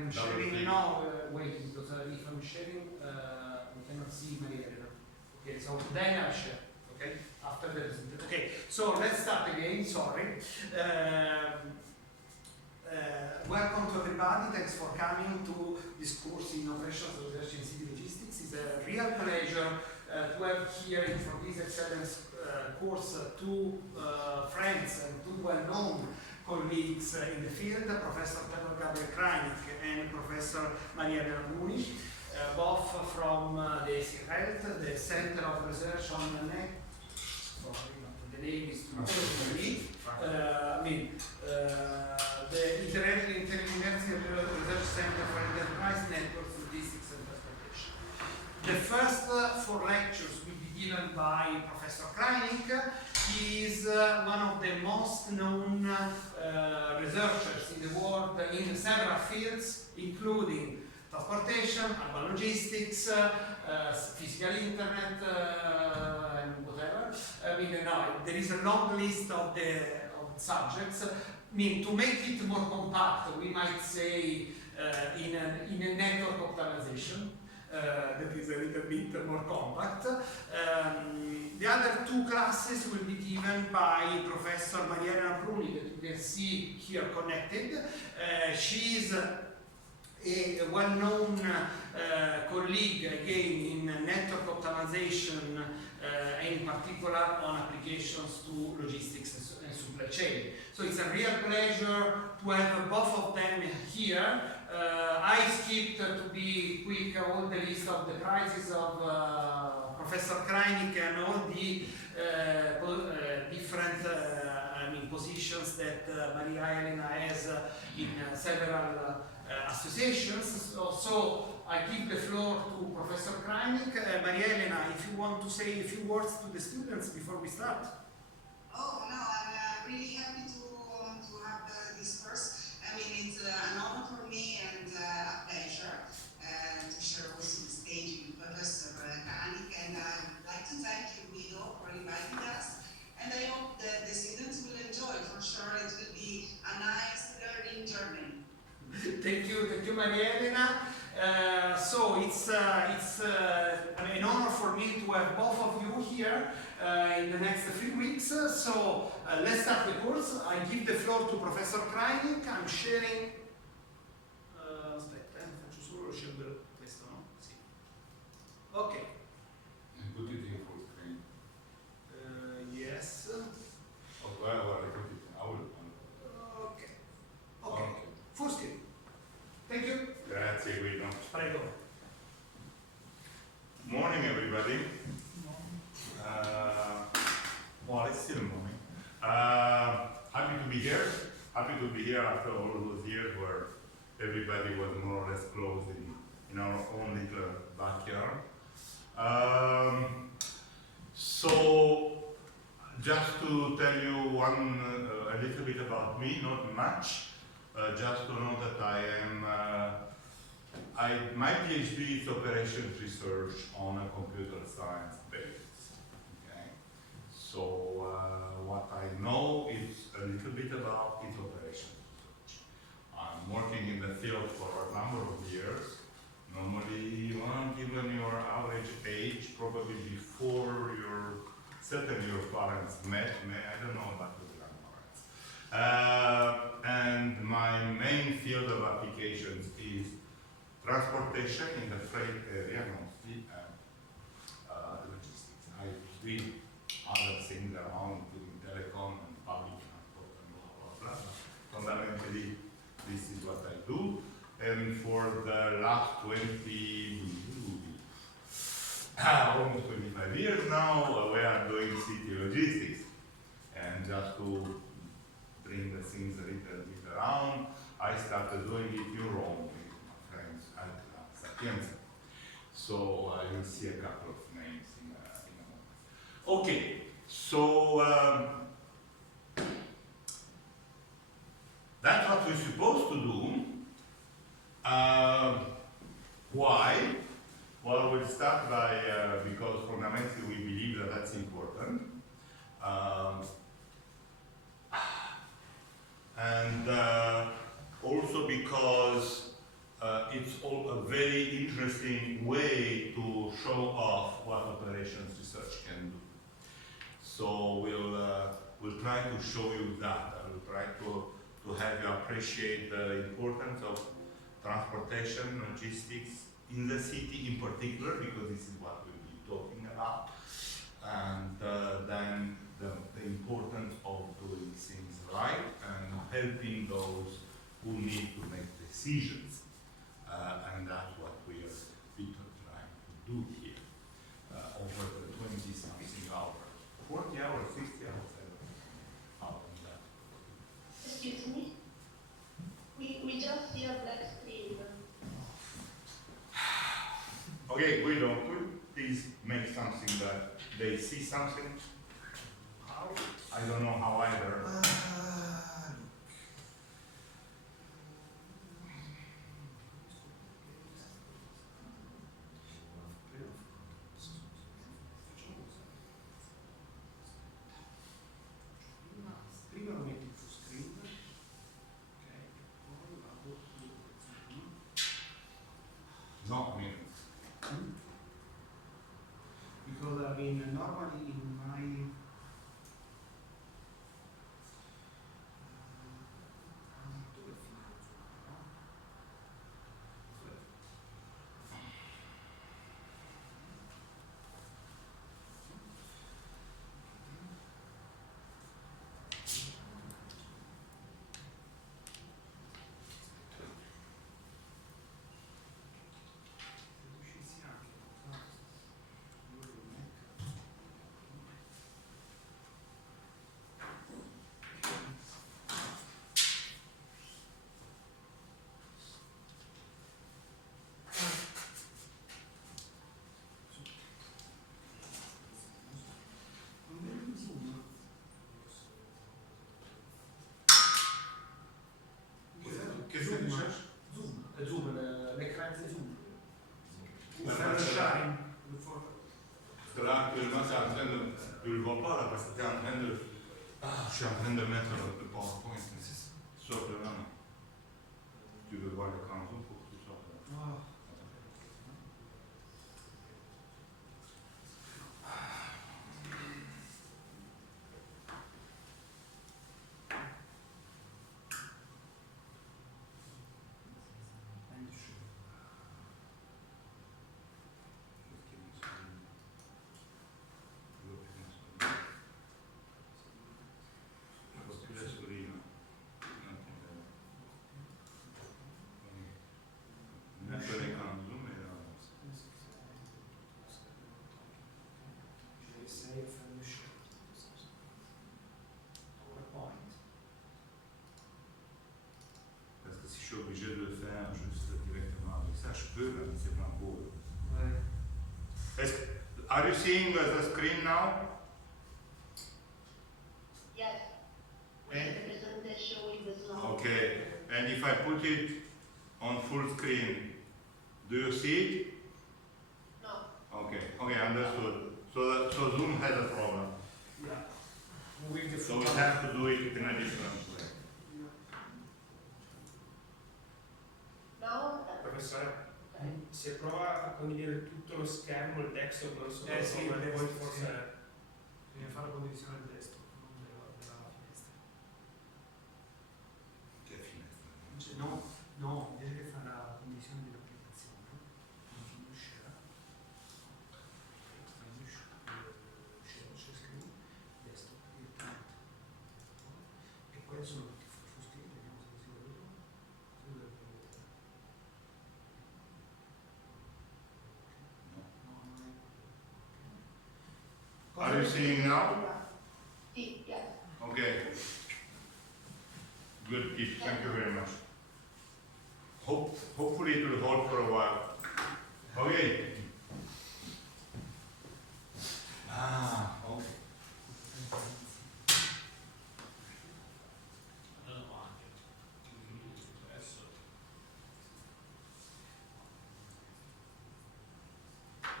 I'm sharing now, wait, because if I'm sharing, we cannot see Maria Elena. Okay, so then I'll share, okay, after the presentation. Okay, so let's start again, sorry. Welcome to everybody, thanks for coming to this course in Operations Research in City Logistics. It's a real pleasure to have here for this excellence course two friends and two well-known colleagues in the field, Professor Crainic and Professor Bruni, both from the CRELT, the Center of Research on the Net. Sorry, the name is too me. The Inter-University Research Center for Enterprise Networks, Logistics and Transportation. The first four lectures will be given by Professor Crainic. He is one of the most known researchers in the world in several fields, including transportation, urban logistics, physical internet, and whatever. There is a long list of subjects. To make it more compact, we might say in a network optimization. That is a little bit more compact. The other two classes will be given by Professor Bruni, that you can see here connected. She is a well-known colleague again in network optimization, in particular on applications to logistics and supply chain. So it's a real pleasure to have both of them here. I skipped, to be quick, all the list of the prizes of Professor Crainic and all the different positions that Maria Elena has in several associations. So I give the floor to Professor Crainic. Maria Elena, if you want to say a few words to the students before we start. Oh, no, I'm really happy to have this course. It's an honor for me and a pleasure to share also the stage with Professor Crainic. And I'd like to thank you, Guido, for inviting us. And I hope that the students will enjoy. For sure, it will be a nice learning journey. Thank you, Maria Elena. So it's an honor for me to have both of you here in the next few weeks. So let's start the course. I give the floor to Professor Crainic. I'm sharing. Aspetta, faccio solo scegliere questo, no? Sì. Ok. Put it in full screen. Yes. Ok. Full screen. Thank you. Grazie Guido. Prego. Morning everybody. Well, it's still morning. Happy to be here. Happy to be here after all those years where everybody was more or less closed in our own little backyard. So just to tell you a little bit about me, not much. Just to know that my PhD is operations research on a computer science basis. Okay? So what I know is a little bit about is operations research. I'm working in the field for a number of years. Normally, given your average age, probably before certainly your parents met, I don't know about your grandparents. And my main field of applications is transportation in the freight area, mostly, and logistics. I do other things around, including telecom and public transport and blah, blah, blah. Fundamentally, this is what I do. And for the last almost 25 years now, we are doing city logistics. And just to bring the things a little bit around, I started doing it in Rome with my friends at Sapienza. So you will see a couple of names in a moment. Okay, so that's what we're supposed to do. Why? Well, we'll start by, because fundamentally we believe that that's important. And also because operations research can do. So we'll try to show you that. I will try to have you appreciate the importance of transportation, logistics in the city in particular, because this is what we'll be talking about, and then the importance of doing things right and helping those who need to make decisions, and that's what we are trying to do here over the 20-something hours, 40 hours, 60 hours, I don't know how long that. Excuse me? We just see a black screen. Okay, we don't. Could please make something that they see something? How? I don't know how either. Prima lo metti su screen, ok, poi vado su No, I mean, because I mean normally in my dove è finito il Zoom, no? Riuscissi anche a usare Google Mac. Non vedo il Zoom. che se dice? Zoom, l'écran di Zoom. Ma Faire le faccio- shine. Là, actuellement, c'est en train de. Tu le vois pas là parce que tu es en train de. Ah, je suis en train de mettre le PowerPoint, mais c'est sort de là. Tu veux voir l'écran Zoom pour que tu sortes de là. Oh. Metto l'écran Zoom et là. Save and share. PowerPoint. Parce que si je suis obligé de le faire juste directement avec ça, je peux, mais c'est pas beau. Ouais. Are you seeing the screen now? Yes. Eh? The presentation with the slide. Okay, and if I put it on full screen, do you see it? No. Okay, understood. So Zoom has a problem. Yeah. With the So we have to do it in a different way. Now, Professore, se prova a condividere tutto lo schermo, il desktop, non so sì, come, il poi desktop, forse... bisogna fare la condivisione del desktop, non della finestra. Che finestra? Cioè, no, invece che fare la condivisione dell'applicazione, non uscirà. Share screen, desktop, direttamente. E poi sono tutti full screen, vediamo se si vede tutto. Si vede tutto. No, non è. Are you seeing now? sì, yes. Okay. Good tip, thank you very much. Hopefully it will hold for a while. Okay. Okay.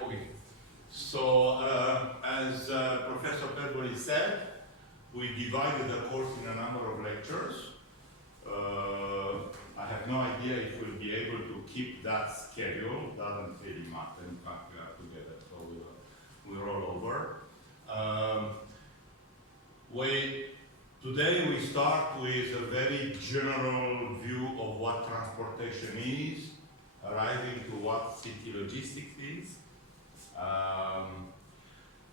Okay. So, as Professor Perboli said, we divided the course in a number of lectures. I have no idea if we'll be able to keep that schedule. Doesn't really matter. In fact, we are together, so we're all over. Today we start with a very general view of what transportation is, arriving to what city logistics is.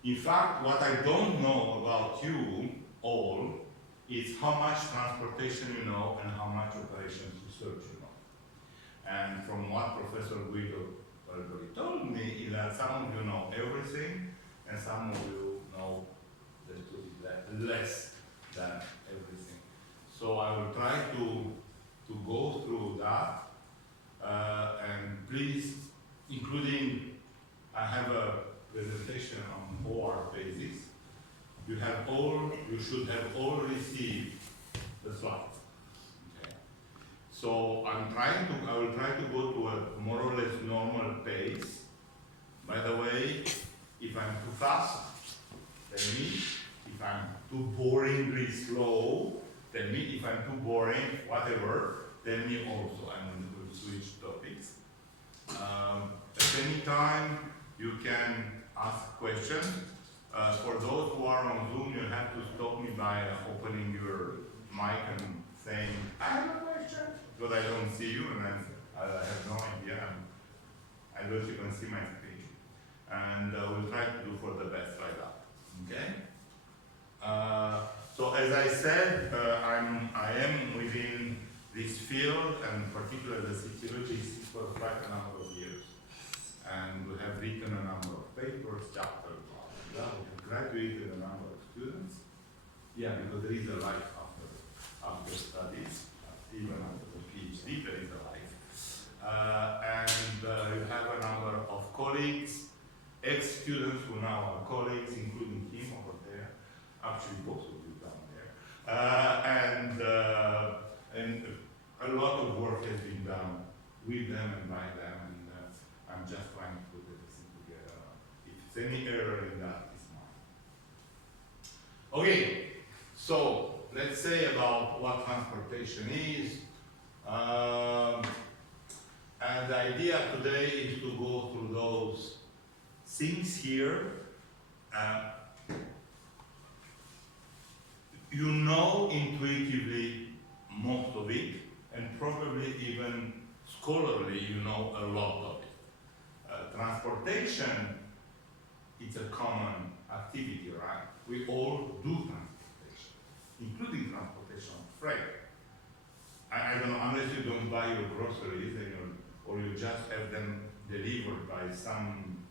In fact, what I don't know about you all is how much transportation you know and how much operations research you know. And from what Professor Guido already told me is that some of you know everything and some of you know a little bit less than everything. So I will try to go through that and please, including, I have a presentation on OR basis. You should have all received the slides. Okay. So I will try to go to a more or less normal pace. By the way, if I'm too fast, tell me. If I'm too boringly slow, tell me. If I'm too boring, whatever, tell me also. I'm going to switch topics. At any time, you can ask questions. For those who are on Zoom, you have to stop me by opening your mic and saying, I have a question, because I don't see you and I have no idea. I don't even see my screen. And we'll try to do for the best like that. Okay? So as I said, I am within this field, and particularly the city logistics, for quite a number of years. And we have written a number of papers, chapters, we have graduated a number of students. Yeah, because there is a life after studies, even after the PhD, there is a life. And you have a number of colleagues, ex-students who now are colleagues, including him over there, actually both of you down there. And a lot of work has been done with them and by them, and I'm just trying to put everything together. If there's any error in that, it's mine. Okay, so let's say about what transportation is. And the idea today is to go through those things here. You know intuitively most of it, and probably even scholarly you know a lot of it. Transportation, it's a common activity, right? We all do transportation, including transportation of freight. I don't know, unless you don't buy your groceries or you just have them delivered by some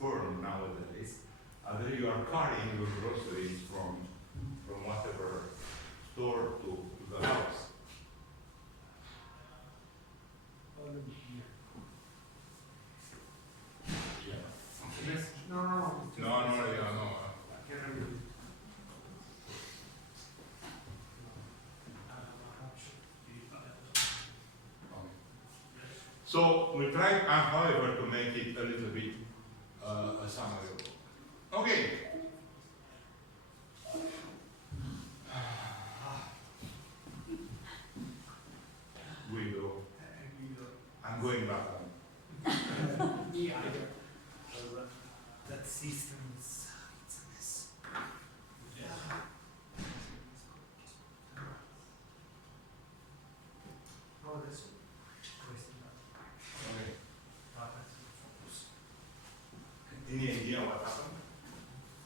firm nowadays, either you are carrying your groceries from whatever store to the house. Yeah. No. So we try, however, to make it a little bit a summary. Okay. Guido. I'm going back home. Me either. That system is it's a mess. Oh, that's Okay. Any idea what happened?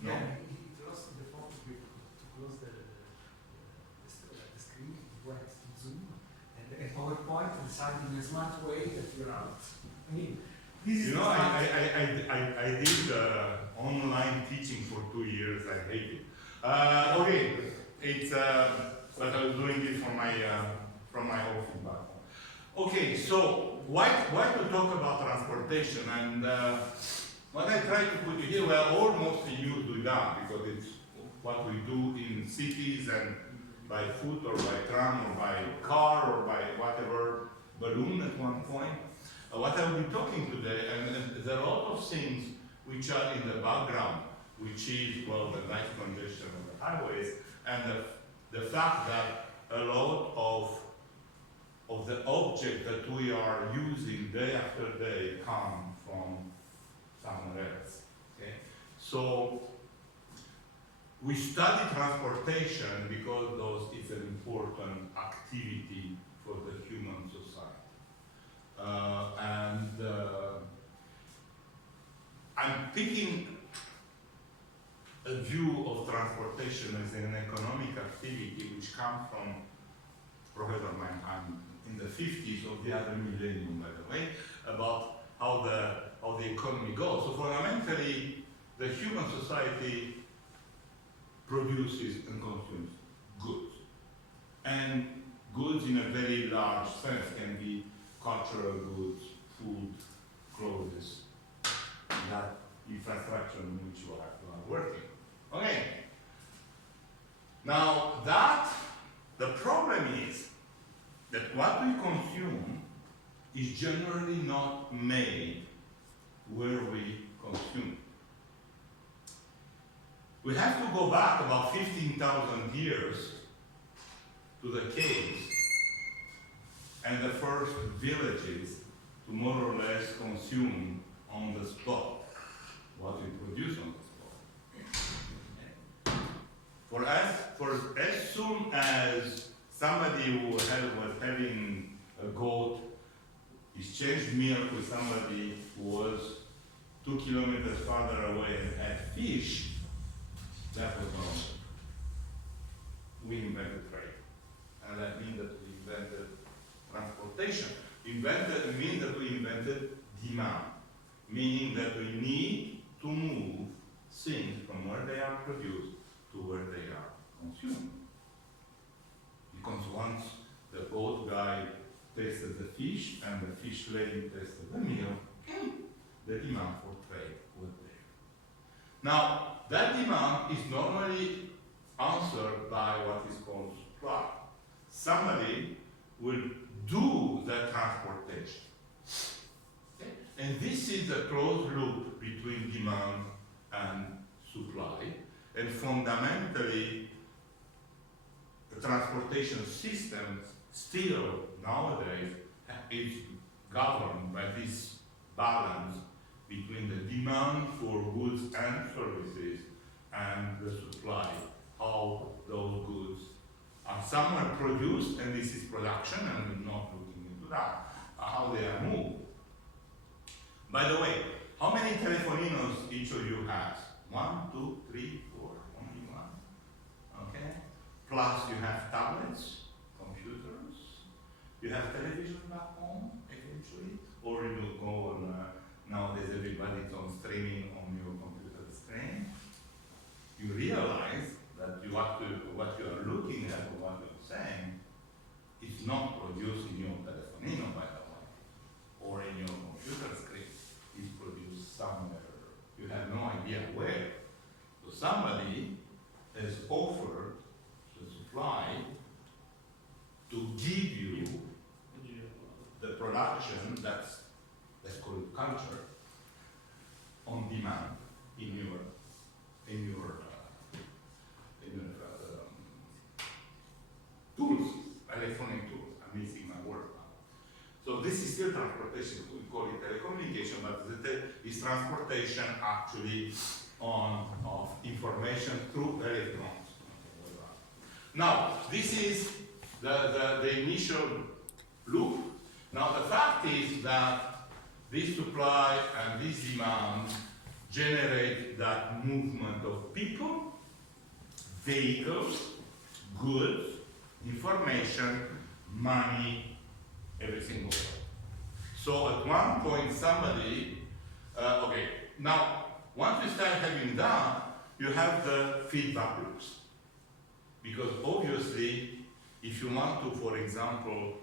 No. Yeah, he lost the focus to close the screen. He went to Zoom and a PowerPoint and decided in a smart way that you're out. I mean, this is I did online teaching for 2 years. I hate it. Okay, it's but I was doing it from my office back home. Okay, so why to talk about transportation? And what I try to put here, we are all mostly used to that because it's what we do in cities and by foot or by tram or by car or by whatever balloon at one point. What I will be talking today, and there are a lot of things which are in the background, which is, well, the nice congestion of the highways, and the fact that a lot of the objects that we are using day after day come from somewhere else. Okay? So we study transportation because those is an important activity for the human society. I'm picking a view of transportation as an economic activity which comes from Professor Mannheim in the 50s of the other millennium, by the way, about how the economy goes. So fundamentally, the human society produces and consumes goods. And goods in a very large sense can be cultural goods, food, clothes, that infrastructure in which you are working. Okay. Now the problem is that what we consume is generally not made where we consume. We have to go back about 15,000 years to the caves and the first villages to more or less consume on the spot what we produce on the spot. For as soon as somebody who was having a goat exchanged milk with somebody who was 2 kilometers farther away and had fish, that was normal. We invented trade. And that means that we invented transportation. It means that we invented demand, meaning that we need to move things from where they are produced to where they are consumed. Because once the goat guy tasted the fish and the fish lady tasted the milk, the demand for trade was there. Now, that demand is normally answered by what is called supply. Somebody will do the transportation. Okay? And this is a closed loop between demand and supply. And fundamentally, the transportation system still nowadays is governed by this balance between the demand for goods and services and the supply, how those goods are somewhere produced, and this is production, and we're not looking into that, how they are moved. By the way, how many telefoninos each of you has? 1, 2, 3, 4, only one. Okay? Plus you have tablets, computers, you have television back home, eventually, or you go on, nowadays everybody's on streaming on your computer screen. You realize that what you are looking at or what you're saying is not produced in your telefonino, by the way, or in your computer screen. It's produced somewhere. You have no idea where. So somebody has offered the supply to give you the production let's call it culture, on demand in your tools, electronic tools. I'm missing my word now. So this is still transportation. We call it telecommunication, but it's transportation actually of information through electrons. Now, this is the initial loop. Now, the fact is that this supply and this demand generate that movement of people, vehicles, goods, information, money, everything goes. So at one point somebody, okay, now once you start having that, you have the feedback loops. Because obviously, if you want to, for example,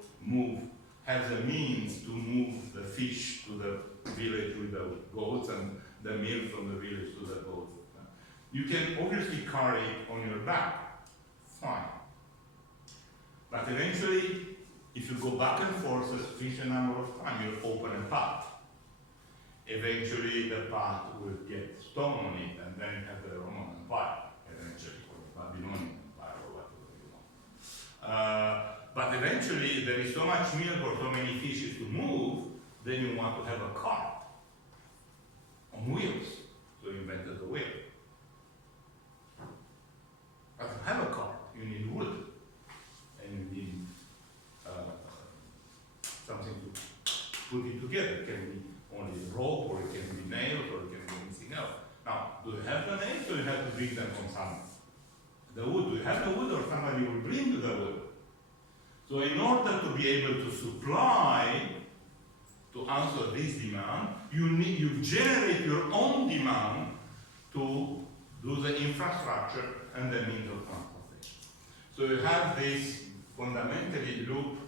have the means to move the fish to the village with the goats and the milk from the village to the goats, you can obviously carry it on your back. Fine. But eventually, if you go back and forth a sufficient number of times, you'll open a path. Eventually, the path will get stone on it, and then you have the Roman Empire, eventually, or the Babylonian Empire, or whatever you want. But eventually, there is so much milk or so many fishes to move, then you want to have a cart on wheels. So you invented the wheel. put it together. It can be only rope, or it can be nails, or it can be anything else. Now, do you have the nails, or you have to bring them from somewhere? The wood, do you have the wood, or somebody will bring the wood? So in order to be able to supply, to answer this demand, you generate your own demand to do the infrastructure and the means of transportation. So you have this fundamentally loop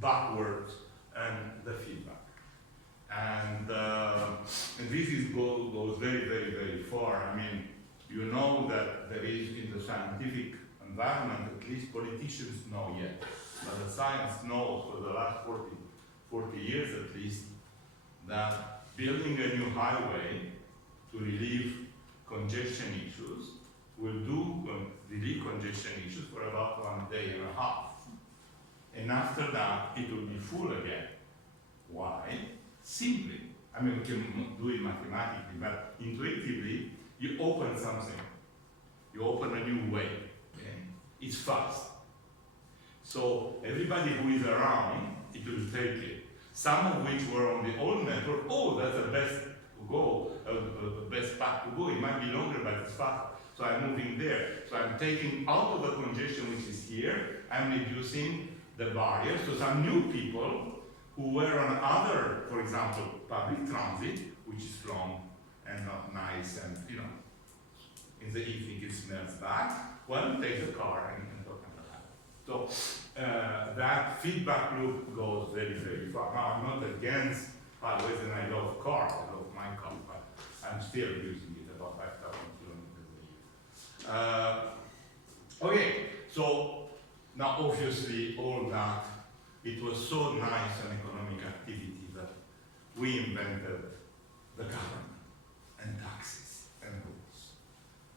backwards and the feedback. And this goes very, very, very far. I mean, you know that there is in the scientific environment, at least politicians know yet, but the science knows for the last 40 years at least, that building a new highway to relieve congestion issues will relieve congestion issues for about 1 day and a half. And after that, it will be full again. Why? Simply, I mean, we can do it mathematically, but intuitively, you open something. You open a new way. Okay? It's fast. So everybody who is around, it will take it. Some of which were on the old network, oh, that's the best to go, the best path to go. It might be longer, but it's faster. So I'm moving there. So I'm taking out of the congestion which is here, I'm reducing the barriers. So some new people who were on other, for example, public transit, which is long and not nice, and you know, in the evening it smells bad, well, take the car and talk about that. So that feedback loop goes very, very far. Now, I'm not against highways, and I love cars, I love my car, but I'm still using it about 5,000 kilometers a year. Okay, so now obviously all that, it was so nice an economic activity that we invented the government and taxes and rules.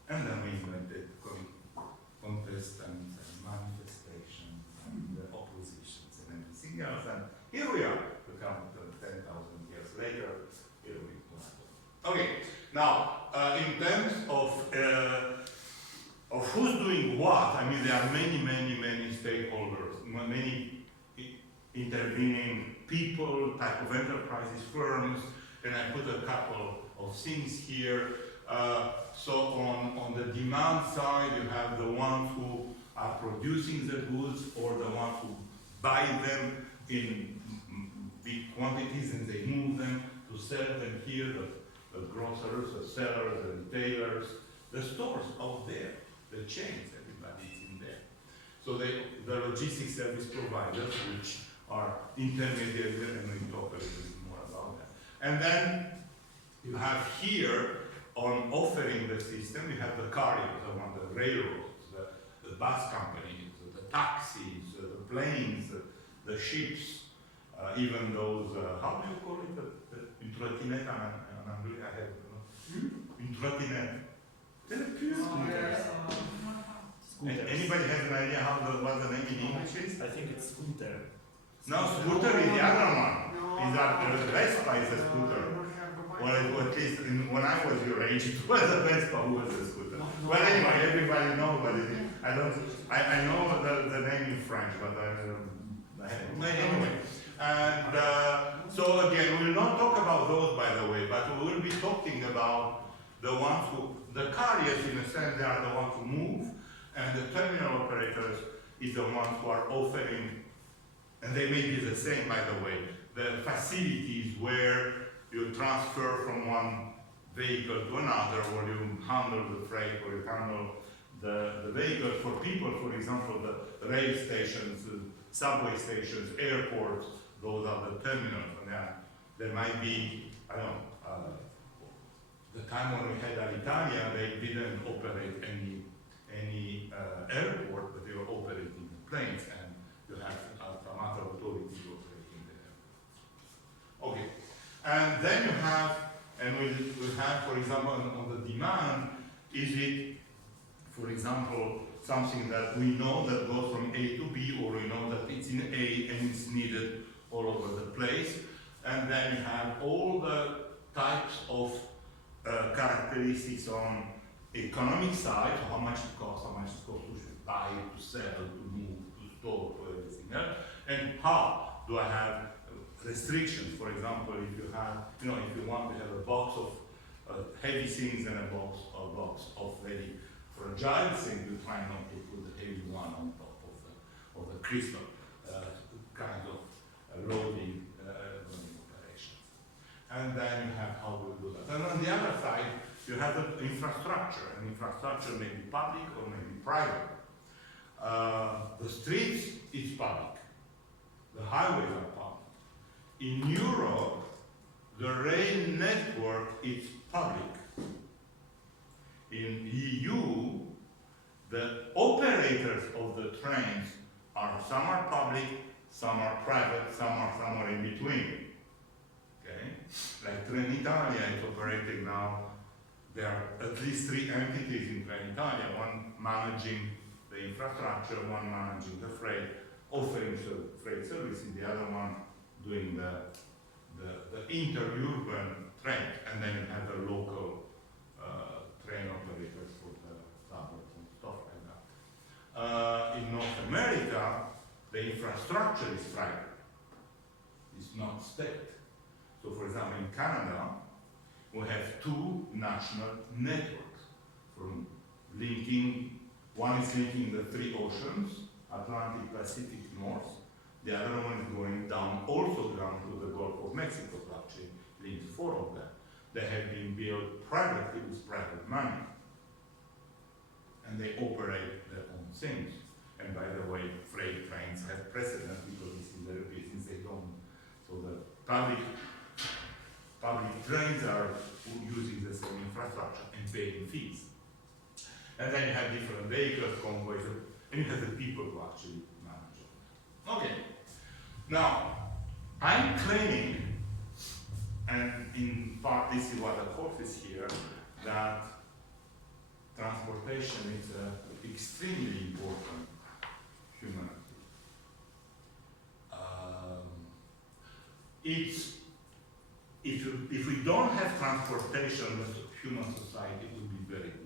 And then we invented contests and manifestations and oppositions and everything else. And here we are, we come 10,000 years later, here we are. Okay, now in terms of who's doing what, I mean, there are many, many, many stakeholders, many intervening people, type of enterprises, firms, and I put a couple of things here. So on the demand side, you have the ones who are producing the goods or the ones who buy them in big quantities and they move them to sell them here, the grocers, the sellers, the retailers, the stores out there, the chains, everybody is in there. So the logistics service providers, which are intermediaries, and we talk a little bit more about that. And then you have here, on offering the system, you have the carriers, the railroads, the bus companies, the taxis, the planes, the ships, even those, how do you call it, une trottinette en anglais, I have, une trottinette. Anybody has an idea what the name in English is? I think it's scooter. No, scooter is the other one. Is that the Vespa is a scooter? Well, at least when I was your age, it was a Vespa who was a scooter. Well, anyway, everybody knows what it is. I know the name in French, but anyway. And so again, we will not talk about those, by the way, but we will be talking about the ones who, the carriers in a sense, they are the ones who move, and the terminal operators is the ones who are offering. And they may be the same, by the way, the facilities where you transfer from one vehicle to another, or you handle the freight, or you handle the vehicle. For people, for example, the rail stations, subway stations, airports, those are the terminals. And there might be, I don't know, the time when we had Alitalia, they didn't operate any airport, but they were operating the planes, and you have other authorities operating there. Okay, and then you have, and we have, for example, on the demand, is it, for example, something that we know that goes from A to B, or we know that it's in A and it's needed all over the place, and then you have all the types of characteristics on economic side, how much it costs to buy, to sell, to move, to store, to everything else. And how do I have restrictions. For example, if you have, you know, if you want to have a box of heavy things and a box of very fragile things, you try not to put the heavy one on top of the crystal kind of loading operations. And then you have how to do that. And on the other side, you have the infrastructure. And infrastructure may be public or may be private. The streets is public. The highways are public. In Europe, the rail network is public. In EU, the operators of the trains are, some are public, some are private, some are somewhere in between. Okay? Like Trenitalia is operating now. There are at least 3 entities in Trenitalia, one managing the infrastructure, one managing the freight, offering freight services, the other one doing the interurban train, and then you have the local train operators for the suburbs and stuff like that. In North America, the infrastructure is private. It's not state. So for example, in Canada, we have 2 national networks from linking, one is linking the 3 oceans, Atlantic, Pacific, North. The other one is going down, also down to the Gulf of Mexico, actually links 4 of them. They have been built privately with private money. And they operate their own things. And by the way, freight trains have precedence because this is their business, they don't. So the public trains are using the same infrastructure and paying fees. And then you have different vehicles, convoys, and you have the people who actually manage it. Okay. Now, I'm claiming, and in part this is what the course is here, that transportation is an extremely important human activity. If we don't have transportation, the human society would be very different.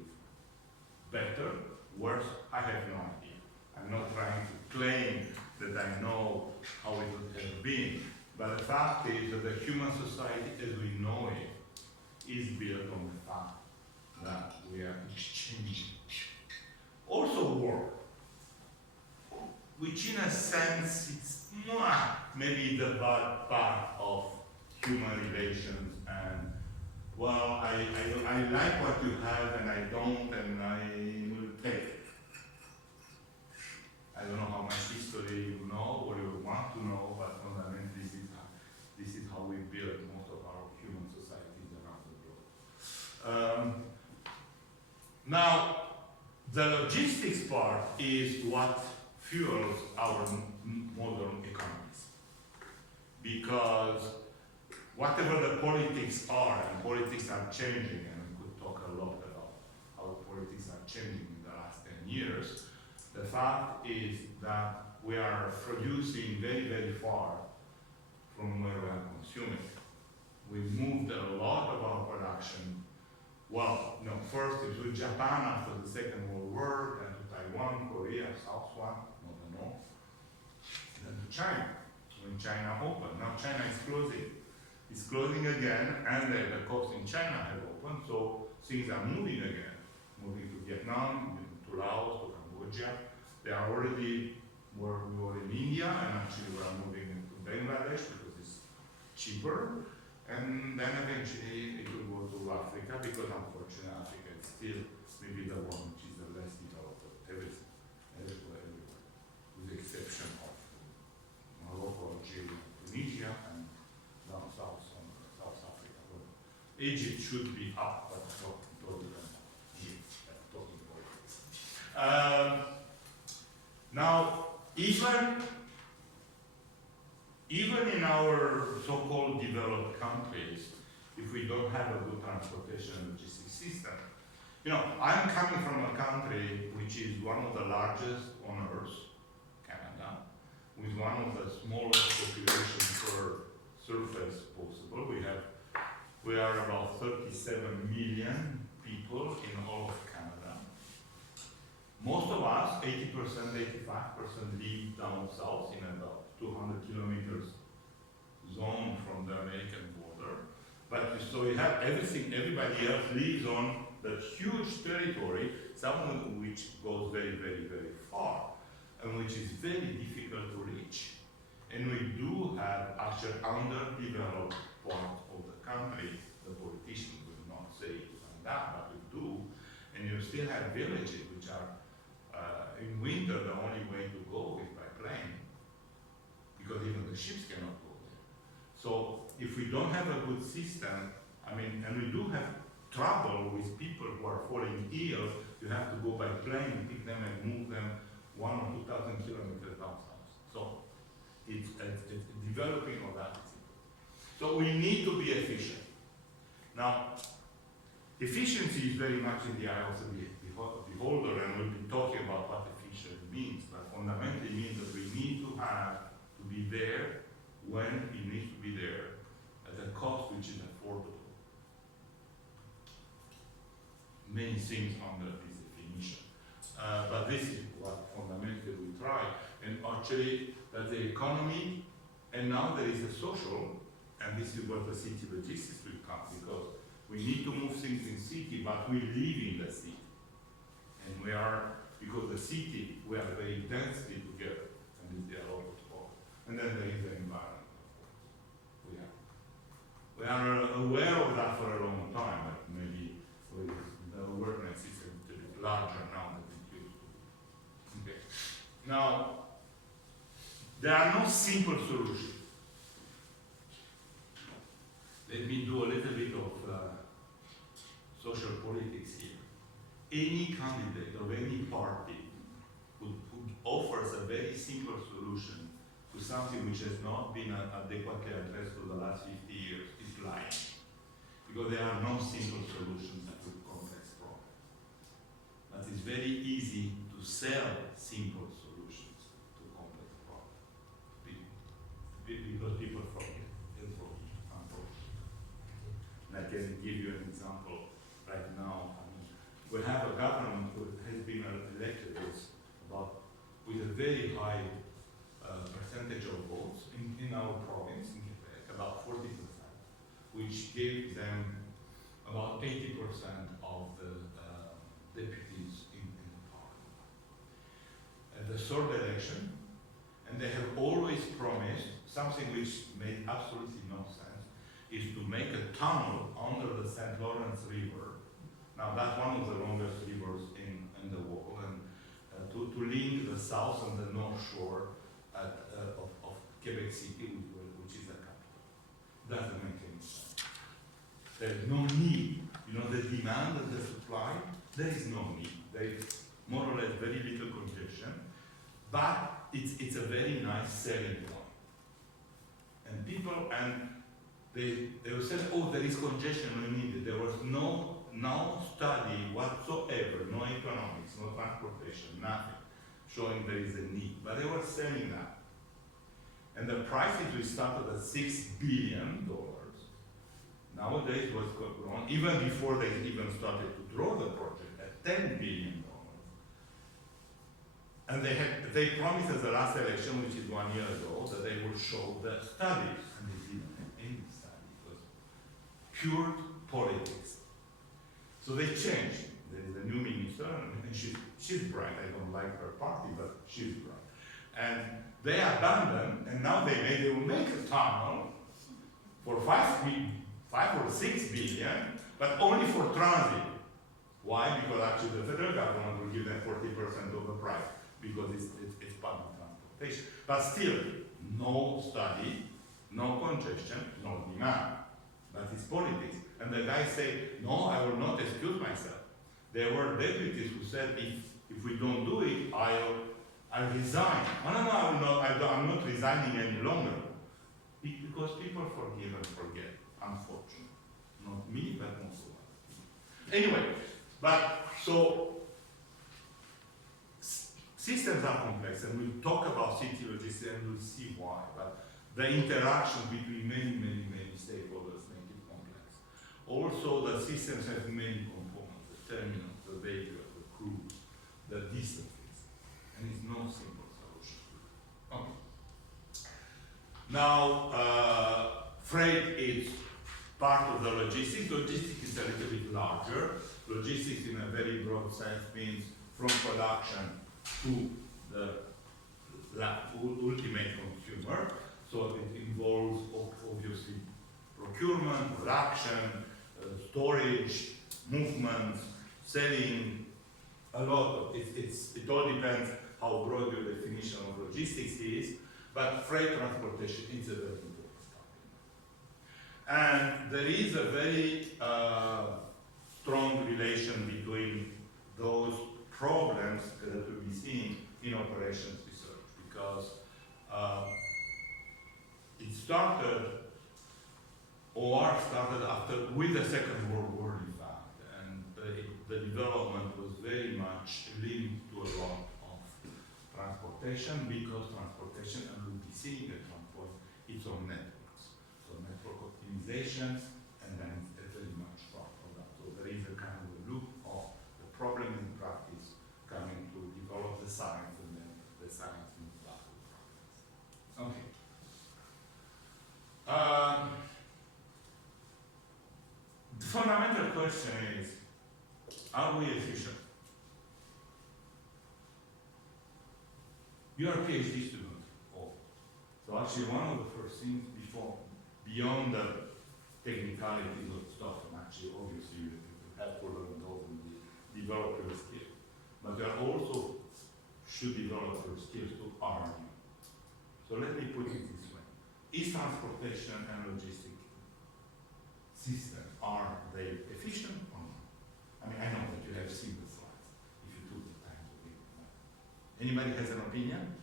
Better, worse, I have no idea. I'm not trying to claim that I know how it would have been, but the fact is that the human society as we know it is built on the fact that we are exchanging. Also war, which in a sense it's maybe the bad part of human relations, and well, I like what you have and I don't, and I will take it. I don't know how much history you know or you want to know, but fundamentally this is how we build most of our human societies around the globe. Now, the logistics part is what fuels our modern economies. Because whatever the politics are, and politics are changing, and we could talk a lot about how politics are changing in the last 10 years, the fact is that we are producing very, very far from where we are consuming. We moved a lot of our production, well, no, first it was Japan after the Second World War, then to Taiwan, Korea, South one, not the North, then to China, when China opened. Now China is closing. It's closing again, and the coasts in China have opened, so things are moving again. Moving to Vietnam, to Laos, to Cambodia. They are already, we were in India, and actually we are moving into Bangladesh because it's cheaper. And then eventually it will go to Africa, because unfortunately Africa is still maybe the one which is the less developed of everything, everywhere, with the exception of Morocco, Algeria, Tunisia, and down south Africa. Well, Egypt should be up, but not totally here, talking politics. Now, even in our so-called developed countries, if we don't have a good transportation and logistics system, you know, I'm coming from a country which is one of the largest on earth, Canada, with one of the smallest population per surface possible. We are about 37 million people in all of Canada. Most of us, 80%, 85%, live down south in about 200 kilometers zone from the American border. But so you have everything, everybody else lives on that huge territory, some of which goes very, very, very far, and which is very difficult to reach. And we do have actually underdeveloped part of the country. The politicians will not say that, but we do. And you still have villages which are, in winter, the only way to go is by plane, because even the ships cannot go there. So if we don't have a good system, I mean, and we do have trouble with people who are falling ill, you have to go by plane, pick them and move them 1,000 or 2,000 kilometers outside. So it's developing all that. So we need to be efficient. Now, efficiency is very much in the eye of the beholder, and we'll be talking about what efficient means, but fundamentally means that we need to be there when it needs to be there at a cost which is affordable. Many things under this definition. But this is what fundamentally we try. And actually, that the economy, and now there is a social, and this is where the city logistics will come, because we need to move things in city, but we live in the city. And we are, because the city, we are very densely together, and there are a lot of people. And then there is the environment, of course. We are aware of that for a long time, but maybe the awareness is a little bit larger now than it used to be. Okay. Now, there are no simple solutions. Let me do a little bit of social politics here. Any candidate of any party who offers a very simple solution to something which has not been adequately addressed for the last 50 years is lying. Because there are no simple solutions to complex problems. But it's very easy to sell simple solutions to complex problems. Because people forget, unfortunately. And I can give you an example right now. I mean, we have a government who has been elected with a very high percentage of votes in our province, in Quebec, about 40%, which gave them about 80% of the deputies in the parliament. At the third election, and they have always promised something which made absolutely no sense, is to make a tunnel under the St. Lawrence River. Now that's one of the longest rivers in the world, and to link the south and the north shore of Quebec City, which is the capital. Doesn't make any sense. There's no need. You know, the demand and the supply, there is no need. There is more or less very little congestion, but it's a very nice selling point. And people, they will say, oh, there is congestion, we need it. There was no study whatsoever, no economics, no transportation, nothing, showing there is a need. But they were selling that. And the prices we started at $6 billion. Nowadays was grown, even before they even started to draw the project, at $10 billion. And they promised at the last election, which is 1 year ago, that they would show the studies. And they didn't have any study. It was pure politics. So they changed. There is a new minister, and she's bright. I don't like her party, but she's bright. And they abandoned, and now they will make a tunnel for 5 or 6 billion, but only for transit. Why? Because actually the federal government will give them 40% of the price, because it's public transportation. But still, no study, no congestion, no demand. But it's politics. And the guys say, no, I will not excuse myself. There were deputies who said, if we don't do it, I'll resign. No, I'm not resigning any longer. Because people forgive and forget, unfortunately. Not me, but also others. Anyway, so systems are complex, and we'll talk about city logistics and we'll see why. But the interaction between many stakeholders make it complex. Also, the systems have many components: the terminals, the vehicles, the crews, the distances, and it's no simple solution. Okay. Now, Freight is part of the logistics. Logistics is a little bit larger. Logistics in a very broad sense means from production to the ultimate consumer. So it involves obviously procurement, production, storage, movement, selling, a lot of it. It all depends how broad your definition of logistics is, but freight transportation is a very important topic. And there is a very strong relation between those problems that we'll be seeing in operations research, because it started, or started after, with the Second World War, in fact, and the development was very much linked to a lot of transportation, because transportation, and we'll be seeing at one point, its own networks. So network optimization, and then it's very much part of that. So there is a kind of a loop of the problem in practice coming to develop the science, and then the science moves back to practice. Okay. The fundamental question is, are we efficient? You are a PhD student, so actually one of the first things beyond the technicalities of stuff, and actually obviously you have to learn those and develop your skills, but you also should develop your skills to argue. So let me put it this way. Is transportation and logistic systems, are they efficient or not? I mean, I know that you have seen the slides, if you took the time to read them. Anybody has an opinion?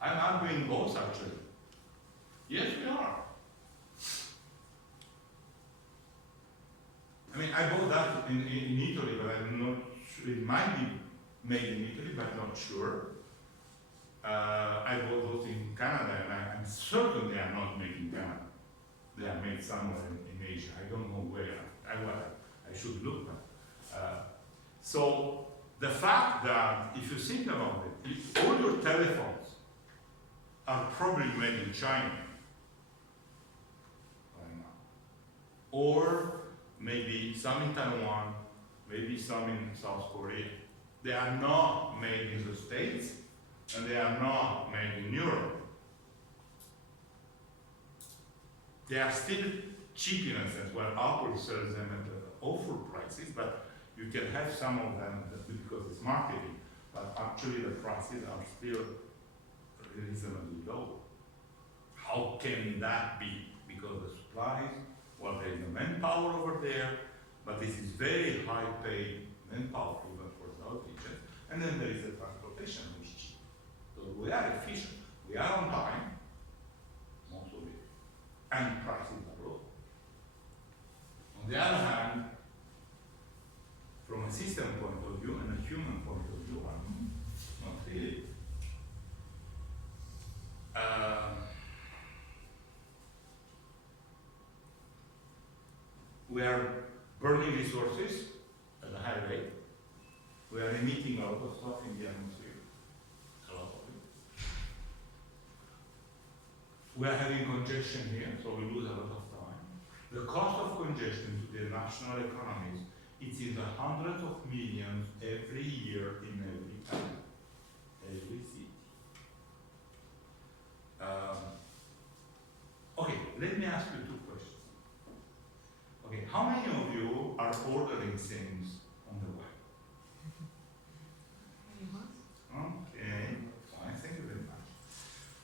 I'm arguing both, actually. Yes, we are. I mean, I bought that in Italy, but I'm not sure. It might be made in Italy, but not sure. I bought those in Canada, and I'm certain they are not made in Canada. They are made somewhere in Asia. I don't know where. I should look. So the fact that, if you think about it, if all your telephones are probably made in China right now, or maybe some in Taiwan, maybe some in South Korea. They are not made in the States, and they are not made in Europe. They are still cheap in a sense, where Apple sells them at awful prices, but you can have some of them because it's marketing, but actually the prices are still reasonably low. How can that be? Because the supplies, well, there is a manpower over there, but this is very high paid manpower even for the outreaches, and then there is the transportation, which is cheap. So we are efficient, we are on time, most of it, and prices are low. On the other hand, from a system point of view and a human point of view, not really. We are burning resources at a high rate. We are emitting a lot of stuff in the atmosphere, a lot of it. We are having congestion here, so we lose a lot of time. The cost of congestion to the national economies, it's in the hundreds of millions every year in every town, every city. Okay, let me ask you two questions. Okay, how many of you are ordering things on the web? Okay, fine, thank you very much.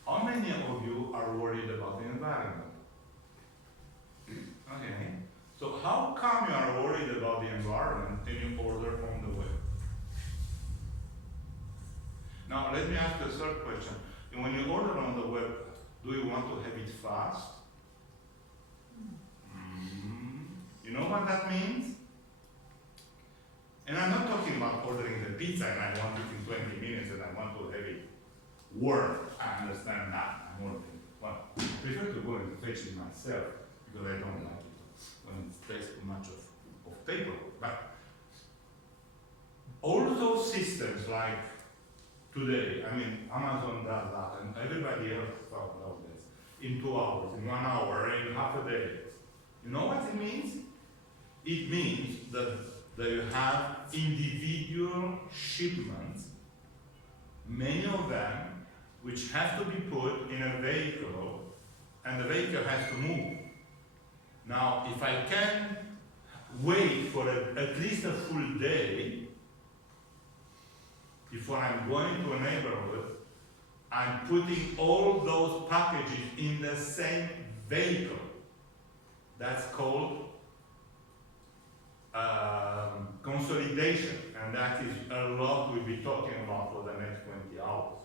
How many of you are worried about the environment? Okay, so how come you are worried about the environment and you order on the web? Now, let me ask the third question. When you order on the web, do you want to have it fast? You know what that means? And I'm not talking about ordering the pizza and I want it in 20 minutes and I want to have it warm. I understand that. I'm ordering. Well, I prefer to go and fetch it myself because I don't like it when it takes too much of paper. But all those systems like today, I mean, Amazon does that, and everybody else does this, in 2 hours, in 1 hour, in half a day. You know what it means? It means that you have individual shipments, many of them, which have to be put in a vehicle, and the vehicle has to move. Now, if I can wait for at least a full day before I'm going to a neighborhood, I'm putting all those packages in the same vehicle. That's called consolidation, and that is a lot we'll be talking about for the next 20 hours.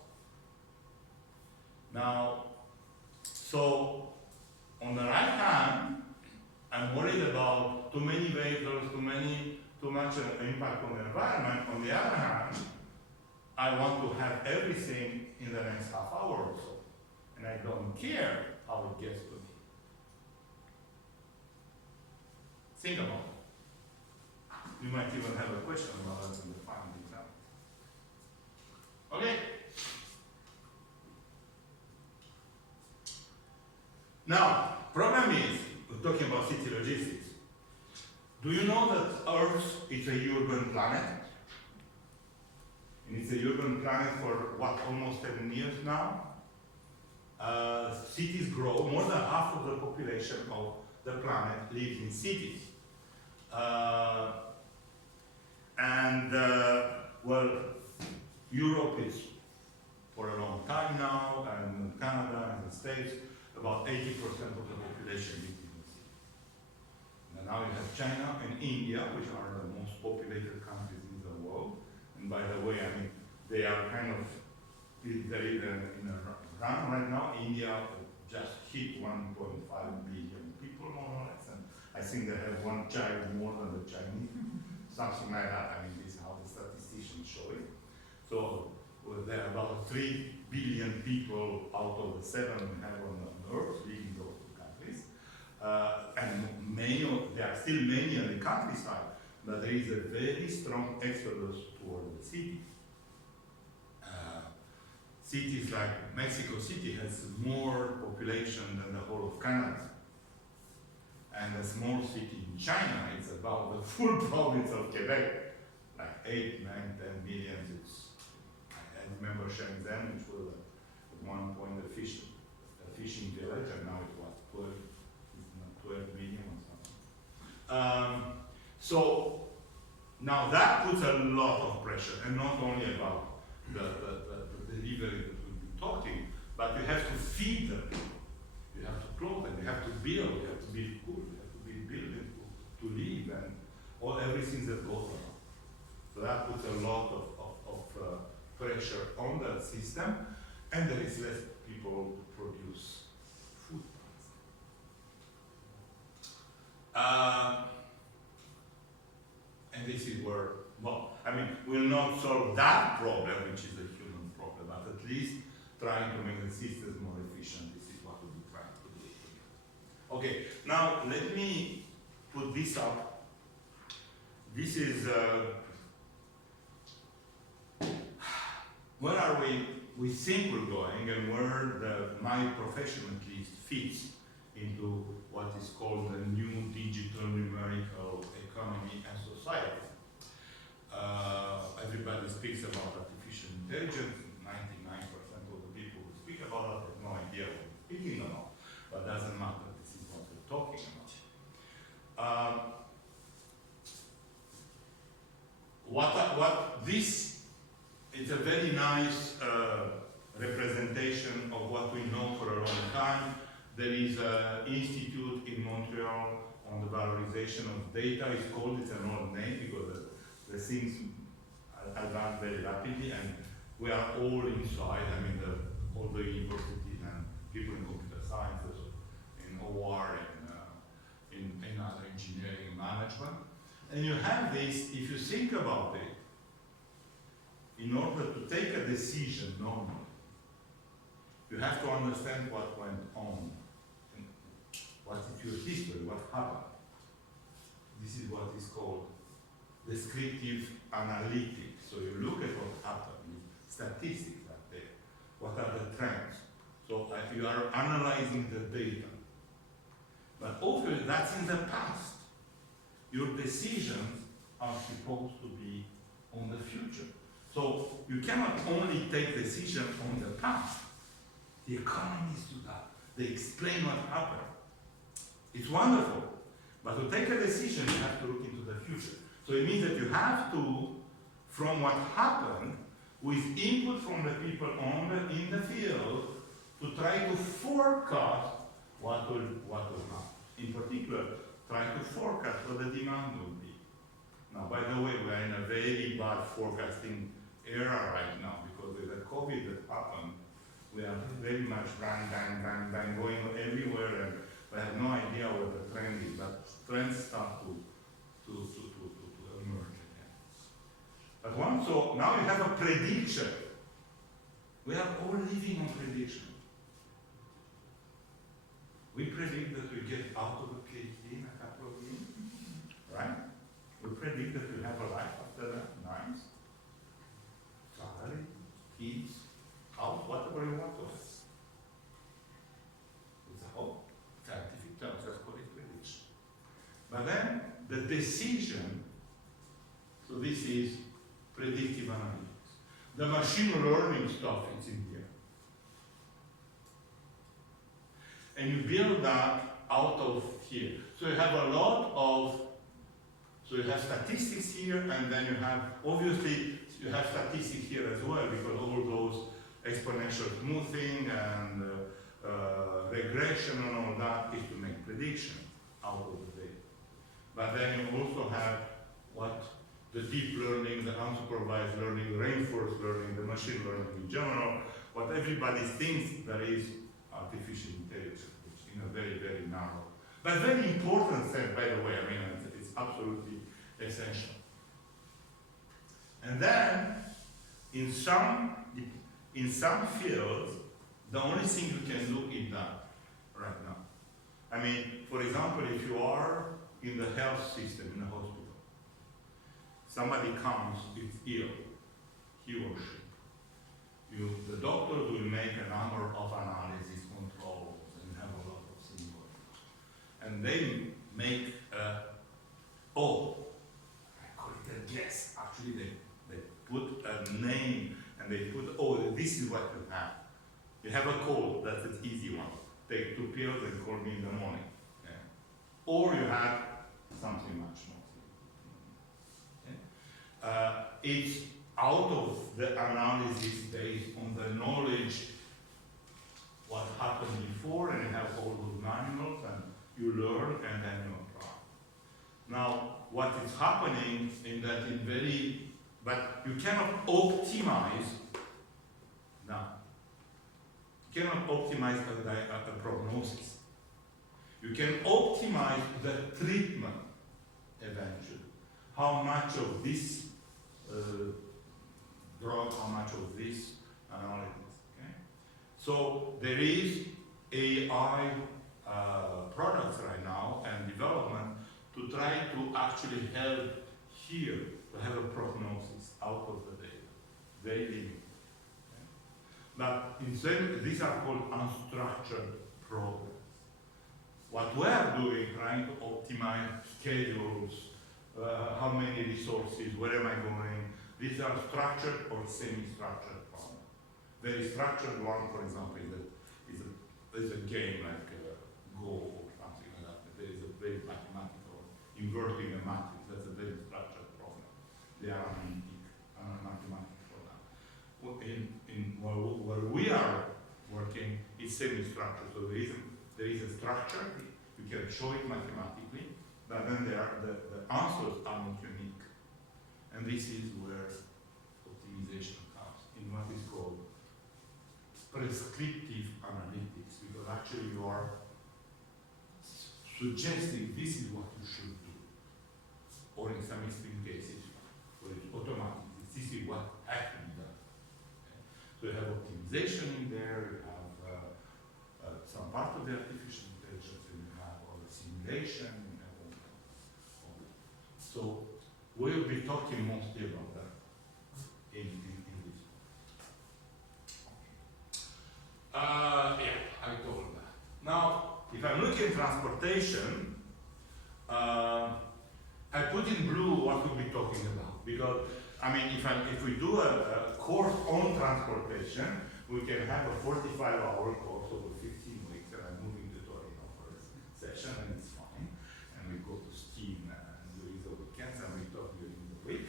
Now, so on the right hand, I'm worried about too many vehicles, too much impact on the environment. On the other hand, I want to have everything in the next half hour or so, and I don't care how it gets to me. Think about it. You might even have a question about it in the final exam. Okay. Now, problem is, we're talking about city logistics. Do you know that Earth is a urban planet? And it's a urban planet for what, almost 7 years now? Cities grow, more than half of the population of the planet lives in cities. Well, Europe is for a long time now, and Canada and the States, about 80% of the population lives in the city. And now you have China and India, which are the most populated countries in the world. And by the way, I mean, they are kind of, they're in a run right now. India just hit 1.5 billion people, more or less. And I think they have one child more than the Chinese, something like that. I mean, this is how the statisticians show it. So well, there are about 3 billion people out of the 7 we have on Earth living in those two countries. And there are still many on the countryside, but there is a very strong exodus toward the cities. Cities like Mexico City has more population than the whole of Canada. And a small city in China is about the full province of Quebec, like 8, 9, 10 million. I remember Shenzhen, which was at one point a fishing village, and now it was 12 million or something. So now that puts a lot of pressure, and not only about the delivery that we'll be talking, but you have to feed them, you have to clothe them, you have to build, you have to build food, you have to build buildings to live, and everything that goes around. So that puts a lot of pressure on the system, and there is less people to produce food. And this is where, well, I mean, we'll not solve that problem, which is a human problem, but at least trying to make the systems more efficient. This is what we'll be trying to do here. Okay, now let me put this up. This is, where are we think we're going, and where my profession at least fits into what is called the new digital numerical economy and society. Everybody speaks about artificial intelligence. 99% of the people who speak about it have no idea what they're speaking about, but doesn't matter. This is what we're talking about. This is a very nice representation of what we know for a long time. There is an institute in Montreal on the valorization of data. It's an old name because the things advance very rapidly, and we are all inside. I mean, all the universities and people in computer sciences, in OR, in other engineering management. And you have this, if you think about it, in order to take a decision normally, you have to understand what went on, and what is your history, what happened. This is what is called descriptive analytics. So you look at what happened, you statistics are there? What are the trends? So you are analyzing the data. But obviously that's in the past. Your decisions are supposed to be on the future. So you cannot only take decisions on the past. The economists do that. They explain what happened. It's wonderful. But to take a decision, you have to look into the future. So it means that you have to, from what happened, with input from the people in the field, to try to forecast what will happen. In particular, try to forecast what the demand will be. Now, by the way, we are in a very bad forecasting era right now because with the COVID that happened, we are very much bang, going everywhere, and we have no idea what the trend is. But trends start to emerge again. But so now you have a prediction. We are all living on prediction. We predict that we get out of the PhD in a couple of years, right? We predict that we have a life after that, nice. Salary, kids, house, whatever you want to have. It's a hope. Scientific terms, let's call it prediction. But then the decision, so this is predictive analytics. The machine learning stuff is in here. And you build that out of here. So you have a lot of, so you have statistics here, and then you have, obviously, you have statistics here as well, because all those exponential smoothing and regression and all that is to make prediction out of the data. But then you also have what the deep learning, the unsupervised learning, reinforced learning, the machine learning in general, what everybody thinks there is artificial intelligence, which in a very, very narrow, but very important sense, by the way. I mean, it's absolutely essential. And then, in some fields, the only thing you can do is that right now. I mean, for example, if you are in the health system, in a hospital, somebody comes, is ill, he or she. The doctors will make a number of analysis controls and have a lot of things going on. And they make I call it a guess. Actually, they put a name and they put, this is what you have. You have a cold, that's an easy one. Take 2 pills and call me in the morning. Okay? Or you have something much more. Okay? It's out of the analysis based on the knowledge what happened before, and you have all those manuals, and you learn and then you apply. Now, what is happening in that but you cannot optimize now. You cannot optimize a prognosis. You can optimize the treatment eventually. How much of this drug, how much of this analytics. Okay? So there is AI products right now and development to try to actually help here to have a prognosis out of the data. Very limited. Okay? But instead, these are called unstructured programs. What we are doing, trying to optimize schedules, how many resources, where am I going? These are structured or semi-structured problems. Very structured one, for example, is a game like Go or something like that. There is a very mathematical, inverting a matrix, that's a very structured problem. They are analytic, mathematical problem. Where we are working is semi-structured, so there is a structure, you can show it mathematically, but then the answers are not unique. And this is where optimization comes, in what is called prescriptive analytics, because actually you are suggesting this is what you should do. Or in some extreme cases, where it's automatic, this is what has to be done. Okay? So you have optimization in there, you have some part of the artificial intelligence, and you have all the simulation, you have all that. So we'll be talking mostly about that in this. Yeah, I told that. Now, if I'm looking at transportation, I put in blue what we'll be talking about, because I mean, if we do a course on transportation, we can have a 45-hour course over 15 weeks, and I'm moving to Torino for a session, and it's fine. And we go to skiing during the weekends, and we talk during the week.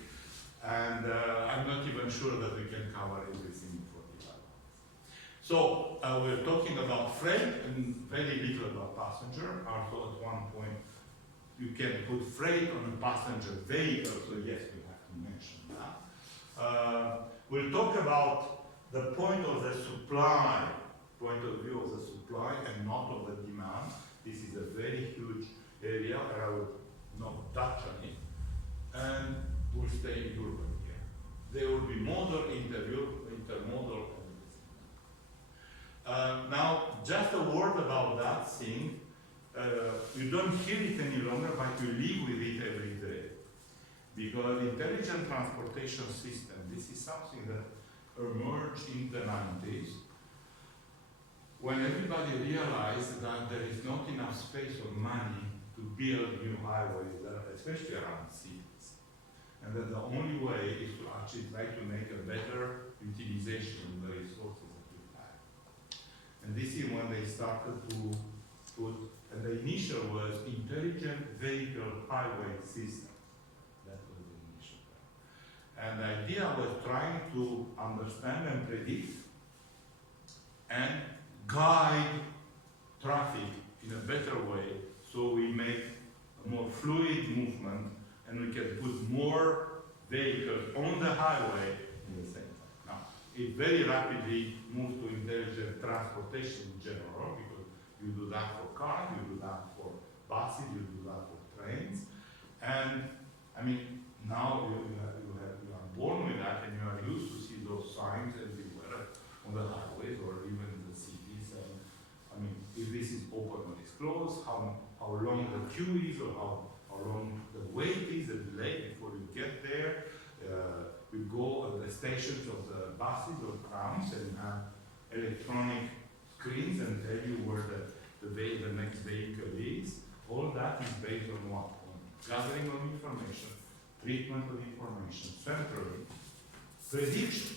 And I'm not even sure that we can cover everything in 45 hours. So we're talking about freight and very little about passenger. Also, at one point, you can put freight on a passenger vehicle, so yes, we have to mention that. We'll talk about the point of the supply, point of view of the supply and not of the demand. This is a very huge area, and I will not touch on it. And we'll stay in urban here. There will be modal, intermodal, and everything. Now, just a word about that thing. You don't hear it any longer, but you live with it every day. Because intelligent transportation system, this is something that emerged in the 90s when everybody realized that there is not enough space or money to build new highways, especially around cities. And that the only way is to actually try to make a better utilization of the resources that we have. And this is when they started to put, and the initial was intelligent vehicle highway system. That was the initial plan. And the idea was trying to understand and predict and guide traffic in a better way, so we make a more fluid movement and we can put more vehicles on the highway in the same time. Now, it very rapidly moved to intelligent transportation in general, because you do that for cars, you do that for buses, you do that for trains. And I mean, now you are born with that, and you are used to see those signs everywhere on the highways or even in the cities. And I mean, if this is open or it's closed, how long the queue is, or how long the wait is, the delay before you get there. We go at the stations of the buses or trams and have electronic screens and tell you where the next vehicle is. All that is based on what? On gathering of information, treatment of information, centrally, prediction,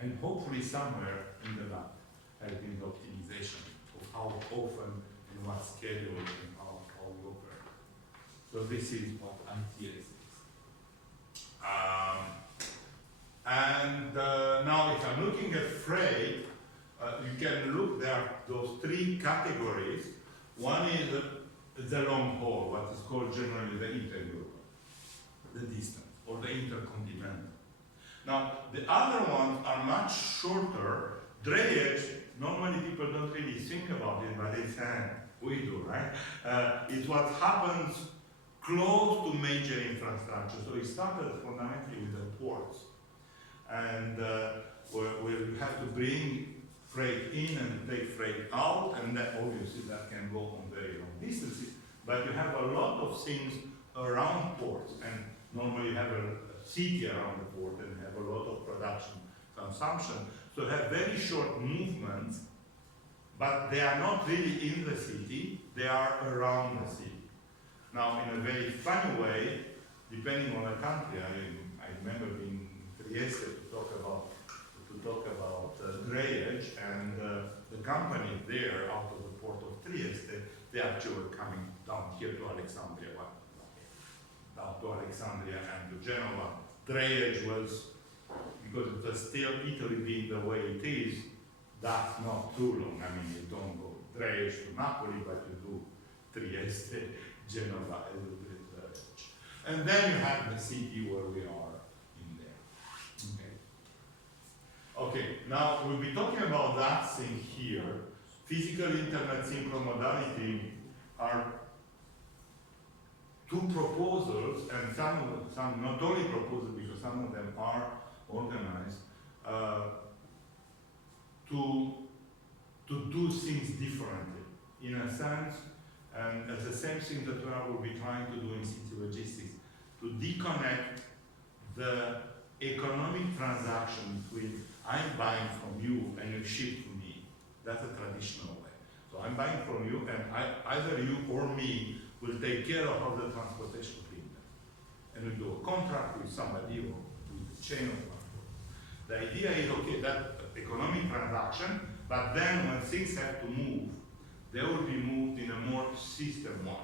and hopefully somewhere in the lab, helping the optimization of how often and what schedule and how we operate. So this is what ITS is. Now if I'm looking at freight, you can look, there are those three categories. One is the long haul, what is called generally the interurban, the distance, or the intercontinental. Now, the other ones are much shorter. Drayage, normally people don't really think about it, but it's, we do, right? It's what happens close to major infrastructure. So it started fundamentally with the ports. And where you have to bring freight in and take freight out, and that obviously that can go on very long distances. But you have a lot of things around ports, and normally you have a city around the port and have a lot of production consumption. So you have very short movements, but they are not really in the city, they are around the city. Now, in a very funny way, depending on the country, I remember being in Trieste to talk about drayage, and the company there out of the port of Trieste, they actually were coming down here to Alexandria, down to Alexandria and to Genoa. Drayage was, because it was still Italy being the way it is, that's not too long. I mean, you don't go drayage to Napoli, but you do Trieste, Genova, a little bit drayage. And then you have the city where we are in there. Okay, now we'll be talking about that thing here. Physical internet synchromodality are two proposals, and some not only proposals, because some of them are organized, to do things differently, in a sense, and it's the same thing that we will be trying to do in city logistics, to deconnect the economic transaction between I'm buying from you and you ship to me, That's a traditional way. So I'm buying from you, and either you or me will take care of all the transportation payment. And we do a contract with somebody or with the chain of transport. The idea is, okay, that economic transaction, but then when things have to move, they will be moved in a more system-wide.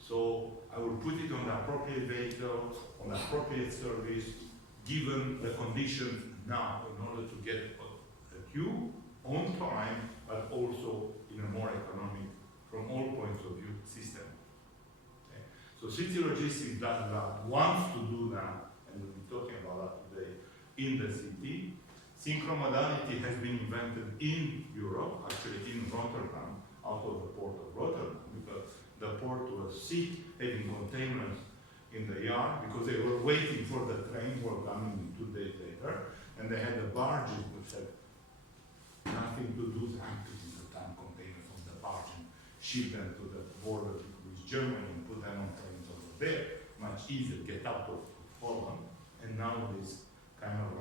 So I will put it on the appropriate vehicle, on the appropriate service, given the conditions now, in order to get a queue on time, but also in a more economic, from all points of view, system. Okay? So City Logistics does that, wants to do that, and we'll be talking about that today in the city. Synchromodality has been invented in Europe, actually in Rotterdam, out of the port of Rotterdam, because the port was sick, having containers in the yard, because they were waiting for the train, were coming 2 days later, and they had the barges which had nothing to do with emptying the tank containers from the barge and ship them to the border with Germany and put them on trains over there. Much easier, get out of Holland, and now it is kind of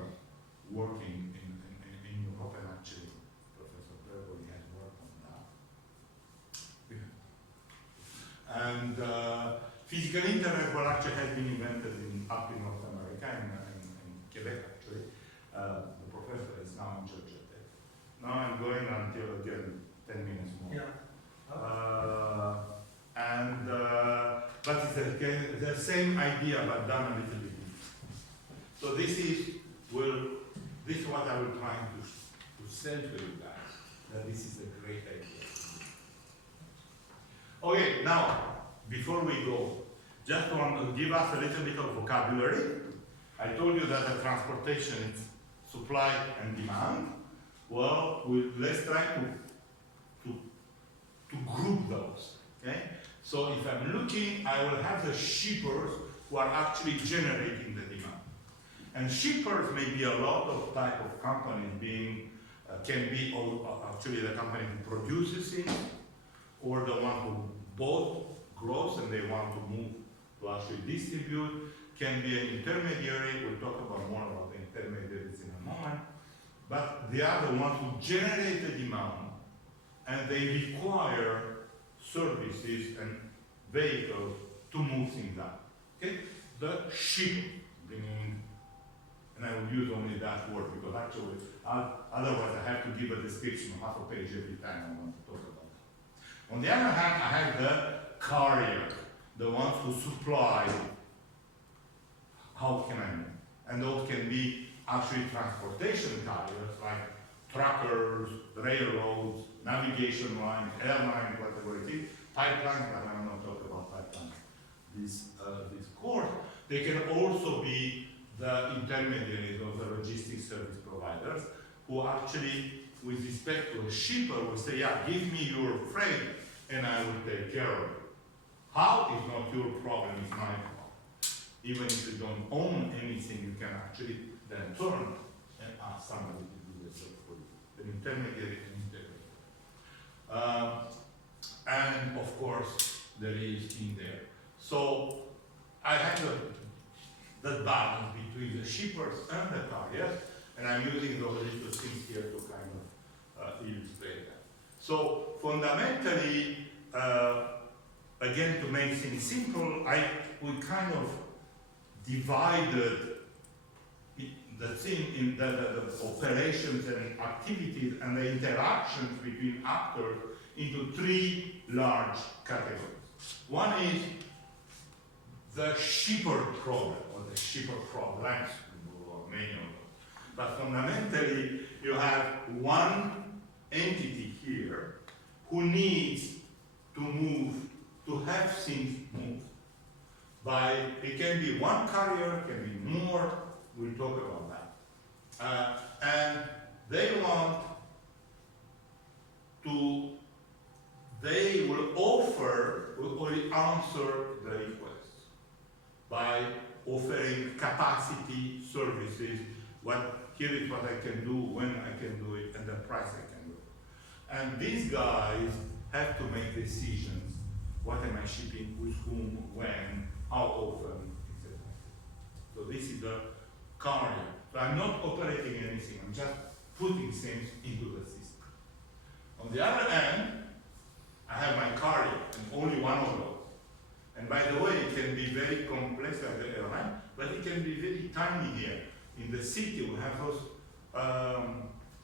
working in Europe, and actually Professor Bruni has worked on that. Yeah. And physical internet, well, actually has been invented up in North America, in Quebec actually. The professor is now in Georgia Tech. Now I'm going until again 10 minutes more. Yeah. But it's the same idea, but done a little bit different. So this is what I will try to sell to you guys, that this is a great idea. Okay, now, before we go, just want to give us a little bit of vocabulary. I told you that the transportation is supply and demand. Well, let's try to group those, okay? So if I'm looking, I will have the shippers who are actually generating the demand. And shippers may be a lot of type of companies being, can be actually the company who produces it, or the one who bought gross and they want to move to actually distribute, can be an intermediary. We'll talk about more about the intermediaries in a moment. But they are the ones who generate the demand, and they require services and vehicles to move things up. Okay? The shipper, bringing, and I will use only that word because actually, otherwise I have to give a description of half a page every time I want to talk about it. On the other hand, I have the carrier, the ones who supply, how can I move? And those can be actually transportation carriers like truckers, railroads, navigation lines, airlines, whatever it is, pipelines, but I'm not talking about pipelines this course. They can also be the intermediaries or the logistics service providers who actually, with respect to a shipper, will say, yeah, give me your freight and I will take care of it. How is not your problem, it's my problem. Even if you don't own anything, you can actually then turn and ask somebody to do the job for you. An intermediary and integrator. And of course, there is in there. So I have the balance between the shippers and the carriers, and I'm using those little things here to kind of illustrate that. So fundamentally, again, to make things simple, we kind of divided the thing in the operations and activities and the interactions between actors into three large categories. One is the shipper problem, or the shipper problems, or many of them. But fundamentally, you have one entity here who needs to move, to have things move. It can be one carrier, can be more, we'll talk about that. And they want to, they will offer, will answer the request by offering capacity, services, here is what I can do, when I can do it, and the price I can do it. And these guys have to make decisions. What am I shipping, with whom, when, how often, etc. So this is the carrier. So I'm not operating anything, I'm just putting things into the system. On the other hand, I have my carrier, and only one of those. And by the way, it can be very complex at the airline, but it can be very tiny here. In the city, we have those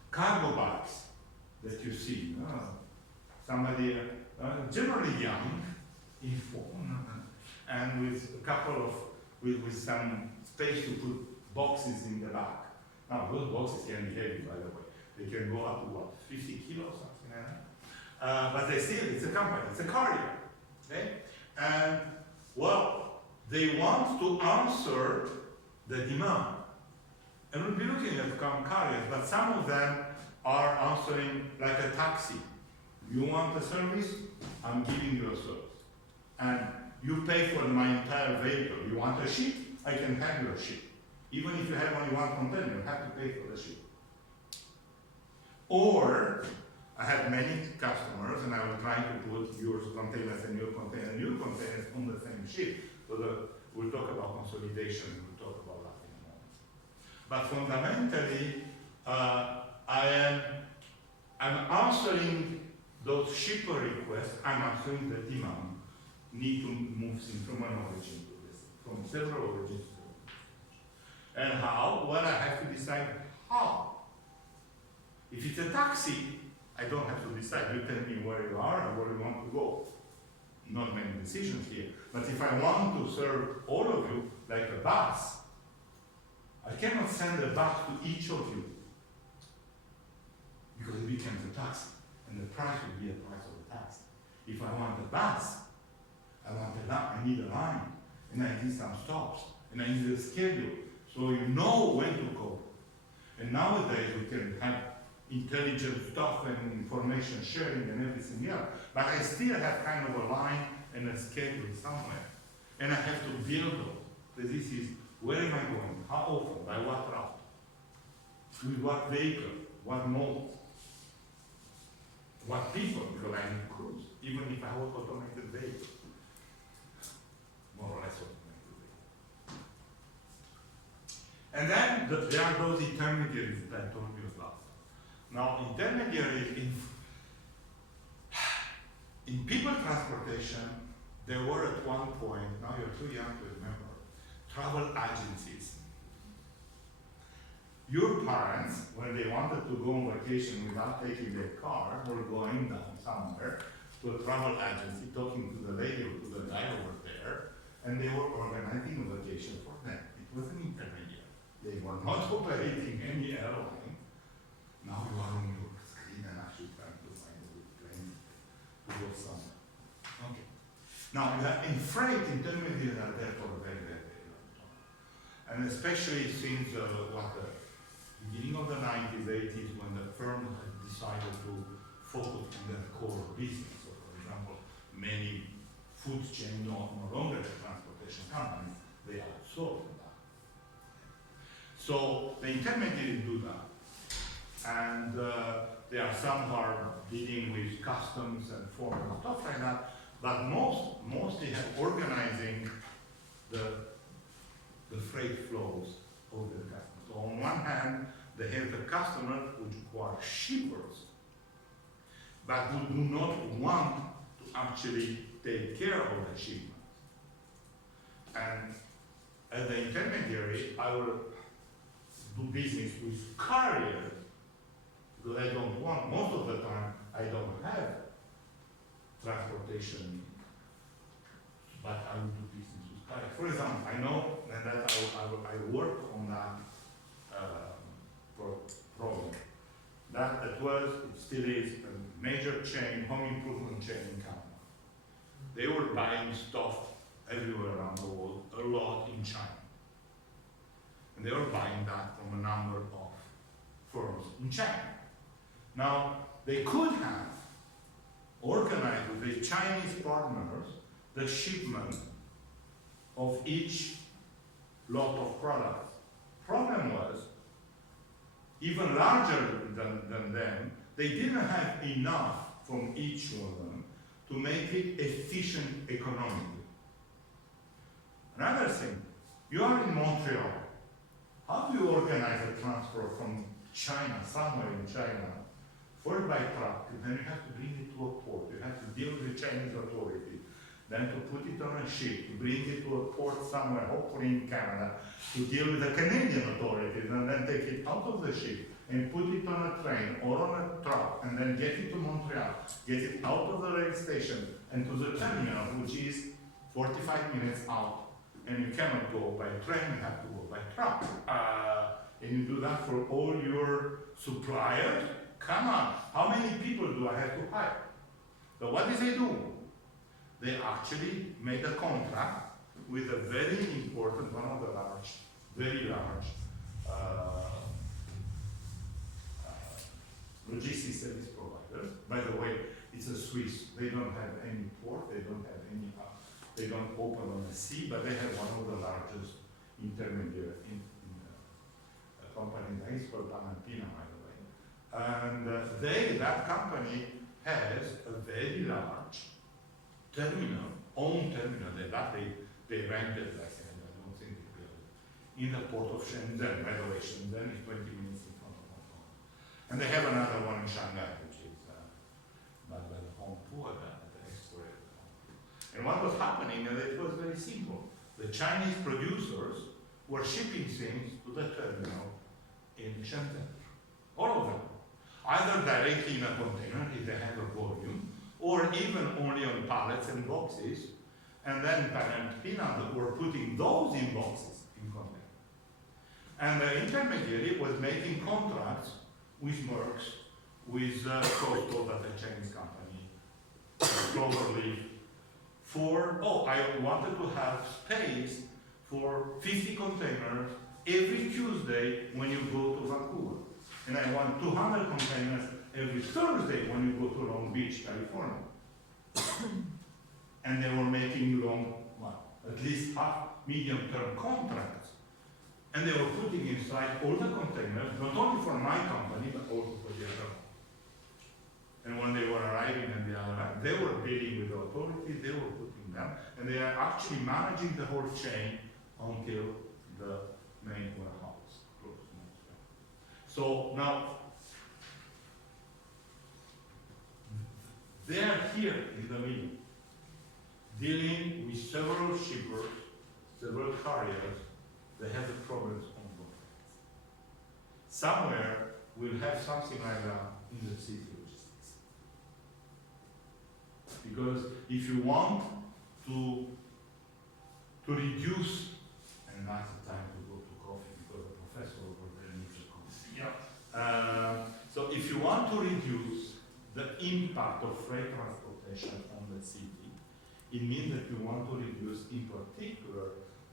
cargo bags that you see. Somebody, generally young, informed, and with a couple of, with some space to put boxes in the back. Now, those boxes can be heavy, by the way. They can go up to what, 50 kilos, something like that. But they still, it's a company, it's a carrier. Okay? And, well, they want to answer the demand. And we'll be looking at carriers, but some of them are answering like a taxi. You want a service? I'm giving you a service. And you pay for my entire vehicle. You want a ship? I can have you a ship. Even if you have only one container, you have to pay for the ship. Or, I have many customers, and I will try to put your containers and your containers on the same ship. So we'll talk about consolidation, we'll talk about that in a moment. But fundamentally, I'm answering those shipper requests, I'm answering the demand. Need to move things from one origin to this, from several origins to this. And how? Well, I have to decide how. If it's a taxi, I don't have to decide. You tell me where you are and where you want to go. Not many decisions here. But if I want to serve all of you like a bus, I cannot send a bus to each of you because it becomes a taxi, and the price will be the price of the taxi. If I want a bus, I need a line, and I need some stops, and I need a schedule, so you know when to go. And nowadays we can have intelligent stuff and information sharing and everything else, but I still have kind of a line and a schedule somewhere, and I have to build those. This is where am I going, how often, by what route, with what vehicle, what mode, what people, because I need crews, even if I have automated vehicle. More or less automated vehicle. And then there are those intermediaries that I told you about. Now, intermediaries in people transportation, there were at one point, now you're too young to remember, travel agencies. Your parents, when they wanted to go on vacation without taking their car, were going down somewhere to a travel agency, talking to the lady or to the guy over there, and they were organizing a vacation for them. It was an intermediary. They were not operating any airline. Now you are on your screen and actually trying to find a good plane to go somewhere. Okay. Now, in freight, intermediaries are there for a very, very, very long time. And especially since the beginning of the 90s, 80s, when the firm had decided to focus on their core business. So, for example, many food chains no longer have transportation companies, they outsource that. So the intermediaries do that. And there are some who are dealing with customs and foreign stuff like that, but mostly have organizing the freight flows of the customers. So on one hand, they have the customers who are shippers, but who do not want to actually take care of the shipment. And as the intermediary, I will do business with carriers, because I don't want, most of the time, I don't have transportation, but I will do business with carriers. For example, I know that I work on that problem. That it was, it still is, a major chain, home improvement chain in Canada. They were buying stuff everywhere around the world, a lot in China. And they were buying that from a number of firms in China. Now, they could have organized with the Chinese partners the shipment of each lot of products. Problem was, even larger than them, they didn't have enough from each of them to make it efficient economically. Another thing, you are in Montreal. How do you organize a transfer from China, somewhere in China, first by truck, then you have to bring it to a port, you have to deal with the Chinese authority, then to put it on a ship, to bring it to a port somewhere, hopefully in Canada, to deal with the Canadian authorities, and then take it out of the ship and put it on a train or on a truck, and then get it to Montreal, get it out of the rail station and to the terminal, which is 45 minutes out. And you cannot go by train, you have to go by truck. And you do that for all your suppliers? Come on, how many people do I have to hire? So what did they do? They actually made a contract with a very important, one of the large, very large logistics service providers. By the way, it's a Swiss. They don't have any port, they don't have any, they don't open on the sea, but they have one of the largest intermediate company. That is called Palantina, by the way. And that company has a very large terminal, own terminal. They rented, I said, I don't think they built it, in the port of Shenzhen. By the way, Shenzhen is 20 minutes in front of Hong Kong. And they have another one in Shanghai, which is by the Hongpu, the export. And what was happening, it was very simple. The Chinese producers were shipping things to the terminal in Shenzhen. All of them. Either directly in a container, if they have a volume, or even only on pallets and boxes. And then Palantina were putting those in boxes in containers. And the intermediary was making contracts with Merckx, with Costco, that's a Chinese company, Cloverleaf, for, I wanted to have space for 50 containers every Tuesday when you go to Vancouver. And I want 200 containers every Thursday when you go to Long Beach, California. And they were making long, at least half medium-term contracts. And they were putting inside all the containers, not only for my company, but also for the other one. And when they were arriving in the other one, they were dealing with the authorities, they were putting them, and they are actually managing the whole chain until the main warehouse closed. So now, they are here in the middle, dealing with several shippers, several carriers. They have the problems on both sides. Somewhere we'll have something like that in the city logistics. Because if you want to reduce, and that's the time to go to coffee because the professor over there needs a coffee. Yeah. So if you want to reduce the impact of freight transportation on the city, it means that you want to reduce, in particular,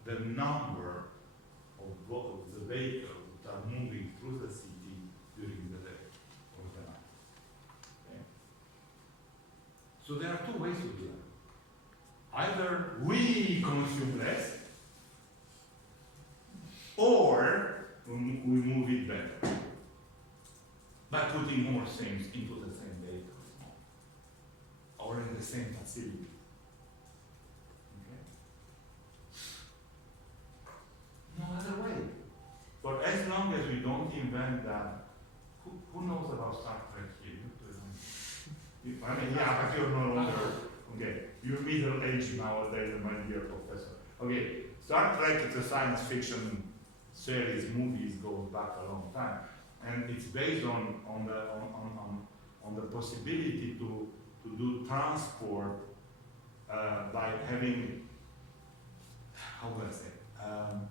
the number of the vehicles that are moving through the city during the day or the night. Okay? So there are two ways to do that. Either we consume less, or we move it better by putting more things into the same vehicles or in the same facility. No other way. But as long as we don't invent that, who knows about Star Trek here? I mean, yeah, but you're no longer, okay, you're middle-aged nowadays, my dear professor. Okay, Star Trek is a science fiction series, movies, goes back a long time. And it's based on the possibility to do transport by having, how do I say,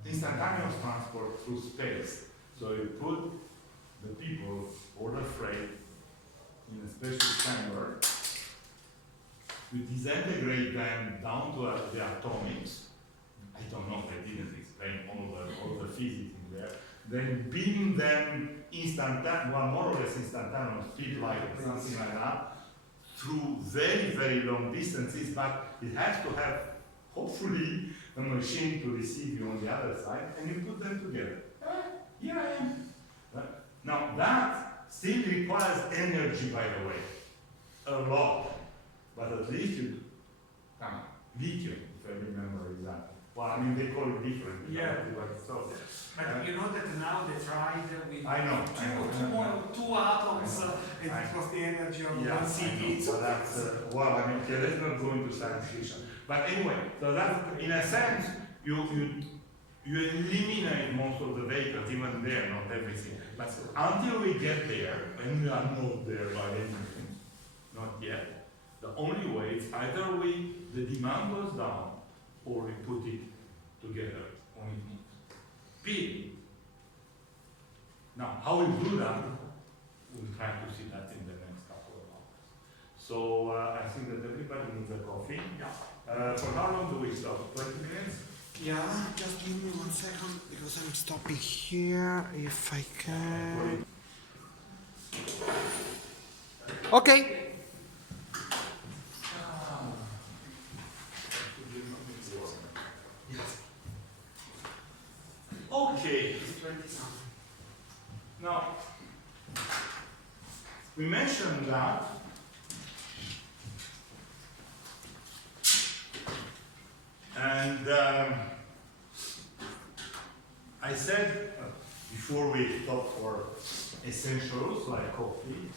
instantaneous transport through space. So you put the people or the freight in a special chamber, you disintegrate them down to the atomics. I don't know, I didn't explain all the physics in there. Then beam them more or less instantaneous speed light or something like that, through very, very long distances, but it has to have, hopefully, a machine to receive you on the other side, and you put them together. Here I am. Now that still requires energy, by the way, a lot, but at least you, lithium, if I remember exactly. Why? I mean, they call it different. Yeah. But so, But you know that now they tried with I know. two atoms, and I it was the energy of yeah, one I city. know. So that's, well, I mean, okay, let's not go into science fiction. But anyway, so that, in a sense, you eliminate most of the vehicles, even there, not everything. But until we get there, and we are not there by any means, not yet, the only way is either the demand goes down, or we put it together when it needs. Period. Now, how we do that, we'll try to see that in the next couple of hours. So I think that everybody needs a coffee. Yeah. For how long do we stop? 20 minutes? Yeah, just give me 1 second because I'm stopping here if I can. Okay. Okay. Now, we mentioned that and I said before we stop for essentials like coffee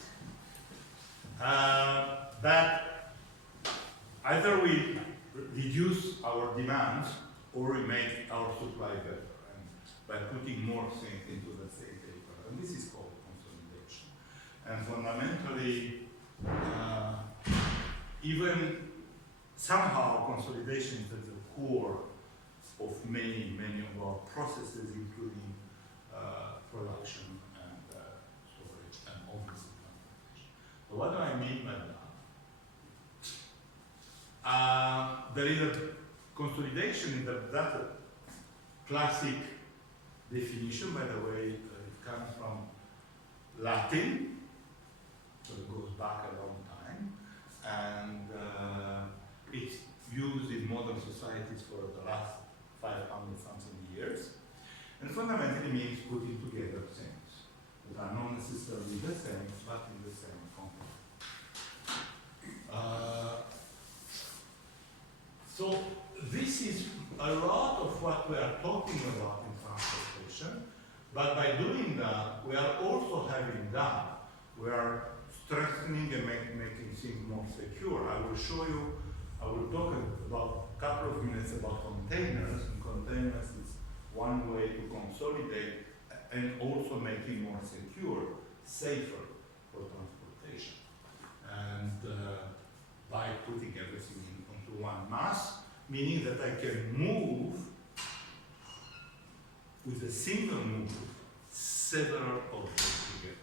that either we reduce our demands or we make our supply better, and by putting more things into the same paper. And this is called consolidation. And fundamentally, even somehow consolidation is at the core of many of our processes, including production and storage and obviously transportation. So what do I mean by that? There is a consolidation in that classic definition, by the way, it comes from Latin, so it goes back a long time, and it's used in modern societies for the last 500 something years, and fundamentally means putting together things that are not necessarily the same, but in the same context. So this is a lot of what we are talking about in transportation, but by doing that, we are also having that. We are strengthening and making things more secure. I will talk about a couple of minutes about containers, and containers is one way to consolidate and also make it more secure, safer for transportation. And by putting everything into one mass, meaning that I can move with a single move several objects together.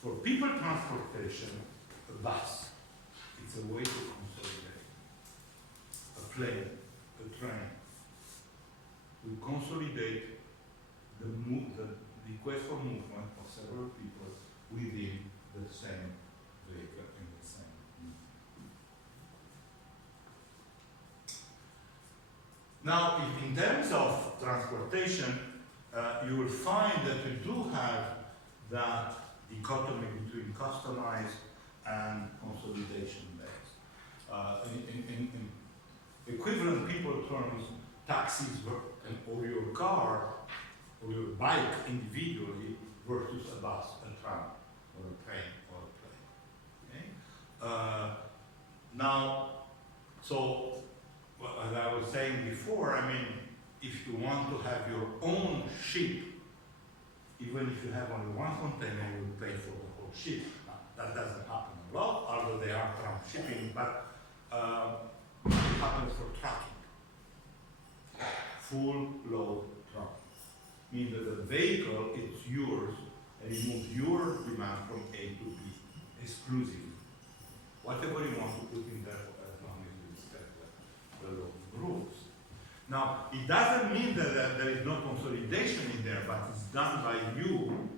For people transportation, a bus, it's a way to consolidate. A plane, a train. We consolidate the request for movement of several people within the same vehicle in the same movement. Now, in terms of transportation, you will find that we do have that dichotomy between customized and consolidation based. In equivalent people terms, taxis or your car or your bike individually versus a bus, a tram, or a train, or a plane. Okay? Now, so as I was saying before, I mean, if you want to have your own ship, even if you have only one container, you will pay for the whole ship. Now, that doesn't happen a lot, although they are tram shipping, but it happens for trucking. Full load trucking. Means that the vehicle is yours, and it moves your demand from A to B exclusively. Whatever you want to put in there, as long as you respect the load rules. Now, it doesn't mean that there is no consolidation in there, but it's done by you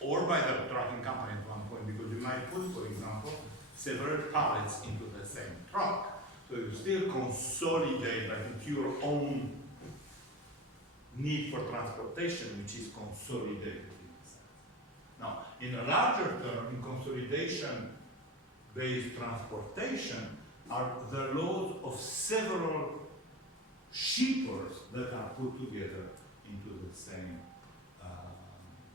or by the trucking company at one point, because you might put, for example, several pallets into the same truck. So you still consolidate, but it's your own need for transportation, which is consolidated in a sense. Now, in a larger term, in consolidation-based transportation, are the loads of several shippers that are put together into the same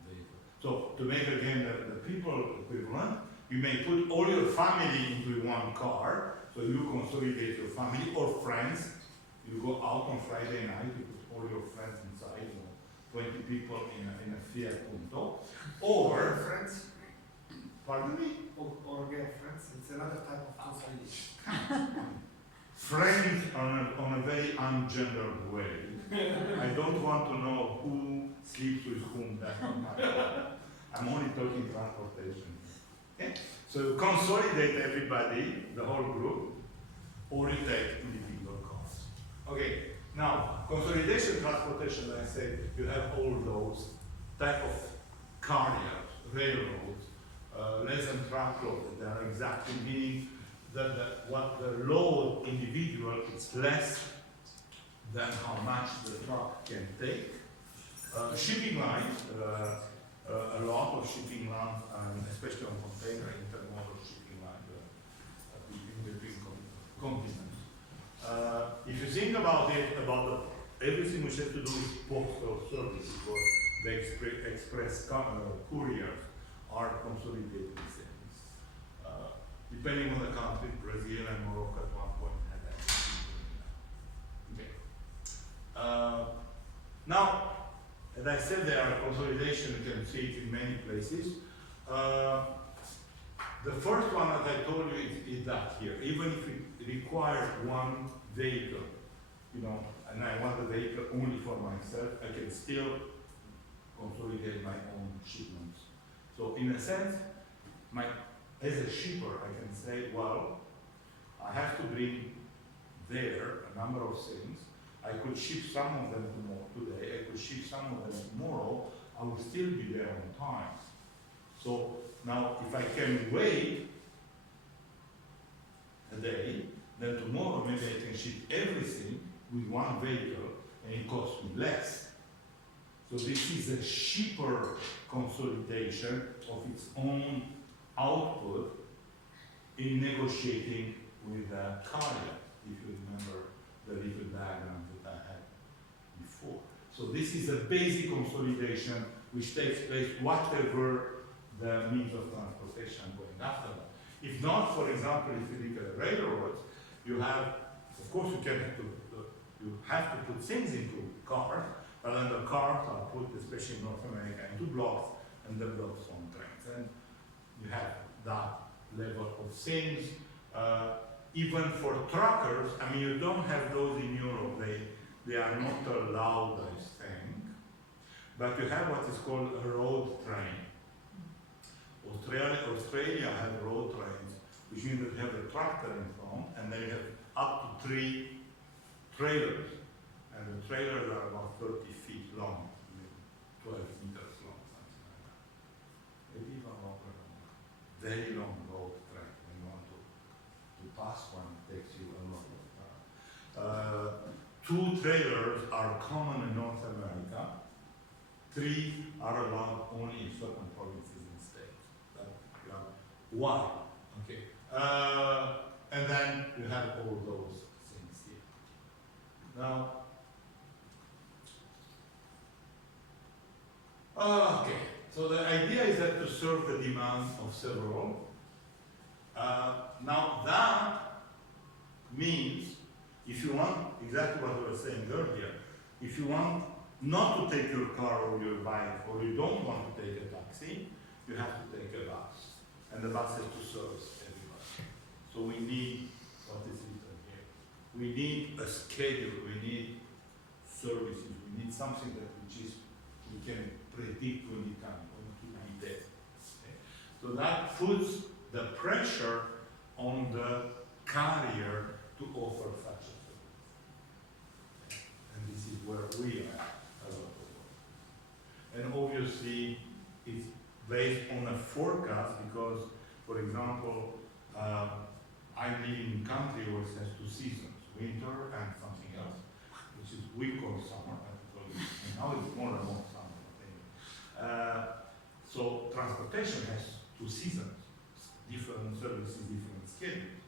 vehicle. So to make again the people equivalent, you may put all your family into one car, so you consolidate your family or friends. You go out on Friday night, you put all your friends inside, 20 people in a Fiat Punto. Or, friends pardon me? or girlfriends, it's another type of consolidation. Friends on a very ungendered way. I don't want to know who sleeps with whom, that's not my problem. I'm only talking transportation. Okay? So you consolidate everybody, the whole group, or you take individual cars. Okay, now consolidation transportation, I say you have all those type of carriers, railroads, less than truckload. They are exactly meaning that what the load individual is less than how much the truck can take. Shipping lines, a lot of shipping lines, especially on container intermodal shipping lines between continents. If you think about it, about everything which has to do with postal service, or the express couriers are consolidated things. Depending on the country, Brazil and Morocco at one point had that. Okay. Now, as I said, there are consolidation, you can see it in many places. The first one, as I told you, is that here. Even if it requires one vehicle, and I want the vehicle only for myself, I can still consolidate my own shipments. So in a sense, as a shipper, I can say, well, I have to bring there a number of things. I could ship some of them today, I could ship some of them tomorrow, I will still be there on time. So now, if I can wait a day, then tomorrow maybe I can ship everything with one vehicle and it costs me less. So this is a cheaper consolidation of its own output in negotiating with the carrier, if you remember the little diagram that I had before. So this is a basic consolidation which takes place whatever the means of transportation going after that. If not, for example, if you look at railroads, you have, of course, you have to put things into cars, but then the cars are put, especially in North America, into blocks, and the blocks on trains. And you have that level of things. Even for truckers, I mean, you don't have those in Europe. They are not allowed, I think. But you have what is called a road train. Australia has road trains, which means that you have a tractor in front, and then you have up to 3 trailers. And the trailers are about 30 feet long, 12 meters long, something like that. Maybe even longer than that. Very long road train. When you want to pass one, it takes you a lot of time. 2 trailers are common in North America. 3 are allowed only in certain provinces and states. Why? Okay. And then you have all those things here. Now, okay. So the idea is that to serve the demand of several. Now that means, if you want, exactly what I was saying earlier, if you want not to take your car or your bike, or you don't want to take a taxi, you have to take a bus. And the bus has to service everybody. So we need, what is written here? We need a schedule, we need services, we need something that we can predict when it comes, when it will be there. Okay? So that puts the pressure on the carrier to offer such a service. Okay? And this is where we are a lot of work. And obviously, it's based on a forecast because, for example, I'm living in a country where it has 2 seasons, winter and something else, which is we call summer, and now it's more and more summer. So transportation has 2 seasons, different services, different schedules.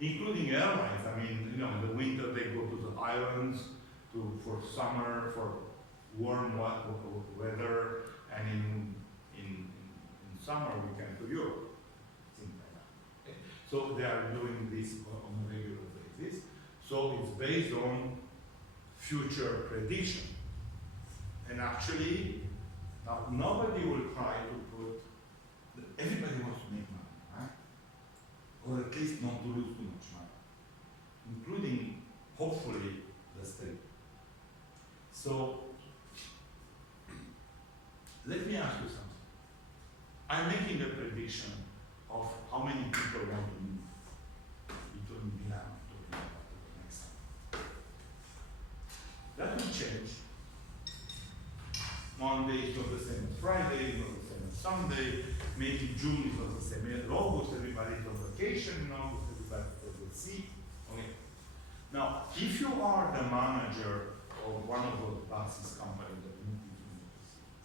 including airlines. I mean, you know, in the winter they go to the islands for summer, for warm weather, and in summer we can to Europe, things like that. Okay? So they are doing this on a regular basis. So it's based on future prediction. And actually, now nobody will try to put, everybody wants to make money, right? Or at least not to lose too much money, including, hopefully, the state. So, let me ask you something. I'm making a prediction of how many people want to move between Milan to the next time. That will change. Monday is not the same as Friday, is not the same as Sunday. Maybe June is not the same as August. Everybody is on vacation in August. Everybody will see. Okay. Now, if you are the manager of one of those buses companies that move between the cities,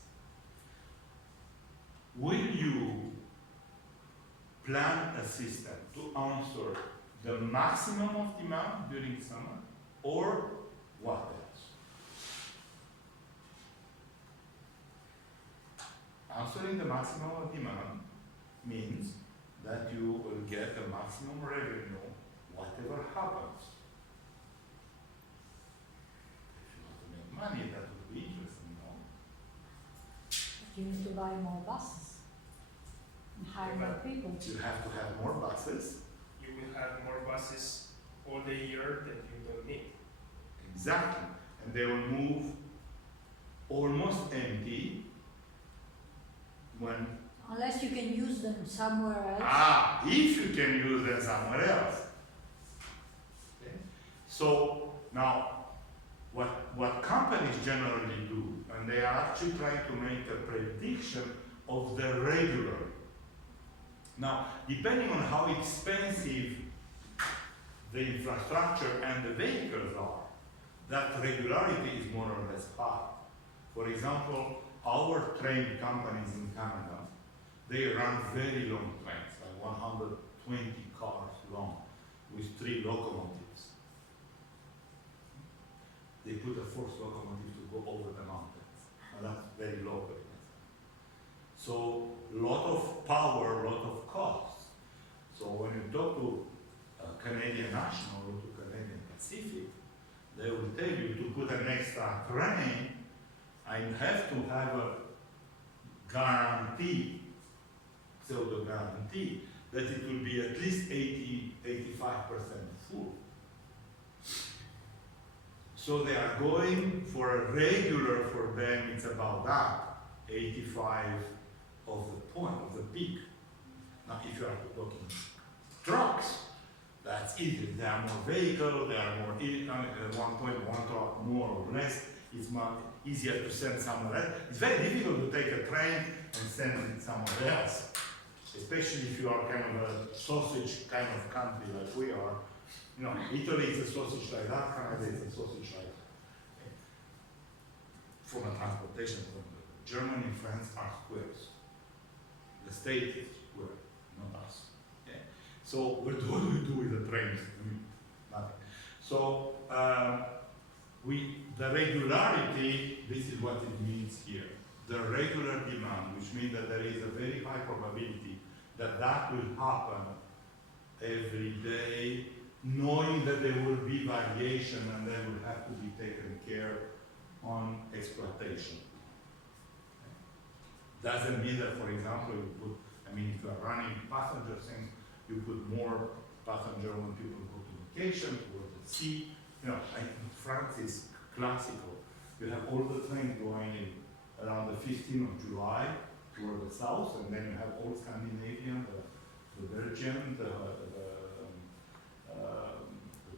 will you plan a system to answer the maximum of demand during summer, or what else? Answering the maximum of demand means that you will get the maximum revenue, whatever happens. If you want to make money, that would be interesting, no? You need to buy more buses and hire more people. You have to have more buses. You will have more buses all the year that you don't need. Exactly. And they will move almost empty when... Unless you can use them somewhere else. If you can use them somewhere else. Okay. So now, what companies generally do, and they are actually trying to make a prediction of the regular. Now, depending on how expensive the infrastructure and the vehicles are, that regularity is more or less high. For example, our train companies in Canada, they run very long trains, like 120 cars long, with 3 locomotives. They put a 4th locomotive to go over the mountains, and that's very local. So, a lot of power, a lot of costs. So when you talk to Canadian National or to Canadian Pacific, they will tell you to put an extra train, I have to have a guarantee, pseudo guarantee, that it will be at least 85% full. So they are going for a regular, for them it's about that, 85 of the point, of the peak. Now if you are talking trucks, that's easy. There are more vehicles, there are more, at one point, one truck more or less, it's much easier to send somewhere else. It's very difficult to take a train and send it somewhere else, especially if you are kind of a sausage kind of country like we are. You know, Italy is a sausage like that, Canada is a sausage like that. Okay. From a transportation point of view, Germany and France are squares. The state is square, not us. Okay. So what do we do with the trains? I mean, nothing. So the regularity, this is what it means here. The regular demand, which means that there is a very high probability that that will happen every day, knowing that there will be variation and they will have to be taken care on exploitation. Doesn't mean that, for example, you put, I mean, if you are running passenger things, you put more passenger when people go to vacation, go to the sea. You know, France is classical. You have all the trains going in around the 15th of July toward the south, and then you have all Scandinavian, the Belgian, the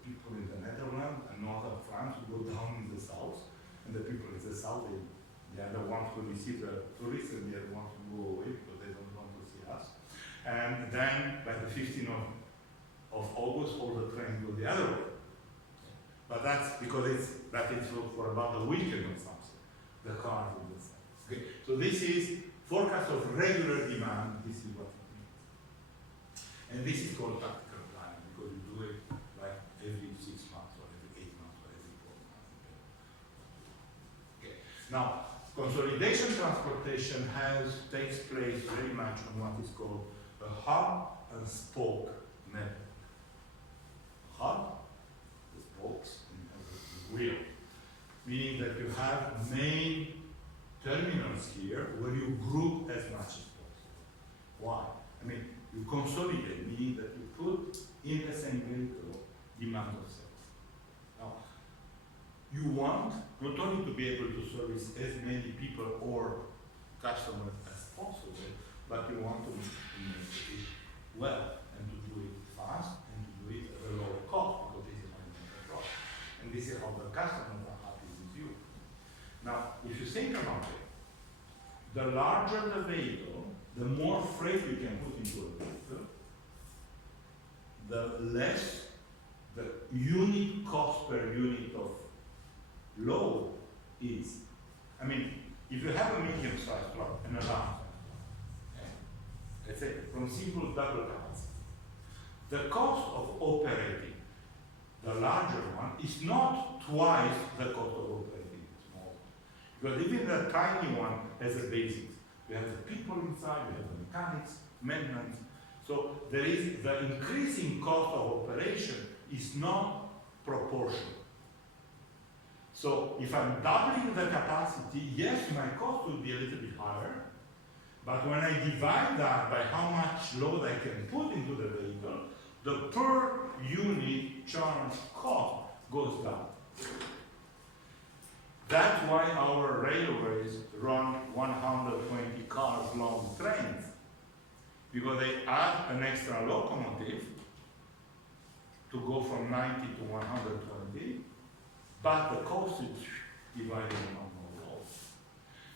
people in the Netherlands and northern France who go down in the south, and the people in the south, they are the ones who receive the tourists, and they are the ones who go away because they don't want to see us. And then by the 15th of August, all the trains go the other way. But that's because that is for about a weekend or something. The cars in the south. Okay? So this is forecast of regular demand. This is what it means. And this is called tactical planning because you do it Now, consolidation transportation takes place very much on what is called a hub and spoke network. Hub, the spokes, and the wheel, meaning that you have main terminals here where you group as much as possible. Why? I mean, you consolidate, meaning that you put in the same vehicle demand of sales. Now, you want not only to be able to service as many people or customers as possible, but you want to make it well and to do it fast and to do it at a lower cost, because this is how you make a profit. And this is how the customers are happy with you. Now, if you think about it, the larger the vehicle, the more freight you can put into a vehicle, the less the unit cost per unit of load is. I mean, if you have a medium-sized truck and a large truck, okay, let's say from simple double capacity, the cost of operating the larger one is not twice the cost of operating the small one. Because even the tiny one has a basics. You have the people inside, you have the mechanics, maintenance. So there is the increasing cost of operation is not proportional. So if I'm doubling the capacity, yes, my cost will be a little bit higher, but when I divide that by how much load I can put into the vehicle, the per unit charge cost goes down. That's why our railways run 120 cars long trains, because they add an extra locomotive to go from 90 to 120, but the cost is divided among the load.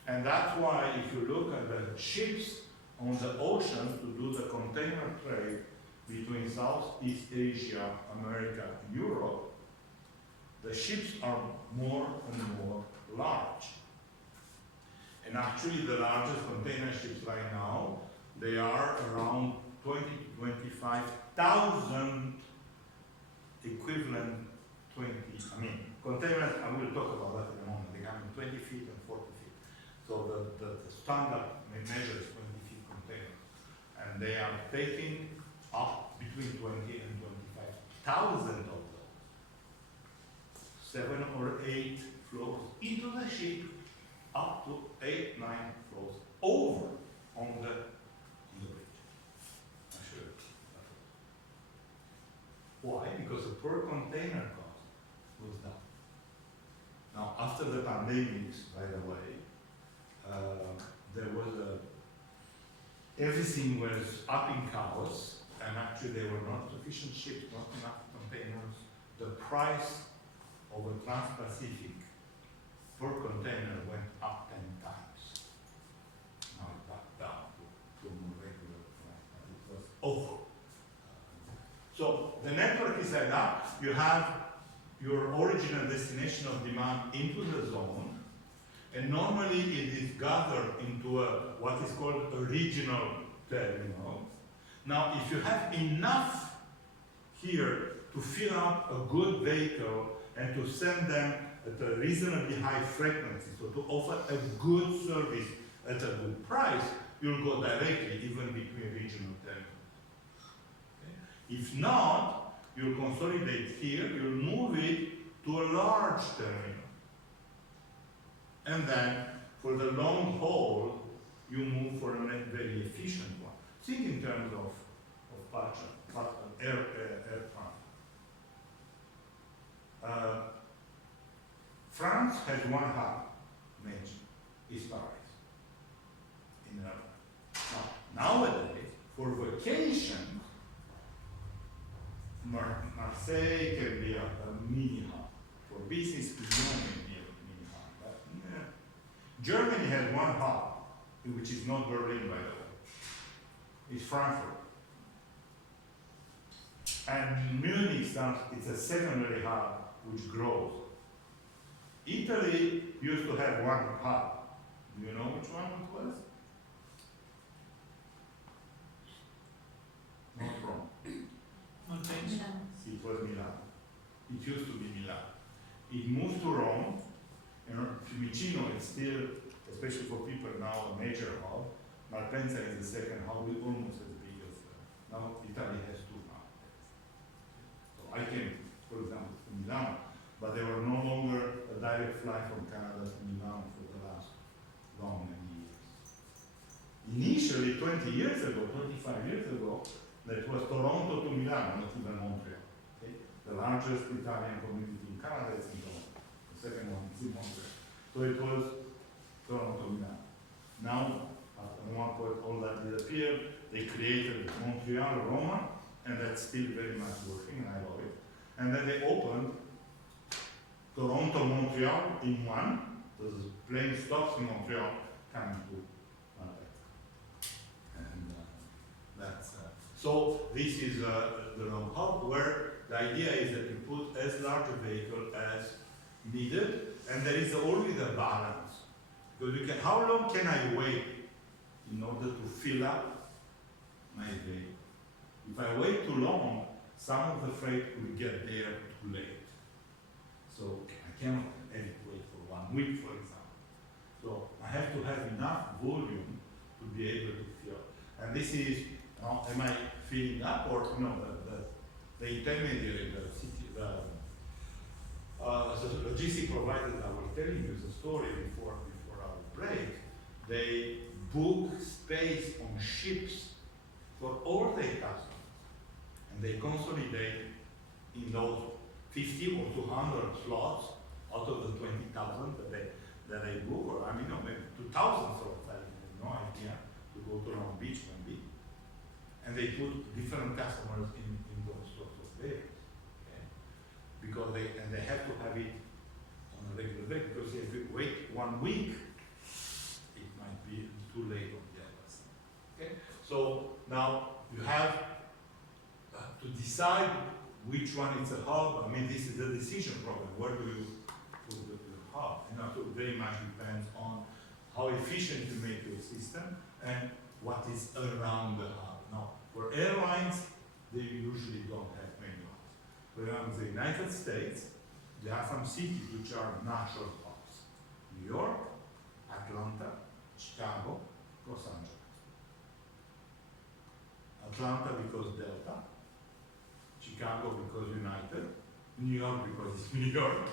And that's why if you look at the ships on the ocean to do the container trade between Southeast Asia, America, and Europe, the ships are more and more large. And actually the largest container ships right now, they are around 20 to 25,000 equivalent 20, I mean, containers, I will talk about that in a moment, they come in 20 feet and 40 feet. So the standard measure is 20 feet container. And they are taking up between 20 and 25,000 of those. 7 or 8 flows into the ship, up to 8, 9 flows over on the bridge. I'm sure. Why? Because the per container cost goes down. Now, after the pandemics, by the way, there was everything was up in chaos, and actually there were not sufficient ships, not enough containers. The price of a Trans-Pacific per container went up 10 times. Now it's back down to a more regular price, but it was over. So the network is like that. You have your original destination of demand into the zone, and normally it is gathered into what is called a regional terminal. Now, if you have enough here to fill up a good vehicle and to send them at a reasonably high frequency, so to offer a good service at a good price, you'll go directly even between regional terminals. Okay? If not, you'll consolidate here, you'll move it to a large terminal. And then, for the long haul, you move for a very efficient one. Think in terms of air transport. France has one hub, major, is Paris. Now, nowadays, for vacation, Marseille can be a mini hub. For business, Lyon can be a mini hub. But, Germany has one hub, which is not Berlin, by the way. It's Frankfurt. And Munich it's a secondary hub which grows. Italy used to have one hub. Do you know which one it was? Not Rome. It was Milan. It used to be Milan. It moved to Rome, and Fiumicino is still, especially for people now, a major hub. Malpensa is the second hub, with almost as big as, now Italy has two now. So I came, for example, to Milan, but there were no longer a direct flight from Canada to Milan for the last long many years. Initially, 20 years ago, 25 years ago, that was Toronto to Milan, not even Montreal. Okay? The largest Italian community in Canada is in Toronto. The second one is in Montreal. So it was Toronto, Milan. Now, at one point, all that disappeared. They created Montreal, Roma, and that's still very much working, and I love it. And then they opened Toronto, Montreal in one. There's plane stops in Montreal coming to and that's so this is the long hub where the idea is that you put as large a vehicle as needed, and there is always a balance. Because you can, how long can I wait in order to fill up my vehicle? If I wait too long, some of the freight will get there too late. So I cannot have it wait for 1 week, for example. So I have to have enough volume to be able to fill. And this is, am I filling up or no? The intermediary, the logistic providers I was telling you the story before our break, they book space on ships for all their customers, and they consolidate in those 50 or 200 slots out of the 20,000 that they book, or I mean, no, maybe 2,000 slots. I have no idea to go to Long Beach maybe, and they put different customers in those slots of theirs, okay? Because they have to have it on a regular basis. Because if you wait 1 week, it might be too late on the other side. Okay? So now you have to decide which one is a hub. I mean, this is a decision problem. Where do you put the hub? And also very much depends on how efficient you make your system and what is around the hub. Now, for airlines, they usually don't have many hubs. For example, the United States, there are some cities which are natural hubs. New York, Atlanta, Chicago, Los Angeles. Atlanta because Delta, Chicago because United, New York because it's New York,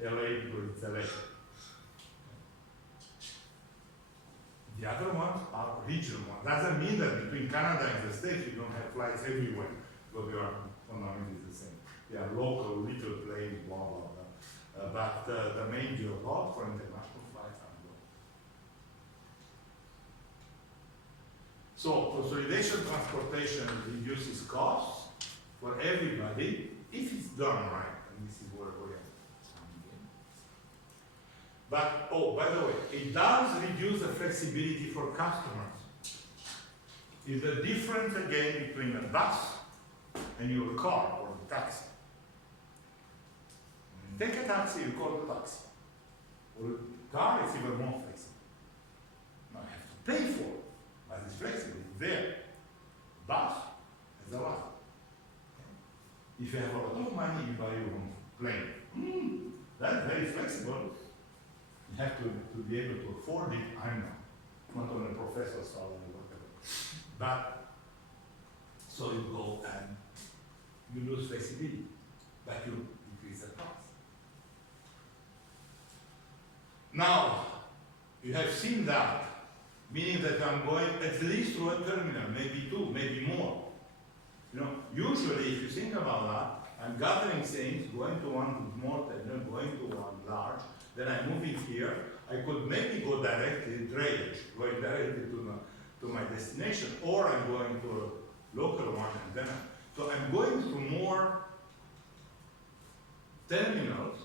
LA because it's LA. The other ones are regional ones. Doesn't mean that between Canada and the States you don't have flights everywhere, because they are fundamentally the same. They are local, little planes, blah, blah, blah. But the major hub for international flights are local. So consolidation transportation reduces costs for everybody if it's done right, and this is where we are. But, oh, by the way, it does reduce the flexibility for customers. Is the difference again between a bus and your car or a taxi. When you take a taxi, you call it a taxi. Or a car is even more flexible. Now you have to pay for it, but it's flexible, it's there. Bus is a lot. If you have a lot of money, you buy your own plane. That's very flexible. You have to be able to afford it, I know. Not on a professor's salary or whatever. But, so you go and you lose flexibility, but you increase the cost. Now, you have seen that, meaning that I'm going at least through a terminal, maybe two, maybe more. You know, usually if you think about that, I'm gathering things, going to one small terminal, going to one large, then I'm moving here. I could maybe go directly, drayage, going directly to my destination, or I'm going to a local one, and then so I'm going to more terminals.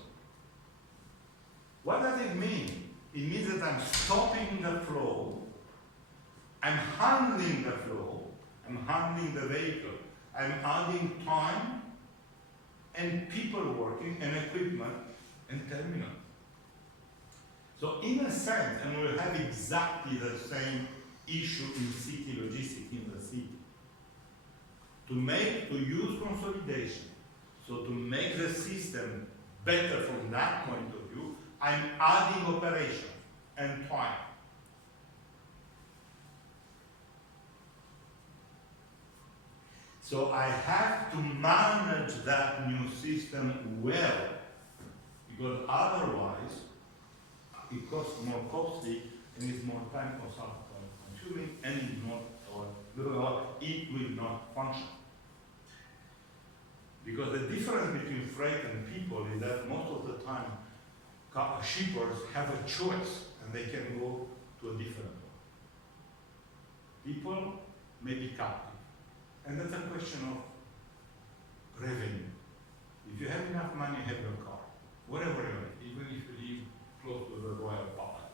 What does it mean? It means that I'm stopping the flow, I'm handling the flow, I'm handling the vehicle, I'm adding time and people working and equipment and terminal. So in a sense, and we'll have exactly the same issue in city logistics in the city. To use consolidation, so to make the system better from that point of view, I'm adding operations. and twine. So I have to manage that new system well, because otherwise it costs more costly and it's more time consuming and it's not, or it will not function. Because the difference between freight and people is that most of the time shippers have a choice and they can go to a different one. People may be captive. And that's a question of revenue. If you have enough money, have your car, wherever you are, even if you live close to the Royal Palace,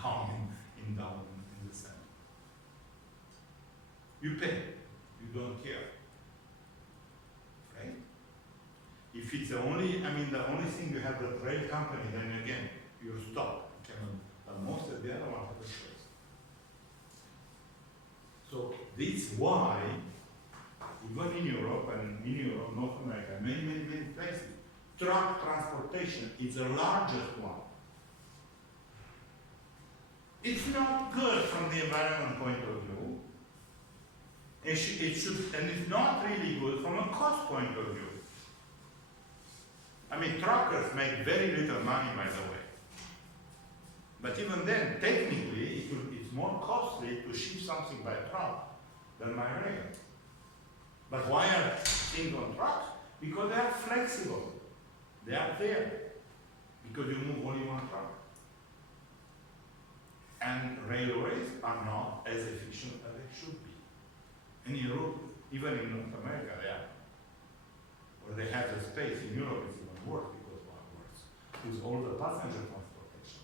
down in the center. You pay, you don't care, right? If it's the only thing you have the rail company, then again, you're stuck. You cannot, but most of the other ones have a choice. So this is why, even in Europe, North America, many places, truck transportation is the largest one. It's not good from the environment point of view. And it's not really good from a cost point of view. I mean, truckers make very little money, by the way. But even then, technically, it's more costly to ship something by truck than by rail. But why are things on trucks? Because they are flexible. They are there. Because you move only one truck. And railways are not as efficient as they should be. In Europe, even in North America, they are. Where they have the space. In Europe, it's even worse because of what works. With all the passenger transportation,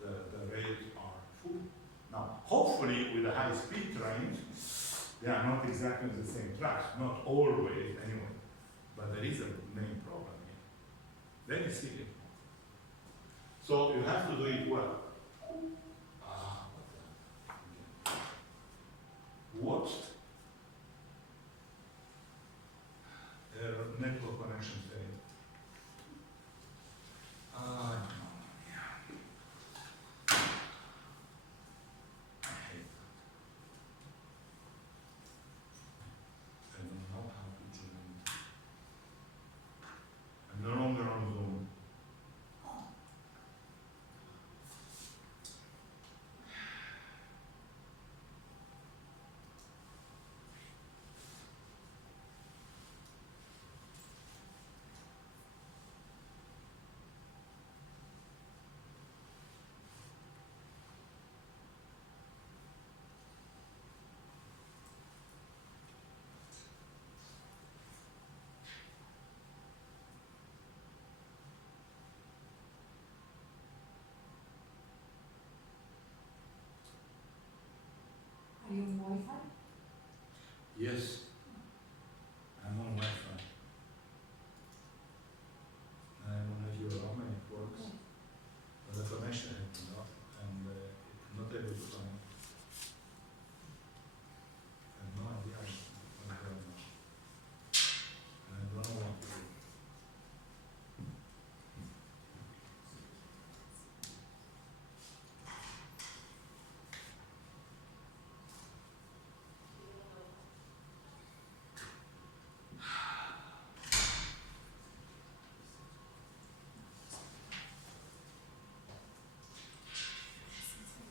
the rails are full. Now, hopefully, with the high-speed trains, they are not exactly the same tracks, not always anyway. But there is a main problem here. Very serious. So you have to do it well. What? Network connection failed. I don't know. I hate that. I don't know how to do it. I'm no longer on Zoom. Are you on Wi-Fi? Yes, I'm on Wi-Fi. I don't know if you allow me, it works. Okay. But the connection is not, and not able to connect. I have no idea what's going on. And I don't know what to do.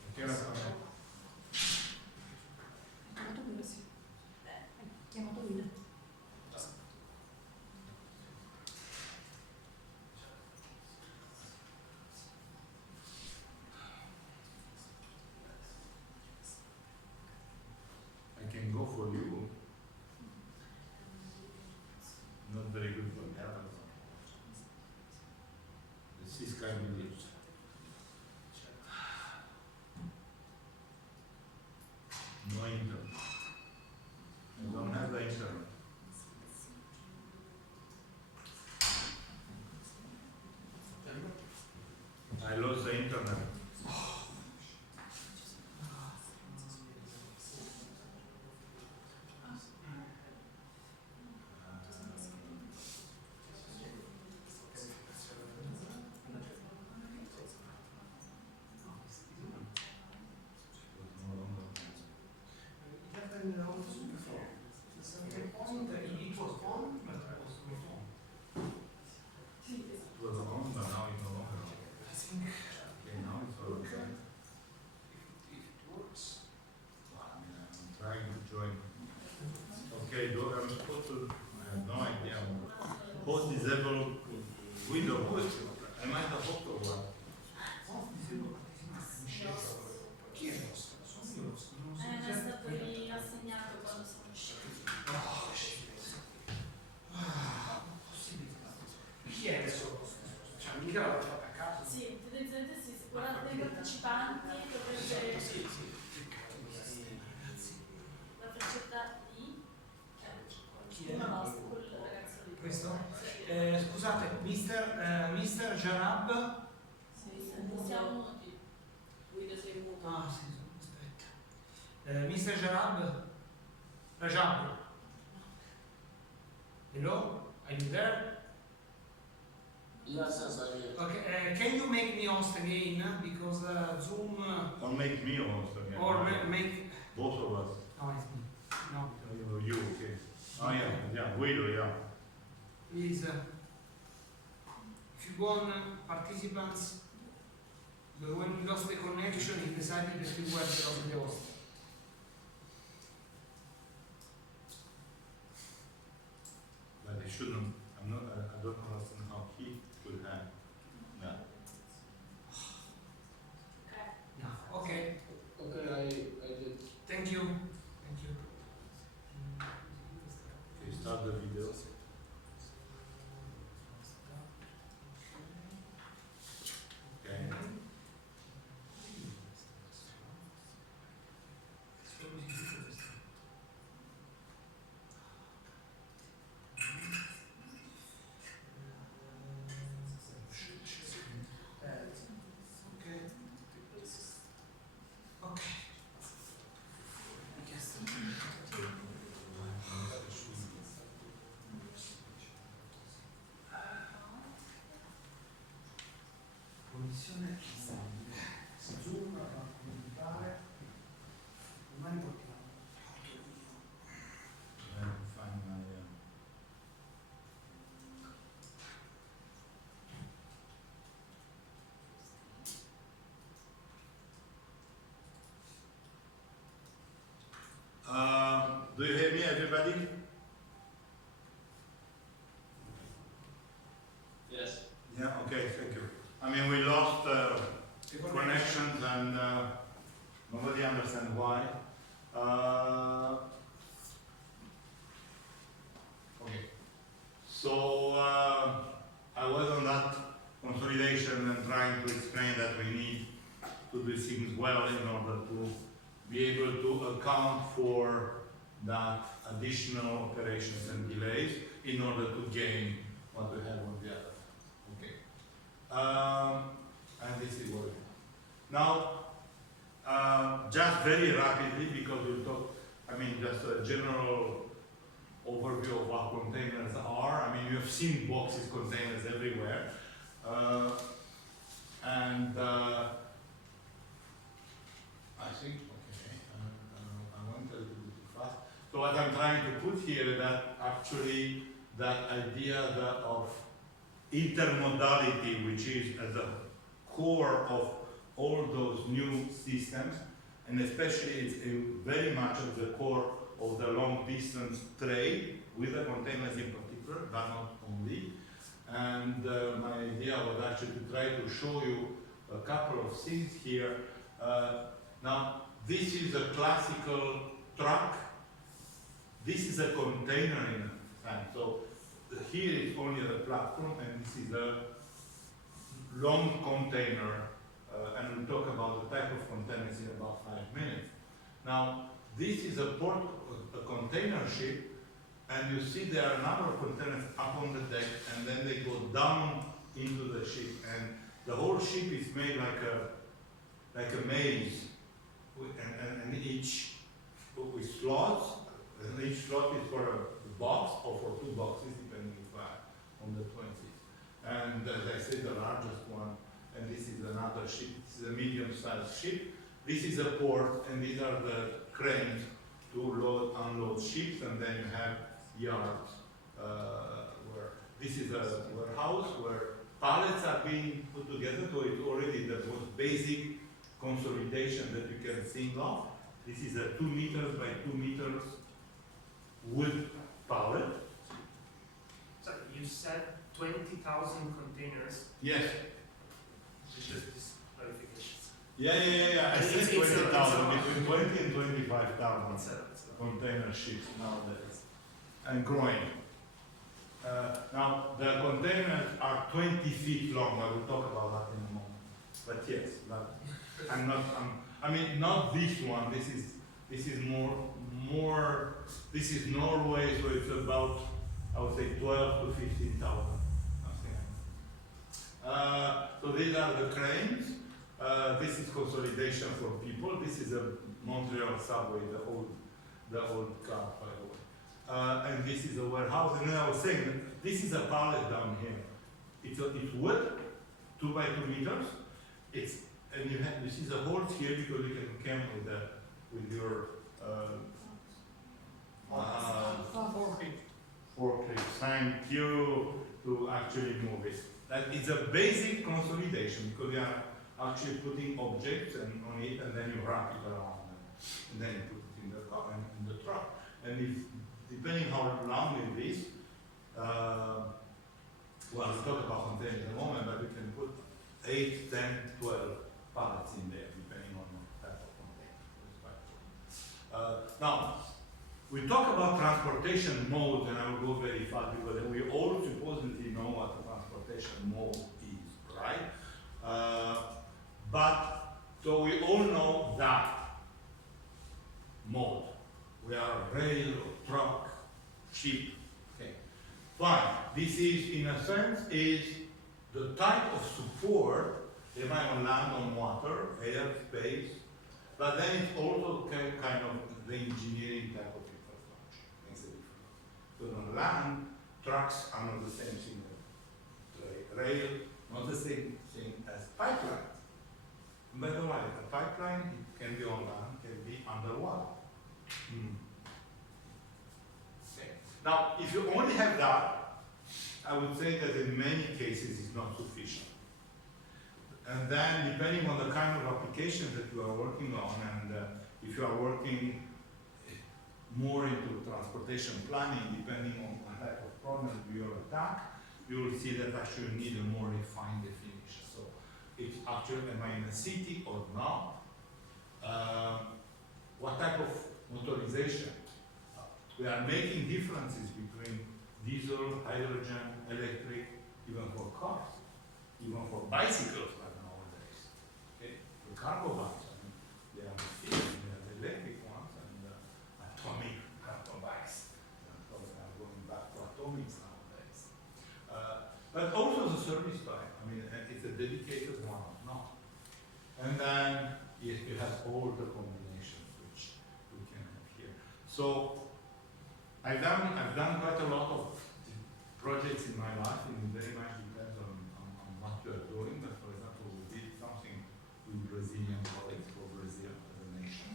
I cannot connect. Chiamato Guido. I can go for you. Not very good for the others. This is kind of it. No internet. I don't have the internet. I lost the internet. dei partecipanti dovrebbe Sì. la freccetta lì, Chi è? non nostro, quel ragazzo lì. Questo? Sì. Scusate, Mister Jarab? Sì, siamo muti. Guido sei muto. Ah sì, aspetta. Mister Jarab? Rajab? Hello? Are you there? Yes, I'm here. Okay, can you make me host again? Because Zoom Or make me host again. or make. Both of us. No, it's me. No, You, okay. Oh yeah, Guido, yeah. please. If you go on participants, but when we lost the connection, it decided that we were the host. But they shouldn't. I don't understand how he could have. Yeah. No. Okay. Okay, I did. Thank you. Thank you. Okay, start the video. Okay. Okay. Okay. Commissione Zoom fa comunicare. Domani portiamo. Find my. Do you hear me, everybody? Yes. Yeah. Okay. Thank you. I mean, we lost connections and nobody understands why. Okay. So I was on that consolidation and trying to explain that we need to do things well in order to be able to account for that additional operations and delays in order to gain what we have on the other. Okay. And this is what we have. Now, just very rapidly, because we'll talk, I mean, just a general overview of what containers are. I mean, you have seen boxes, containers everywhere. I think, okay, I went a little bit too fast. So what I'm trying to put here, that actually that idea of intermodality, which is at the core of all those new systems, and especially it's very much at the core of the long distance trade, with the containers in particular, but not only. And my idea was actually to try to show you a couple of things here. Now, this is a classical truck. This is a container in a sense. So here is only the platform, and this is a long container. And we'll talk about the type of containers in about 5 minutes. Now, this is a container ship, and you see there are a number of containers up on the deck, and then they go down into the ship, and the whole ship is made like a maze, and each with slots, and each slot is for a box or for 2 boxes, depending on the 20s. And as I said, the largest one, and this is another ship. This is a medium-sized ship. This is a port, and these are the cranes to load, unload ships, and then you have yards where this is a warehouse where pallets are being put together. So it's already the most basic consolidation that you can think of. This is a 2 meters by 2 meters wood pallet. So you said 20,000 containers. Yes. Just this clarification. Yeah. I said It's 20,000, between 20 and 25,000 It's a- container ships nowadays, and growing. Now, the containers are 20 feet long. I will talk about that in a moment. But yes, I'm not. I mean, not this one. This is more. This is Norway, so it's about, I would say, 12 to 15,000. So these are the cranes. This is consolidation for people. This is a Montreal subway, the old car, by the way. And this is a warehouse. And then I was saying, this is a pallet down here. It's wood, 2 by 2 meters. And you see the holes here because you can come with your forklift. Thank you to actually move it. That is a basic consolidation because you are actually putting objects on it and then you wrap it around and then you put it in the car and in the truck. And if, depending how long it is, well, we'll talk about containers in a moment, but you can put 8, 10, 12 pallets in there, depending on the type of container. Now, we talk about transportation modes, and I will go very fast because we all supposedly know what the transportation mode is, right? So we all know that mode. We are rail, truck, ship. Okay, fine. This is, in a sense, is the type of support they might on land, on water, air, space, but then it's also kind of the engineering type of infrastructure. Makes a difference. Because on land, trucks are not the same thing as rail, not the same thing as pipelines. By the way, a pipeline, it can be on land, can be underwater. Okay. Now, if you only have that, I would say that in many cases it's not sufficient. And then, depending on the kind of applications that you are working on, and if you are working more into transportation planning, depending on what type of problem you attack, you will see that actually you need a more refined definition. So, it's actually, am I in a city or not? What type of motorization? We are making differences between diesel, hydrogen, electric, even for cars, even for bicycles like nowadays. Okay? The cargo bikes, I mean, they are the electric ones and atomic cargo bikes. So we are going back to atomics nowadays. But also the service type. I mean, it's a dedicated one, no. And then you have all the combinations which we can have here. So I've done quite a lot of projects in my life, and it very much depends on what you are doing. But for example, we did something with Brazilian colleagues for Brazil as a nation,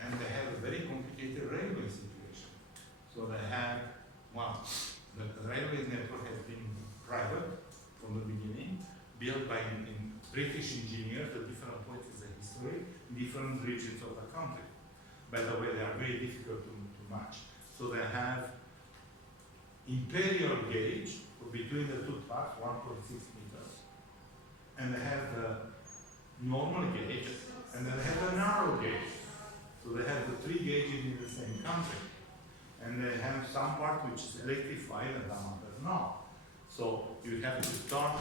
and they have a very complicated railway situation. So they have, well, the railway network has been private from the beginning, built by British engineers at different points in the history, in different regions of the country. By the way, they are very difficult to match. So they have imperial gauge between the two tracks, 1.6 meters, and they have the normal gauge, and then they have the narrow gauge. So they have the 3 gauges in the same country, and they have some part which is electrified and some others not. So you have to start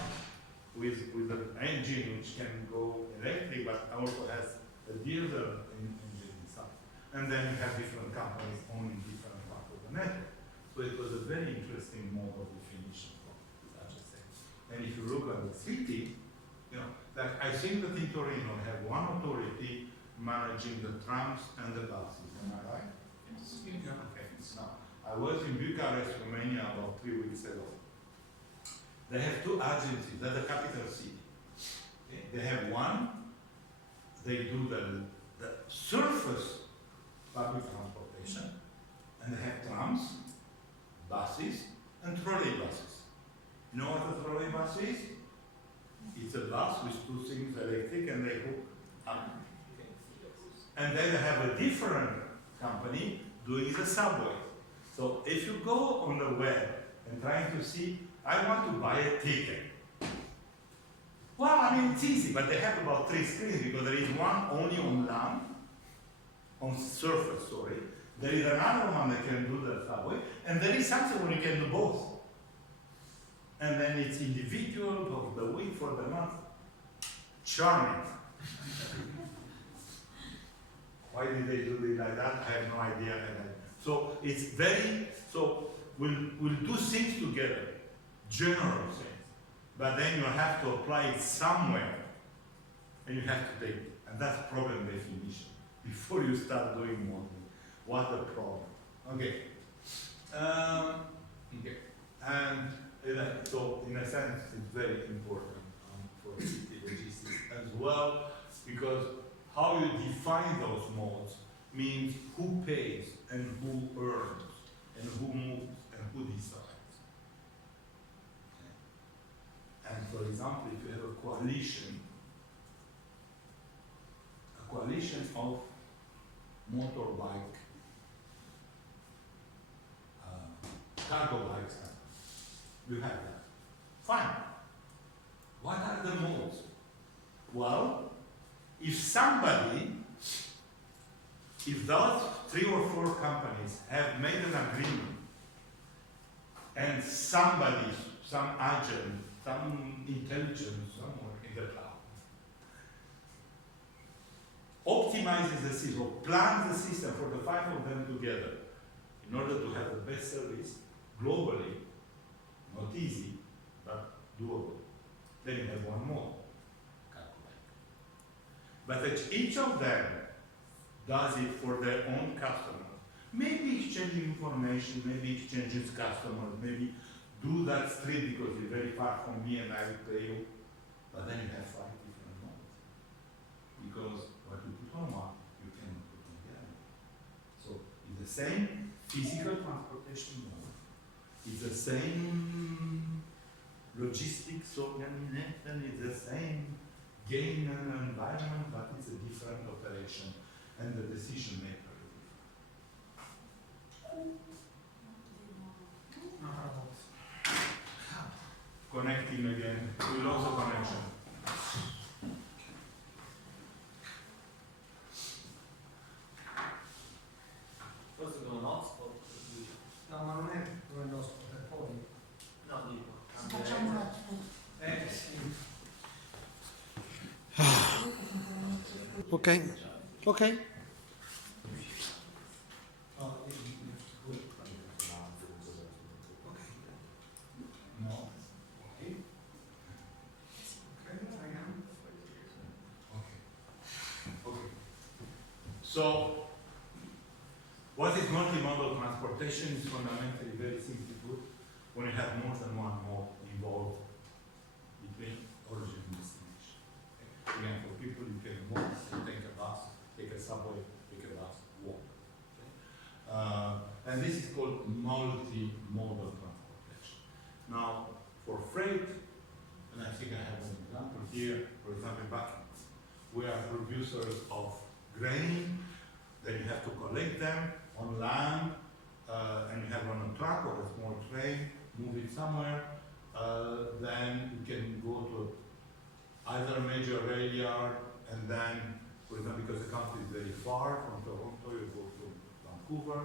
with an engine which can go electric, but also has a diesel engine inside. And then you have different companies owning different parts of the network. So it was a very interesting mode of definition for such a thing. And if you look at the city, you know, like I think that in Torino have one authority managing the trams and the buses. Am I right? Yes. Yeah. Okay. Now, I was in Bucharest, Romania about 3 weeks ago. They have 2 agencies, that's the capital city. Okay? They have one, they do the surface public transportation, and they have trams, buses, and trolley buses. You know what a trolley bus is? It's a bus with 2 things electric and they hook up. Okay. And then they have a different company doing the subway. So if you go on the web and trying to see, I want to buy a ticket. Well, I mean, it's easy, but they have about 3 screens because there is one only on land, on surface, sorry. There is another one that can do the subway, and there is something where you can do both. And then it's individual of the week for the month. Charming. Why did they do it like that? I have no idea. So it's very, so we'll do things together, general things, but then you have to apply it somewhere, and you have to take it. And that's problem definition. Before you start doing modeling, what the problem? Okay. Okay. And so in a sense, it's very important for city logistics as well, because how you define those modes means who pays and who earns and who moves and who decides. Okay. And for example, if you have a coalition of motorbike, cargo bikes, you have that. Fine. What are the modes? Well, if those 3 or 4 companies have made an agreement and somebody, some agent, some intelligence somewhere in the cloud optimizes the system, or plans the system for the 5 of them together in order to have the best service globally, not easy, but doable. Then you have one more. But that each of them does it for their own customers. Maybe exchanging information, maybe exchanges customers, maybe do that street because you're very far from me and I will pay you. But then you have 5 different modes. Because what you put on one, you cannot put on the other. So it's the same physical transportation mode. It's the same logistics organization, it's the same gain and environment, but it's a different operation, and the decision maker is different. Connecting again, we lost the connection. Forse con un hotspot. No, ma non è il nostro, è poi. No, dico. Facciamo un attimo. Sì. Ok, ok. No. Okay. So, what is multimodal transportation is fundamentally very simply put when you have more than one mode involved between origin and destination. Okay. Again, for people you can walk, you take a bus, take a subway, take a bus, walk. Okay. And this is called multimodal transportation. Now, for freight, and I think I have an example here, for example, buckets. We are producers of grain, then you have to collect them on land, and you have on a truck or a small train, move it somewhere, then you can go to either a major rail yard, and then, for example, because the country is very far from Toronto, you go to Vancouver,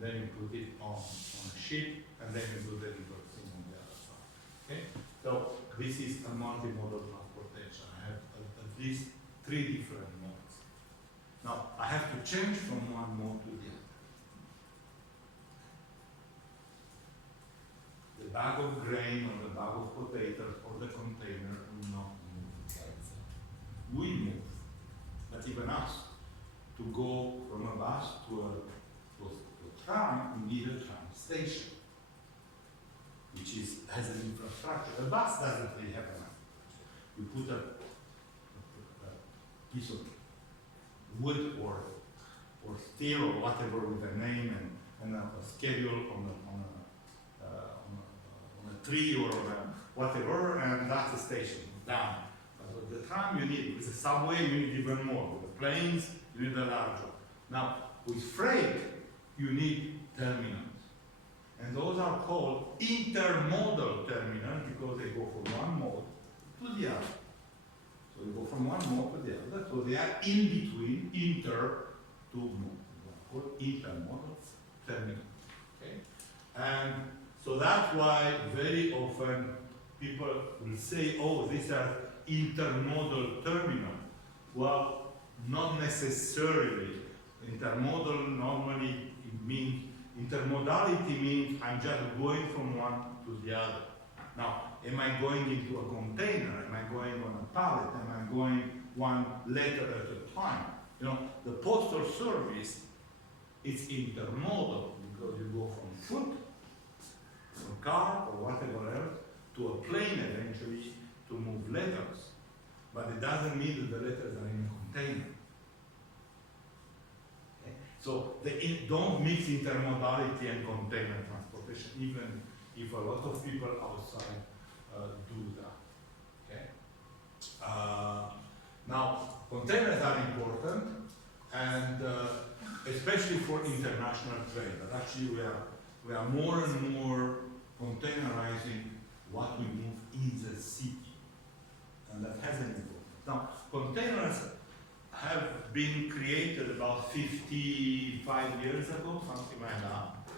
then you put it on a ship, and then you do the reverse thing on the other side. Okay? So this is a multimodal transportation. I have at least 3 different modes. Now, I have to change from one mode to the other. The bag of grain or the bag of potatoes or the container will not move by itself. We move, but even us, to go from a bus to a tram, we need a tram station, which has an infrastructure. A bus doesn't really have an infrastructure. You put a piece of wood or steel or whatever with a name and a schedule on a tree or whatever, and that's a station, down. But with the tram you need, with the subway you need even more, with the planes you need a larger. Now, with freight you need terminals. And those are called intermodal terminals because they go from one mode to the other. So you go from one mode to the other, so they are in between, two modes. Called intermodal terminal. Okay? And so that's why very often people will say, oh, these are intermodal terminals. Well, not necessarily. Intermodal normally it means, intermodality means I'm just going from one to the other. Now, am I going into a container? Am I going on a pallet? Am I going one letter at a time? You know, the postal service is intermodal because you go from foot, from car or whatever else, to a plane eventually to move letters. But it doesn't mean that the letters are in a container. Okay? So don't mix intermodality and container transportation, even if a lot of people outside do that. Okay? Now, containers are important, and especially for international trade. But actually, we are more and more containerizing what we move in the city, and that has an importance. Now, containers have been created about 55 years ago, something like that,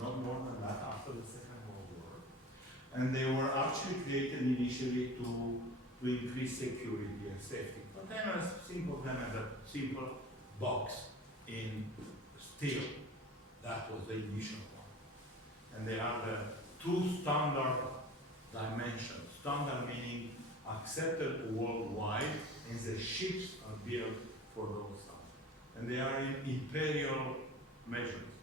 not more than that, after the Second World War. And they were actually created initially to increase security and safety. Containers, simple them as a simple box in steel. That was the initial one. And they are the two standard dimensions. Standard meaning accepted worldwide, and the ships are built for those standards. And they are in imperial measurements,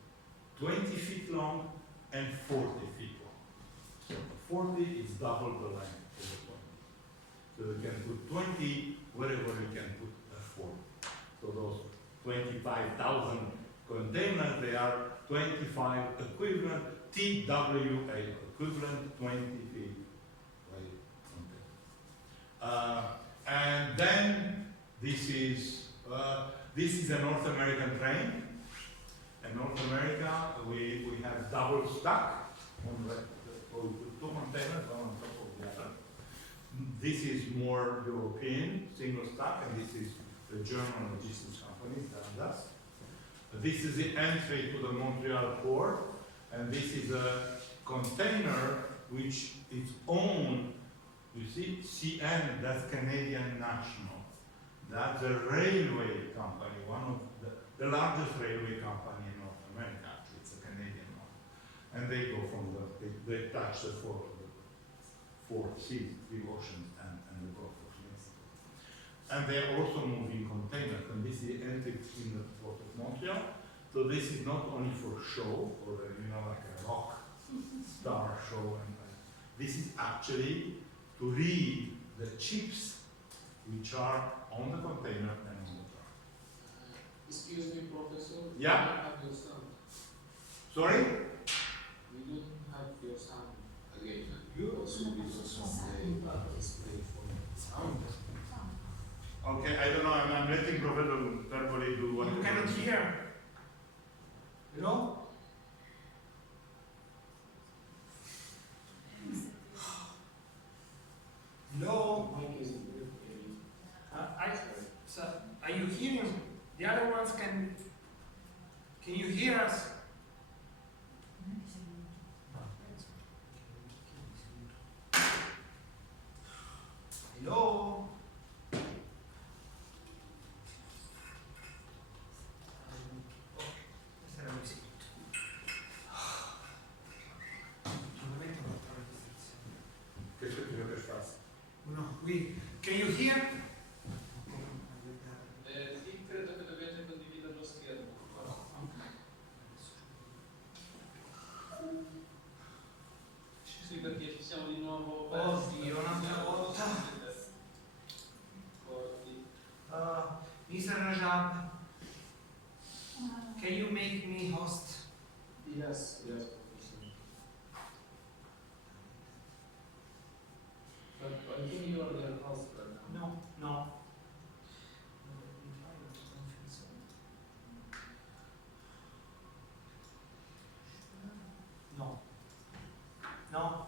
20 feet long and 40 feet long. So 40 is double the length of the 20. So you can put 20 wherever you can put a 40. So those 25,000 containers, they are 25 equivalent TWA, equivalent 20 feet wide container. And then this is a North American train. In North America, we have double stack on the, so we put two containers, one on top of the other. This is more European, single stack, and this is the German logistics company, Dandas. This is the entry to the Montreal port, and this is a container which is owned, you see, CN, that's Canadian National. That's a railway company, one of the largest railway company in North America, actually, it's a Canadian one. And they go from they touch the four seas, 3 oceans, and the Gulf of Mexico. And they're also moving containers, and this is the entry in the port of Montreal. So this is not only for show, or like a rock star show, and this is actually to read the chips which are on the container and on the truck. Excuse me, Professor. Yeah? We don't have your sound. Sorry? We don't have your sound again. You? Also, we just display for sound. Okay, I don't know, I'm letting Professor verbally do what You cannot hear. You know? Hello? Mic is good. So, are you hearing? The other ones can you hear us? Hello? Can you hear? Sì, credo che dobbiate condividere lo schermo. Sì, perché ci siamo di nuovo. Oddio, un'altra volta. Mr. Rajab, can you make me host? Yes, Professor. But I think you are the host right now. No. No.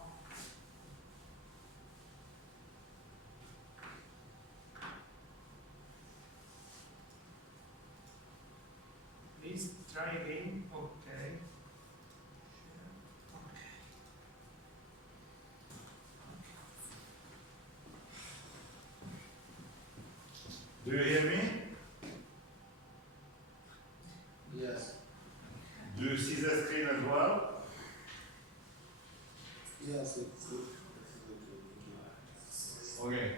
Please try again. Okay. Do you hear me? Yes. Do you see the screen as well? Yes, it's good. Okay.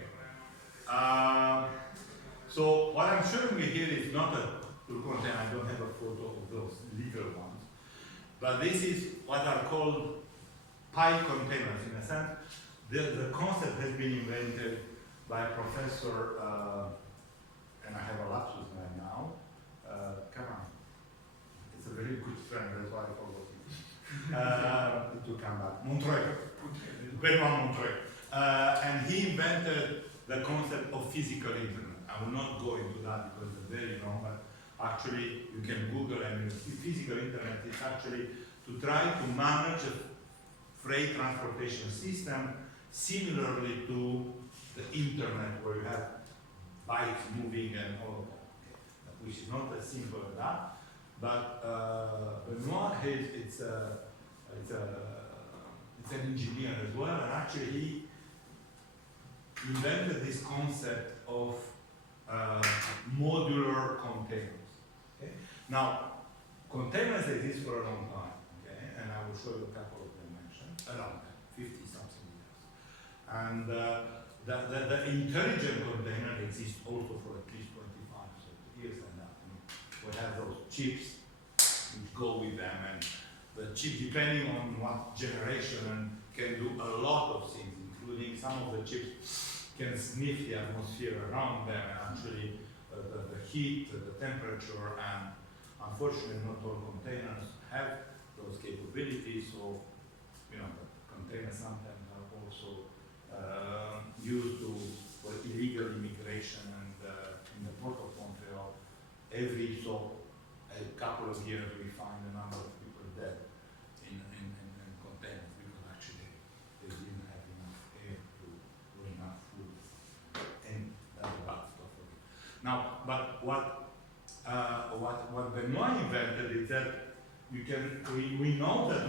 So what I'm showing you here is not a full container. I don't have a photo of those little ones. But this is what are called pi containers in a sense. The concept has been invented by Professor, and I have a lapsus right now. Come on. It's a very good friend, that's why I forgot him. To come back. Montreuil. Benoit Montreuil. And he invented the concept of physical internet. I will not go into that because it's very long, but actually you can Google and you see physical internet is actually to try to manage a freight transportation system similarly to the internet where you have bikes moving and all of that, okay. Which is not as simple as that. But Benoit, it's an engineer as well, and actually he invented this concept of modular containers. Okay? Now, containers exist for a long time, okay? And I will show you a couple of dimensions, around 50-something years. And the intelligent container exists also for at least 25, 30 years and that. We have those chips which go with them, and the chip, depending on what generation, and can do a lot of things, including some of the chips can sniff the atmosphere around them and actually the heat, the temperature, and unfortunately not all containers have those capabilities, so the containers sometimes are also used for illegal immigration, and in the port of Montreal, a couple of years we find a number of people dead in containers because actually they didn't have enough air or enough food, and that's a bad stuff. Now, but what Benoit invented is that we know that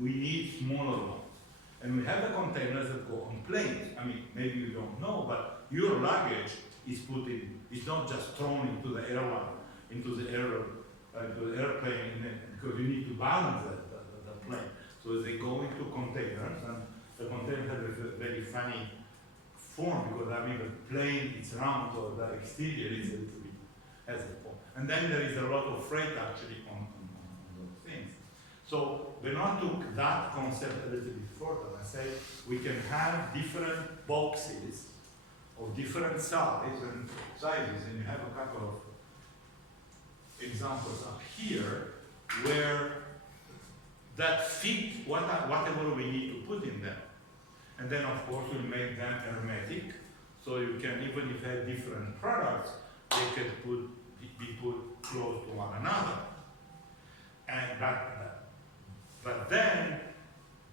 we need smaller ones, and we have the containers that go on planes. I mean, maybe you don't know, but your luggage is it's not just thrown into the airline, into the airplane, because you need to balance the plane. So they go into containers, and the container has a very funny form because the plane is round, so the exterior is a little bit has a form. And then there is a lot of freight actually on those things. So Benoit took that concept a little bit further and said we can have different boxes of different sizes, and you have a couple of examples up here where that fit whatever we need to put in them. And then of course we make them hermetic, so you can, even if you have different products, they can be put close to one another. And but then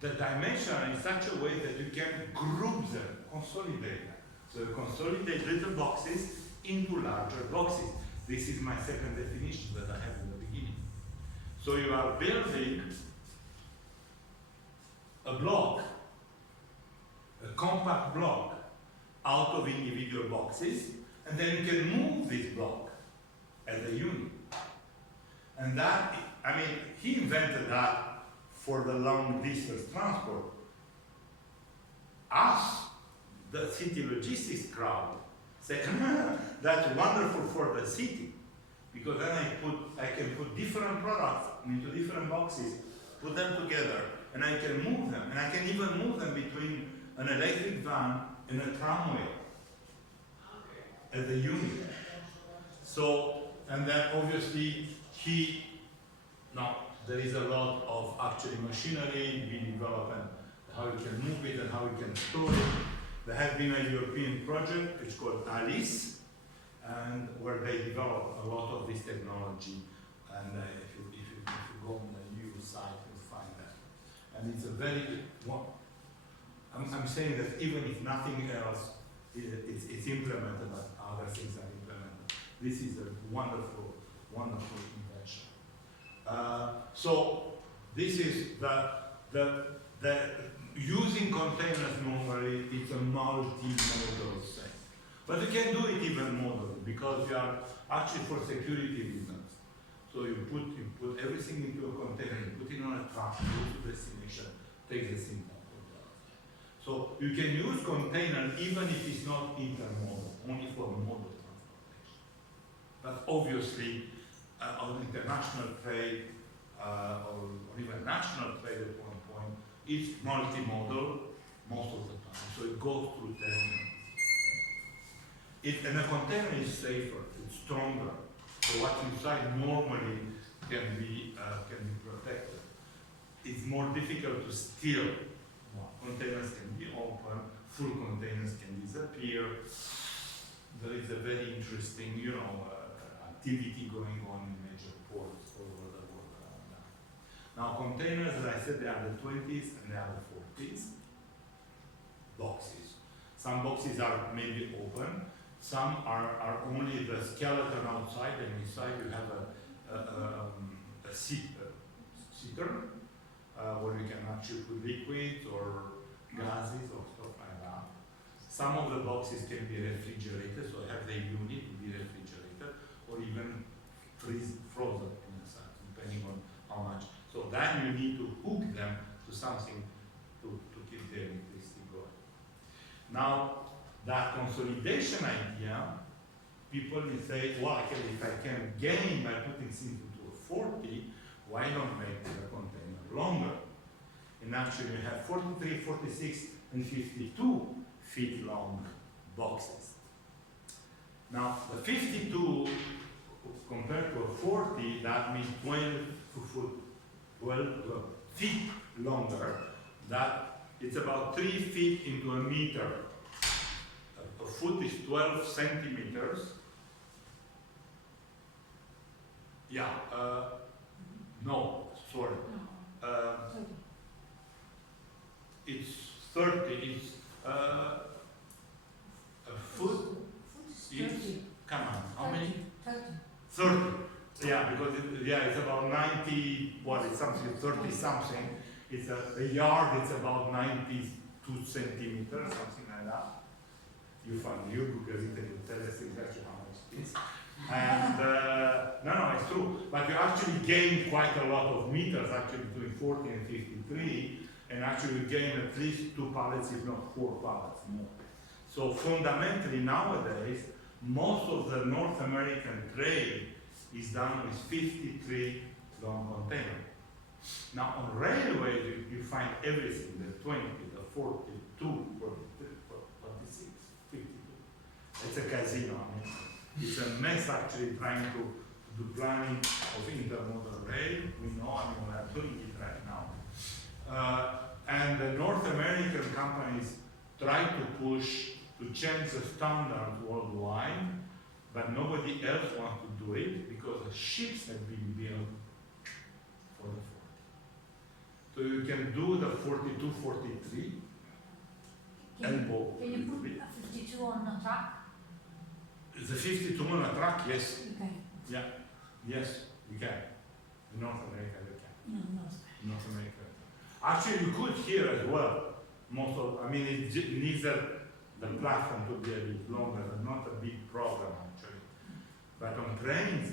the dimension in such a way that you can group them, consolidate them. So you consolidate little boxes into larger boxes. This is my second definition that I have in the beginning. So you are building a block, a compact block, out of individual boxes, and then you can move this block as a unit. And that, he invented that for the long distance transport. Us, the city logistics crowd, say, that's wonderful for the city, because then I can put different products into different boxes, put them together, and I can move them, and I can even move them between an electric van and a tramway as a unit. So, and then obviously now there is a lot of actually machinery being developed and how you can move it and how you can store it. There has been a European project, it's called ALICE, and where they develop a lot of this technology. And if you go on the new site, you'll find that. And it's a very, I'm saying that even if nothing else it's implemented, but other things are implemented. This is a wonderful, wonderful invention. So this is the using containers normally, it's a multimodal thing. But you can do it even modern because you are actually for security reasons. So you put everything into a container, you put it on a truck, go to destination, take the thing out of the outside. So you can use container even if it's not intermodal, only for modal transportation. But obviously, on international trade or even national trade at one point, it's multimodal most of the time. So it goes through terminals. And a container is safer, it's stronger. So what's inside normally can be protected. It's more difficult to steal. Containers can be open, full containers can disappear. There is a very interesting, activity going on in major ports all over the world around that. Now containers, as I said, they are the 20s and they are the 40s. Boxes. Some boxes are maybe open. Some are only the skeleton outside, and inside you have a cistern where you can actually put liquids or gases or stuff like that. Some of the boxes can be refrigerated, so have the unit to be refrigerated, or even frozen in a sense, depending on how much. So then you need to hook them to something to keep the electricity going. Now, that consolidation idea, people will say, well, if I can gain by putting things into a 40, why not make the container longer? And actually you have 43, 46, and 52 feet long boxes. Now, the 52 compared to a 40, that means 12 feet longer. That it's about 3 feet into a meter. A foot is 12 centimeters. Yeah, no, sorry. It's 30, it's a foot is, come on, how many? 30. Yeah, because it's about 90, it's something, 30 something. It's a yard, it's about 92 centimeters, something like that. You Google it and you tell us exactly how much it is. And no, it's true. But you actually gain quite a lot of meters, actually between 40 and 53, and actually you gain at least 2 pallets, if not 4 pallets more. So fundamentally nowadays, most of the North American trade is done with 53 long containers. Now on railways, you find everything, the 20, the 42, 43, 46, 52. It's a casino. I mean, it's a mess actually trying to do planning of intermodal rail. We know, we are doing it right now. And the North American companies try to push to change the standard worldwide, but nobody else wants to do it because the ships have been built for the 40. So you can do the 42, 43. Can you put a 52 on a truck? The 52 on a truck, yes. Okay. Yeah, yes, we can. In North America, we can. No. North America. Actually, you could here as well. It needs the platform to be a bit longer, and not a big problem actually. But on trains,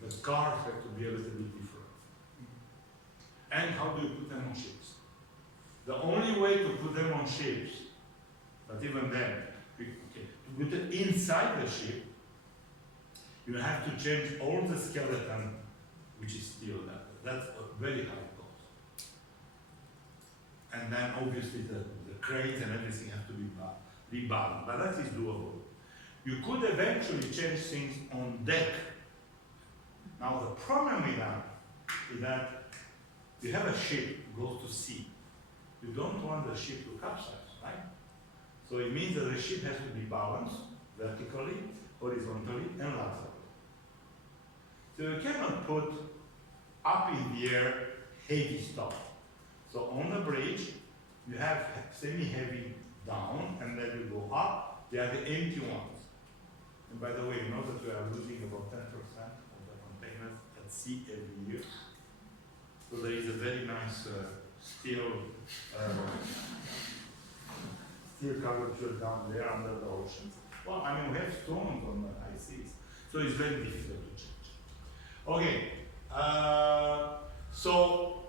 the cars have to be a little bit different. And how do you put them on ships? The only way to put them on ships, but even then, to put it inside the ship, you have to change all the skeleton, which is steel. That's a very high cost. And then obviously the cranes and everything have to be rebalanced, but that is doable. You could eventually change things on deck. Now the problem with that is that you have a ship goes to sea. You don't want the ship to capsize, right? So it means that the ship has to be balanced vertically, horizontally, and laterally. So you cannot put up in the air heavy stuff. So on the bridge, you have semi-heavy down, and then you go up. They are the empty ones. And by the way, you know that we are losing about 10% of the containers at sea every year. So there is a very nice steel steel curvature down there under the oceans. Well, I mean, we have stones on the high seas, so it's very difficult to change. Okay, so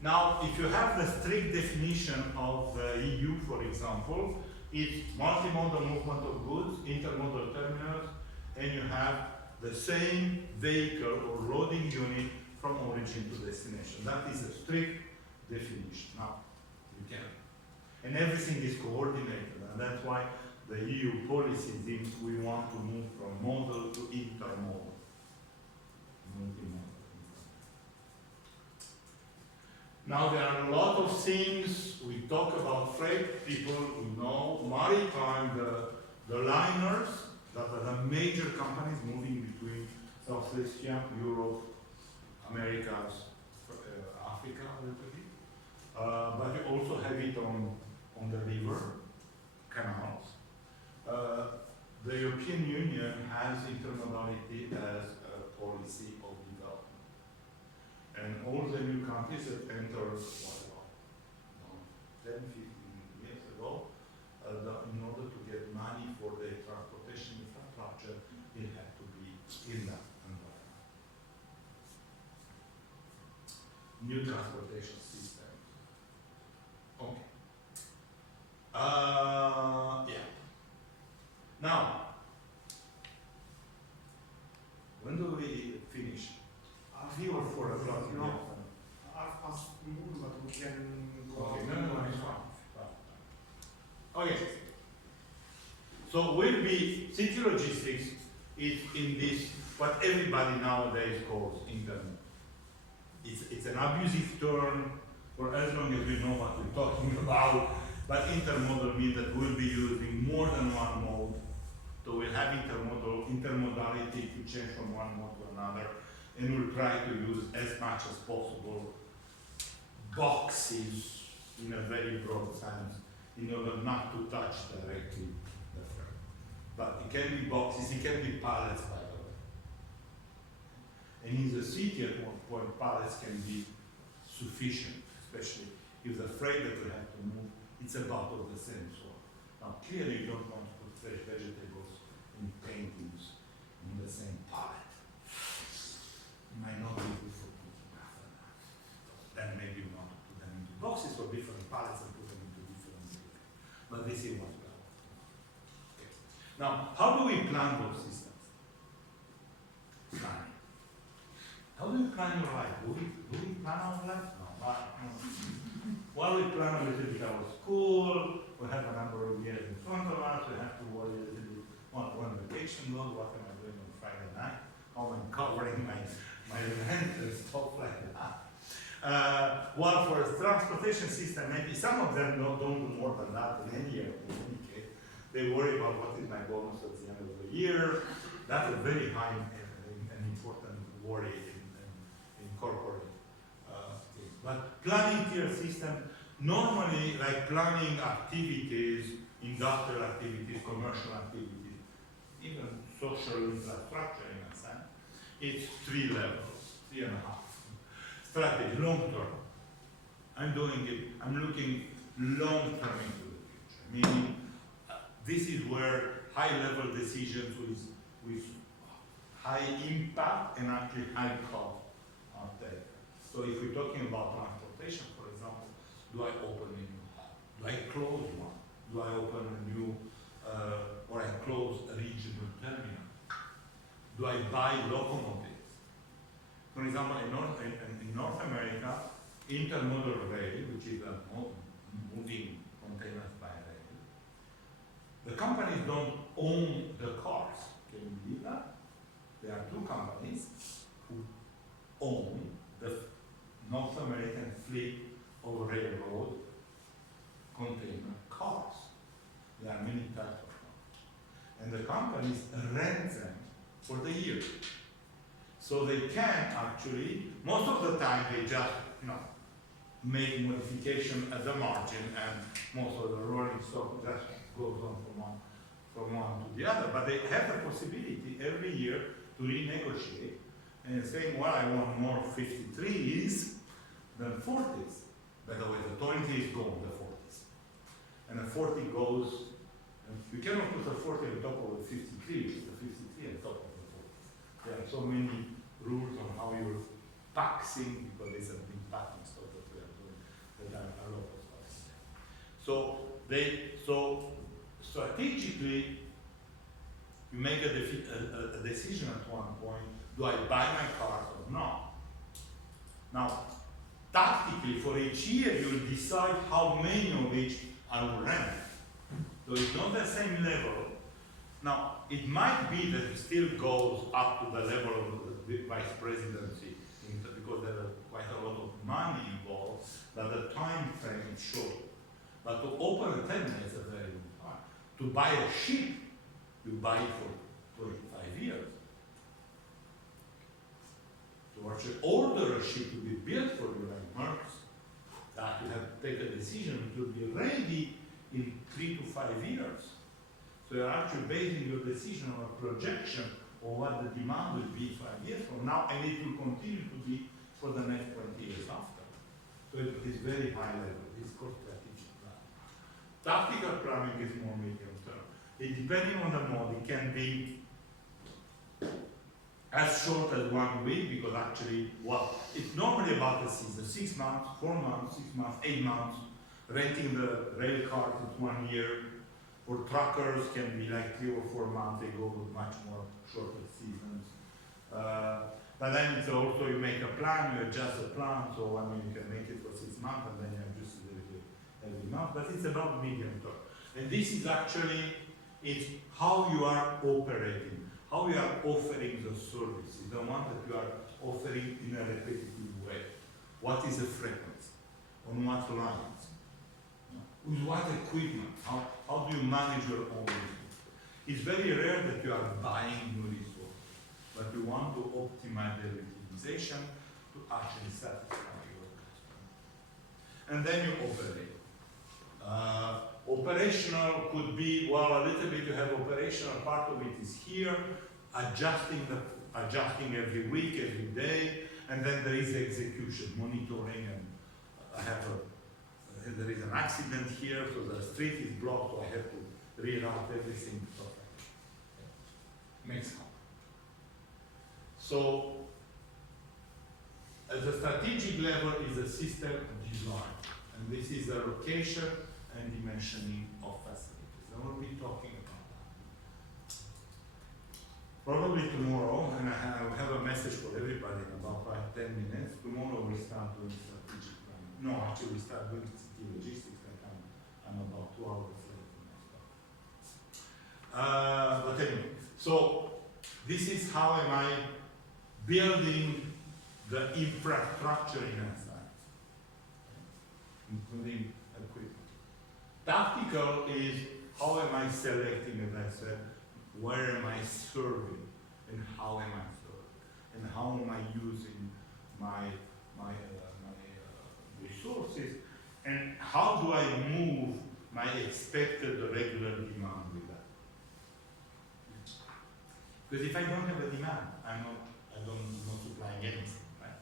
now if you have the strict definition of the EU, for example, it's multimodal movement of goods, intermodal terminals, and you have the same vehicle or loading unit from origin to destination. That is a strict definition. Now, you can. And everything is coordinated, and that's why the EU policy thinks we want to move from modal to intermodal. Multimodal. Now there are a lot of things we talk about freight, people who know maritime, the liners that are the major companies moving between South Asia, Europe, Americas, Africa a little bit. But you also have it on the river, canals. The European Union has intermodality as a policy of development. And all the new countries that entered, 10, 15 years ago, in order to get money for the transportation infrastructure, it had to be in that environment. New transportation system. Okay. Yeah. Now, when do we finish? 3 or 4 o'clock in the afternoon. 1:30, but we can go. Okay, no, it's fine. Okay. So will be city logistics is in this what everybody nowadays calls internet. It's an abusive term for as long as we know what we're talking about. But intermodal means that we'll be using more than one mode. So we'll have intermodality to change from one mode to another. And we'll try to use as much as possible boxes in a very broad sense in order not to touch directly the freight. But it can be boxes, it can be pallets, by the way. And in the city at one point, pallets can be sufficient, especially if the freight that we have to move, it's about of the same sort. Now, clearly you don't want to put fresh vegetables in paintings in the same pallet. It might not be good for cooking after that. Then maybe you want to put them into boxes or different pallets and put them into different things. But this is what's going on. Okay. Now, how do we plan those systems? Planning. How do we plan your life? Do we plan our life? No. Well, we plan a little bit our school, we have a number of years in front of us, we have to worry a little bit when vacation goes, what am I doing on Friday night, how am I covering my rent and stuff like that. Well, for a transportation system, maybe some of them don't do more than that in any year. In any case, they worry about what is my bonus at the end of the year. That's a very high and important worry in corporate things. But planning tier system, normally like planning activities, industrial activities, commercial activities, even social infrastructure in a sense, it's 3 levels, 3.5. Strategy, long term. I'm looking long term into the future, meaning this is where high level decisions with high impact and actually high cost are taken. So if we're talking about transportation, for example, do I open a new hub? Do I close one? Do I open a new, or I close a regional terminal? Do I buy locomotives? For example, in North America, intermodal rail, which is a moving containers by rail, the companies don't own the cars. Can you believe that? There are 2 companies who own the North American fleet of railroad container cars. There are many types of them. And the companies rent them for the year. So they can actually, most of the time they just, make modification at the margin and most of the rolling stock just goes on from one to the other. But they have the possibility every year to renegotiate and saying, well, I want more 53s than 40s. By the way, the 20 is gone, the 40s. and a 40 goes, and you cannot put a 40 on top of a 53, it's a 53 on top of a 40. There are so many rules on how you're paxing, because it's a big packing stuff that we are doing, that are a lot of stuff. So strategically, you make a decision at one point, do I buy my cars or not? Now, tactically, for each year, you will decide how many of each I will rent. So it's not the same level. Now, it might be that it still goes up to the level of the vice presidency, because there are quite a lot of money involved, but the time frame is short. But to open a terminal is a very long time. To buy a ship, you buy it for 25 years. To actually order a ship to be built for you like Merck's, that you have to take a decision to be ready in 3 to 5 years. So you're actually basing your decision on a projection of what the demand will be 5 years from now, and it will continue to be for the next 20 years after. So it is very high level. It's called strategic planning. Tactical planning is more medium term. Depending on the mode, it can be as short as 1 week, because actually, well, it's normally about the season, 6 months, 4 months, 6 months, 8 months. Renting the rail cars is 1 year. For truckers can be like 3 or 4 months, they go with much more shorter seasons. But then it's also, you make a plan, you adjust the plan, so I mean, you can make it for 6 months and then you adjust it every month, but it's about medium term. And this is actually, it's how you are operating, how you are offering the services, the one that you are offering in a repetitive way. What is the frequency? On what lines? With what equipment? How do you manage your own resources? It's very rare that you are buying new resources, but you want to optimize the utilization to actually satisfy your customer. And then you operate. Operational could be, well, a little bit you have operational, part of it is here, adjusting every week, every day, and then there is execution, monitoring, and there is an accident here, so the street is blocked, so I have to reroute everything. Makes sense. So, at the strategic level is a system design, and this is the location and dimensioning of facilities. I will be talking about that. Probably tomorrow, and I will have a message for everybody in about 10 minutes. Tomorrow we'll start doing strategic planning. No, actually we start doing logistics, like I'm about 2 hours late in my stuff. But anyway, so this is how am I building the infrastructure in a site, including equipment. Tactical is how am I selecting a vessel, where am I serving, and how am I serving, and how am I using my resources, and how do I move my expected regular demand with that? Because if I don't have a demand, I'm not supplying anything, right?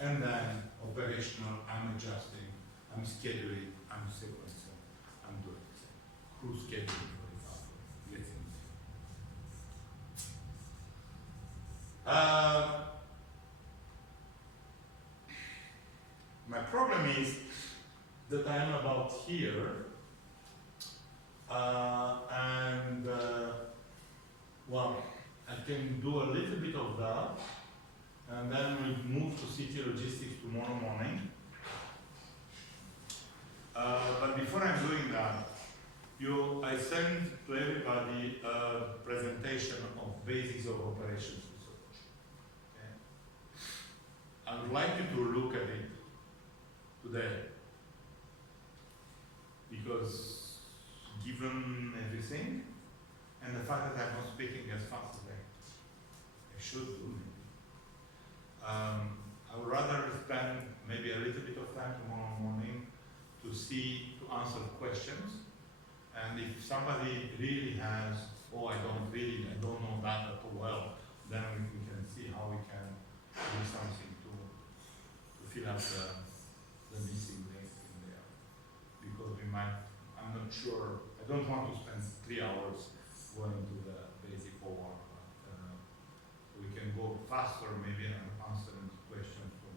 And then operational, I'm adjusting, I'm scheduling, I'm sequencing, I'm doing crew scheduling, for example, getting my problem is that I'm about here, well, I can do a little bit of that, and then we move to city logistics tomorrow morning. But before I'm doing that, I sent to everybody a presentation of basics of operations research. Okay? I would like you to look at it today, because given everything, and the fact that I'm not speaking as fast as I should do, maybe, I would rather spend maybe a little bit of time tomorrow morning to answer questions. And if somebody really has, I don't know that at all well, then we can see how we can do something to fill up the missing link in there. Because we might not sure. I don't want to spend 3 hours going to the basic homework, but we can go faster maybe and answering questions from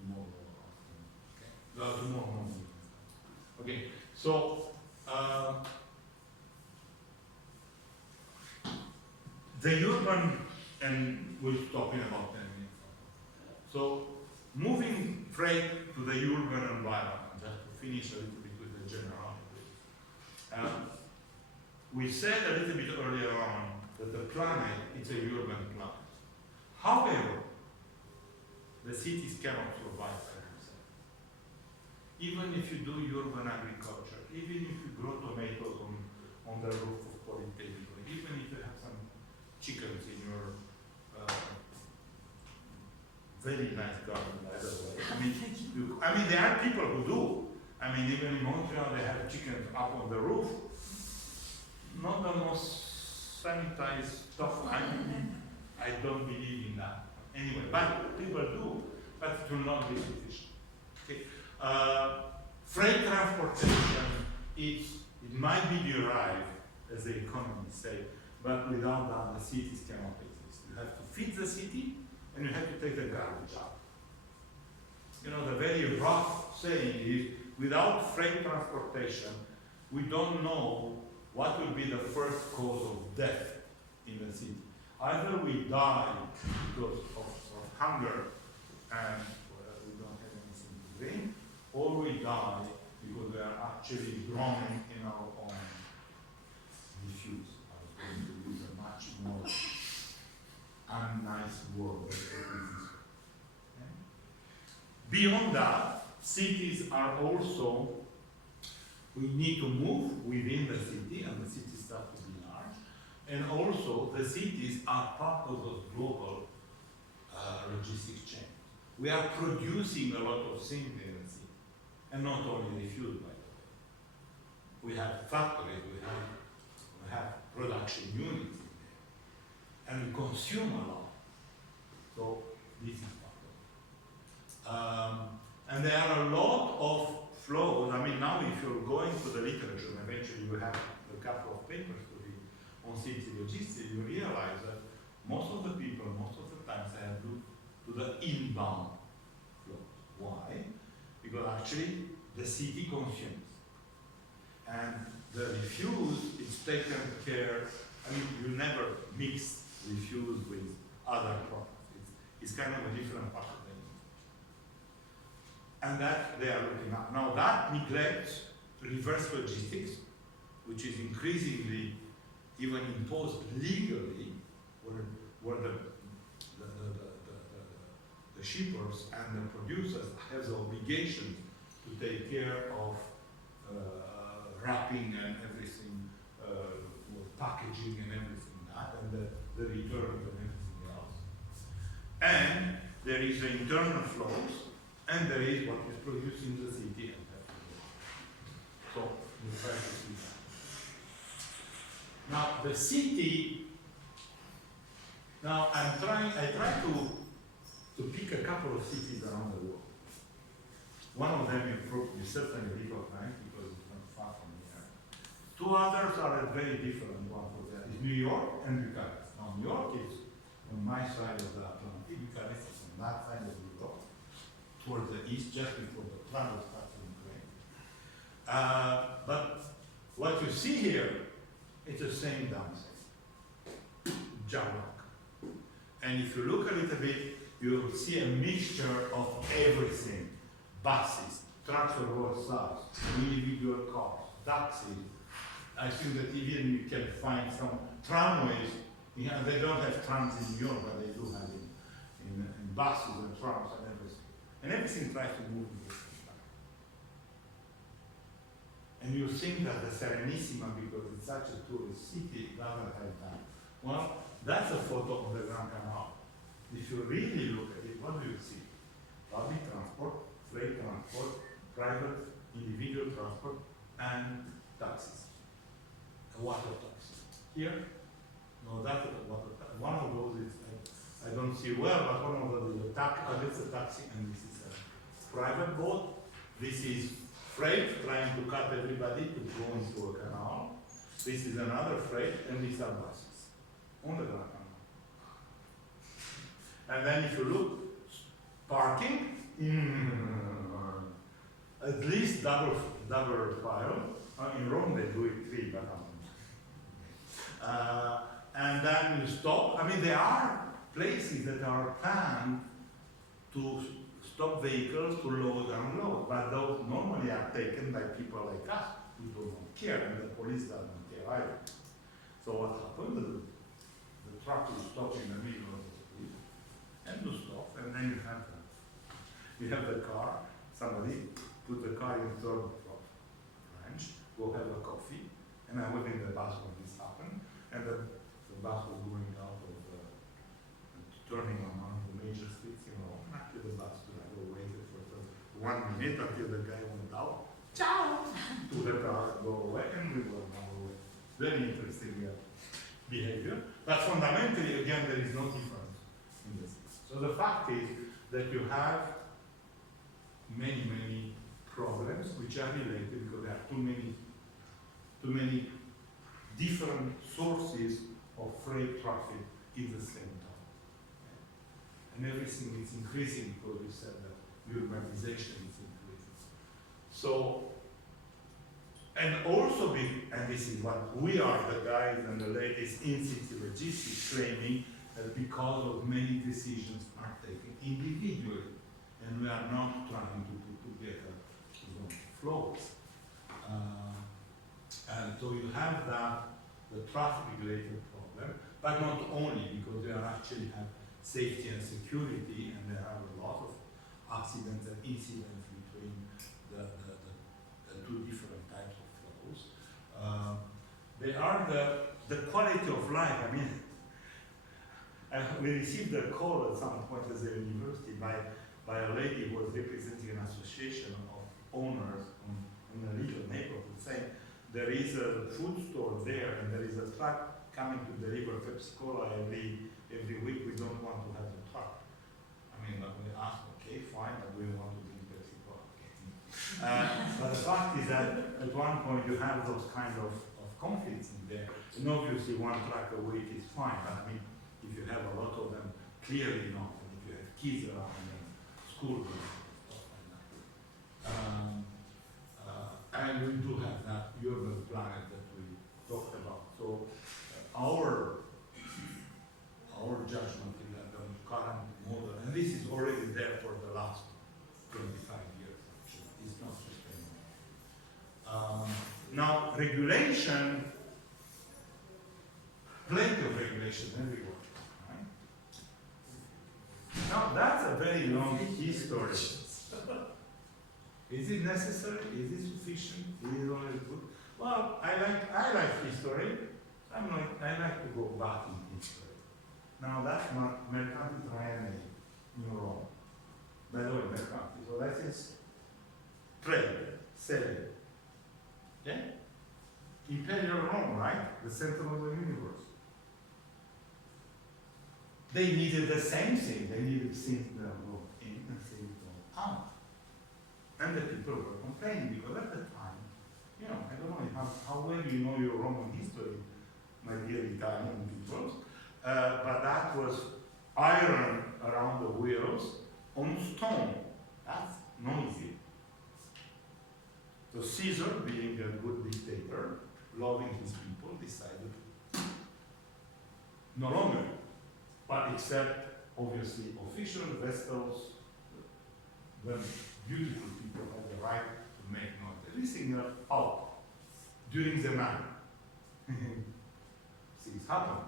tomorrow afternoon. Okay. Tomorrow morning. Okay. So the urban, and we're talking about 10 minutes. So moving freight to the urban environment, just to finish a little bit with the generality. We said a little bit earlier on that the planet is a urban planet. However, the cities cannot survive by themselves. Even if you do urban agriculture, even if you grow tomatoes on the roof of Polytechnic, even if you have some chickens in your very nice garden, by the way. I mean, there are people who do. I mean, even in Montreal, they have chickens up on the roof. Not the most sanitized stuff. I don't believe in that. Anyway, but people do, but it will not be sufficient. Okay. Freight transportation, it might be derived, as the economists say, but without that, the cities cannot exist. You have to feed the city, and you have to take the garbage out. You know, the very rough saying is, without freight transportation, we don't know what will be the first cause of death in the city. Either we die because of hunger and we don't have anything to drink, or we die because we are actually drowning in our own refuse. I was going to use a much more unnice word. Okay? Beyond that, cities are also, we need to move within the city, and the cities start to be large, and also the cities are part of those global logistics chains. We are producing a lot of things in the city, and not only refuse, by the way. We have factories, we have production units in there, and we consume a lot. So this is part of it. And there are a lot of flows. I mean, now if you're going to the literature, and eventually you have a couple of papers to read on city logistics, you realize that most of the people, most of the times, they have looked to the inbound flows. Why? Because actually the city consumes. And the refuse is taken care, I mean, you never mix refuse with other products. It's kind of a different part of the industry. And that they are looking at. Now that neglects reverse logistics, which is increasingly even imposed legally, where the shippers and the producers have the obligation to take care of wrapping and everything, packaging and everything that, and the returns and everything else. And there is the internal flows, and there is what is produced in the city. So we try to see that. Now the city. Now I try to pick a couple of cities around the world. One of them you certainly recognize because it's not far from here. Two others are a very different one for that. It's New York and Bucharest. Now New York is on my side of the Atlantic, Bucharest is on that side of Europe, towards the east, just before the travel starts in Ukraine. But what you see here, it's the same downside, junk. And if you look a little bit, you'll see a mixture of everything. Buses, trucks of all size, individual cars, taxis. I think that even you can find some tramways. Yeah, they don't have trams in New York, but they do have it in buses and trams and everything. And everything tries to move in the same time. And you think that the Serenissima, because it's such a tourist city, doesn't have that. Well, that's a photo of the Grand Canal. If you really look at it, what do you see? Public transport, freight transport, private, individual transport, and taxis. A water taxi. Here, no, that's a water taxi. One of those is, I don't see well, but one of those is a taxi, and this is a private boat. This is freight trying to cut everybody to go into a canal. This is another freight, and these are buses on the Grand Canal. And then if you look, parking, at least double file. In Rome they do it 3, but and then you stop. I mean, there are places that are planned to stop vehicles to load and unload, but those normally are taken by people like us who don't care, and the police doesn't care either. So what happened? The truck will stop in the middle of the street, and you stop, and then you have the car. Somebody put the car in third branch, go have a coffee, and I was in the bus when this happened, and the bus was going out of turning on one of the major streets in Rome. Actually, the bus driver waited for 1 minute until the guy went out. Ciao! To the car, go away, and we were on our way. Very interesting behavior. But fundamentally, again, there is no difference in this. So the fact is that you have many problems which are related because there are too many different sources of freight traffic in the same time. And everything is increasing because we said that urbanization is increasing. So, and also, and this is what we are, the guys and the ladies in city logistics, claiming that because of many decisions are taken individually, and we are not trying to put together zone flows. And so you have the traffic-related problem, but not only because we are actually have safety and security, and there are a lot of accidents and incidents between the two different types of flows. They are the quality of life. I mean, we received a call at some point as a university by a lady who was representing an association of owners in a little neighborhood, saying there is a food store there and there is a truck coming to deliver Pepsi Cola every week. We don't want to have the truck. I mean, we asked, okay, fine, but we want to drink Pepsi Cola. But the fact is that at one point you have those kind of conflicts in there. And obviously one truck a week is fine, but I mean, if you have a lot of them, clearly not. And if you have kids around them, school stuff like that. And we do have that urban planet that we talked about. So our judgment is that the current model, and this is already there for the last 25 years, actually, it's not sustainable. Now, regulation, plenty of regulation everywhere, right? Now, that's a very long history. Is it necessary? Is it sufficient? Is it always good? Well, I like history. I like to go back in history. Now that's not Mercanti Triennial in Rome. By the way, Mercanti. So that is trade, selling. Okay? Imperial Rome, right? The center of the universe. They needed the same thing. They needed things that go in and things go out. And the people were complaining because at the time, you know, I don't know how well you know your Roman history, my dear Italian people, but that was iron around the wheels on stone. That's noisy. So Caesar, being a good dictator, loving his people, decided no longer, but except obviously official vessels, when beautiful people have the right to make noise. Everything out during the night. Things happen.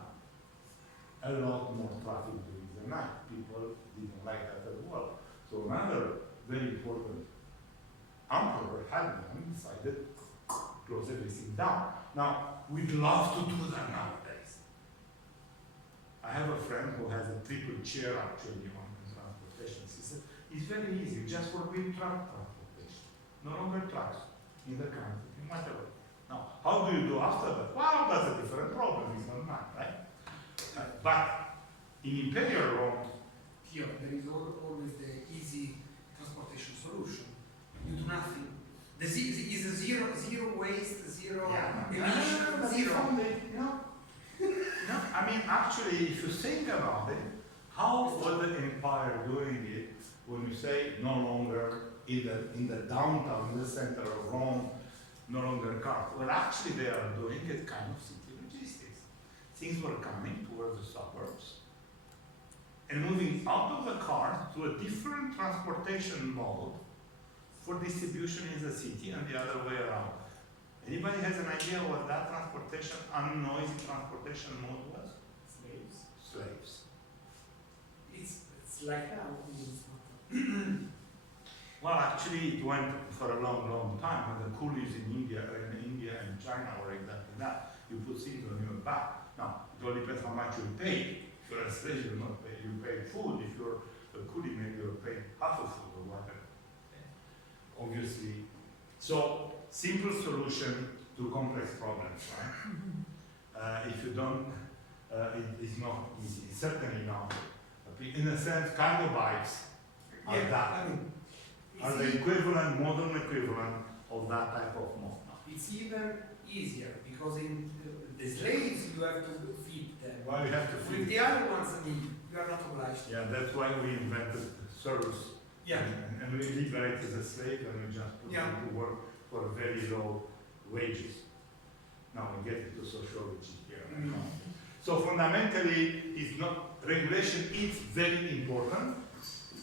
A lot more traffic during the night. People didn't like that as well. So another very important emperor, Hadrian, decided to close everything down. Now, we'd love to do that nowadays. I have a friend who has a triple chair actually on transportation system. It's very easy, just for wheel truck transportation. No longer trucks in the country, in whatever. Now, how do you do after that? Well, that's a different problem, it's not mine, right? But in Imperial Rome, here there is always the easy transportation solution. You do nothing, is a zero waste, zero Yeah, emission, but zero. from no, I mean, actually, if you think about it, how was the empire doing it when you say no longer in the downtown, in the center of Rome, no longer cars? Well, actually, they are doing it kind of city logistics. Things were coming towards the suburbs and moving out of the car to a different transportation mode for distribution in the city and the other way around. Anybody has an idea what that transportation, unnoisy transportation mode was? Slaves. Slaves. It's like now. Well, actually, it went for a long, long time. And the coolies in India and China were exactly that. You put things on your back. Now, it all depends how much you pay. If you're a slave, you not pay. You pay food. If you're a coolie, maybe you're paying half a food or whatever. Obviously. So, simple solution to complex problems, right? If you don't, it's not easy. It's certainly not. In a sense, cargo bikes are that. I mean, Are the equivalent, modern equivalent of that type of mode. it's even easier because in the slaves you have to feed them. Well, you have to With feed. the other ones, I mean, you are not obliged. Yeah, that's why we invented service. Yeah. And we liberated the slave and we just put them to work for very low wages. Now we get into sociology here. So fundamentally, it's not, regulation is very important,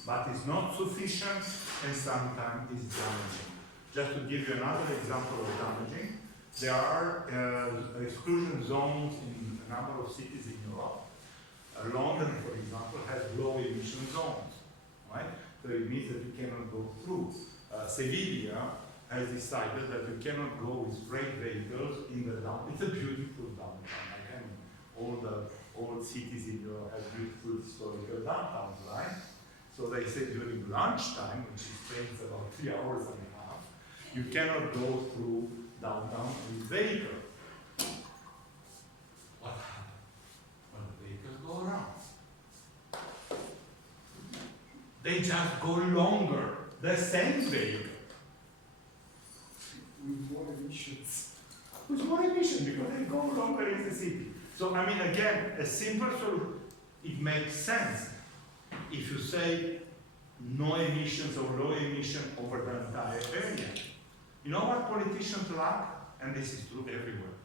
but it's not sufficient and sometimes it's damaging. Just to give you another example of damaging, there are exclusion zones in a number of cities in Europe. London, for example, has low emission zones, right? So it means that you cannot go through. Sevilla has decided that you cannot go with freight vehicles in the downtown. It's a beautiful downtown. Again, all the old cities in Europe have beautiful historical downtowns, right? So they say during lunchtime, which takes about 3 hours and a half, you cannot go through downtown with vehicles. What happens? Well, the vehicles go around. They just go longer. The same vehicle. With more emissions. With more emission because they go longer in the city. So I mean, again, a simple solution. It makes sense if you say no emissions or low emission over the entire area. You know what politicians lack? And this is true everywhere.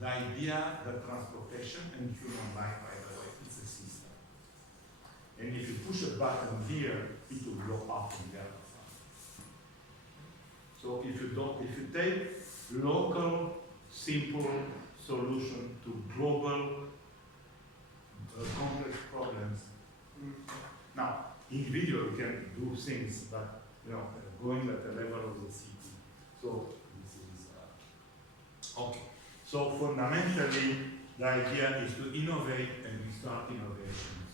The idea that transportation and human life, by the way, it's a system. And if you push a button here, it will blow up on the other side. So if you take local, simple solution to global, complex problems. Now, individual can do things, but going at the level of the city. So this is okay. So fundamentally, the idea is to innovate and we start innovations.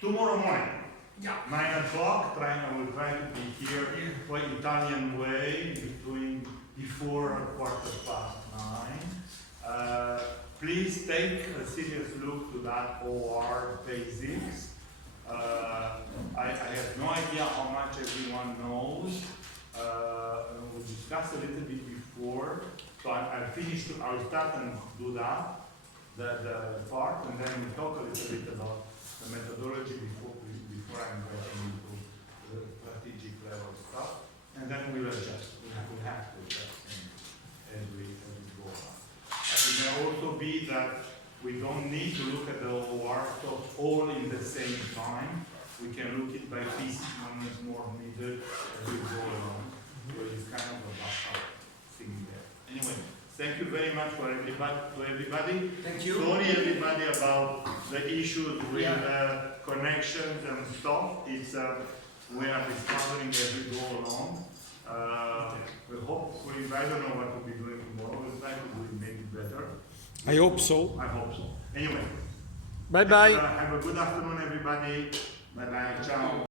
Tomorrow morning, 9 o'clock. I will try to be here for Italian way before 9:15. Please take a serious look to that OR basics. I have no idea how much everyone knows. We discussed a little bit before, so I'll start and do that, the part, and then we'll talk a little bit about the methodology before I'm getting into the strategic level stuff, and then we'll adjust. We have to adjust as we go on. It may also be that we don't need to look at the OR stuff all in the same time. We can look it by pieces when it's more needed as we go along. So it's kind of a buffer thing there. Anyway, thank you very much for everybody. Thank you. Sorry everybody about the issues with connections and stuff. It's we are discovering as we go along. We hopefully, I don't know what we'll be doing tomorrow. We'll try to do it maybe better. I hope so. I hope so. Anyway. Bye bye. Have a good afternoon, everybody. Bye bye. Ciao.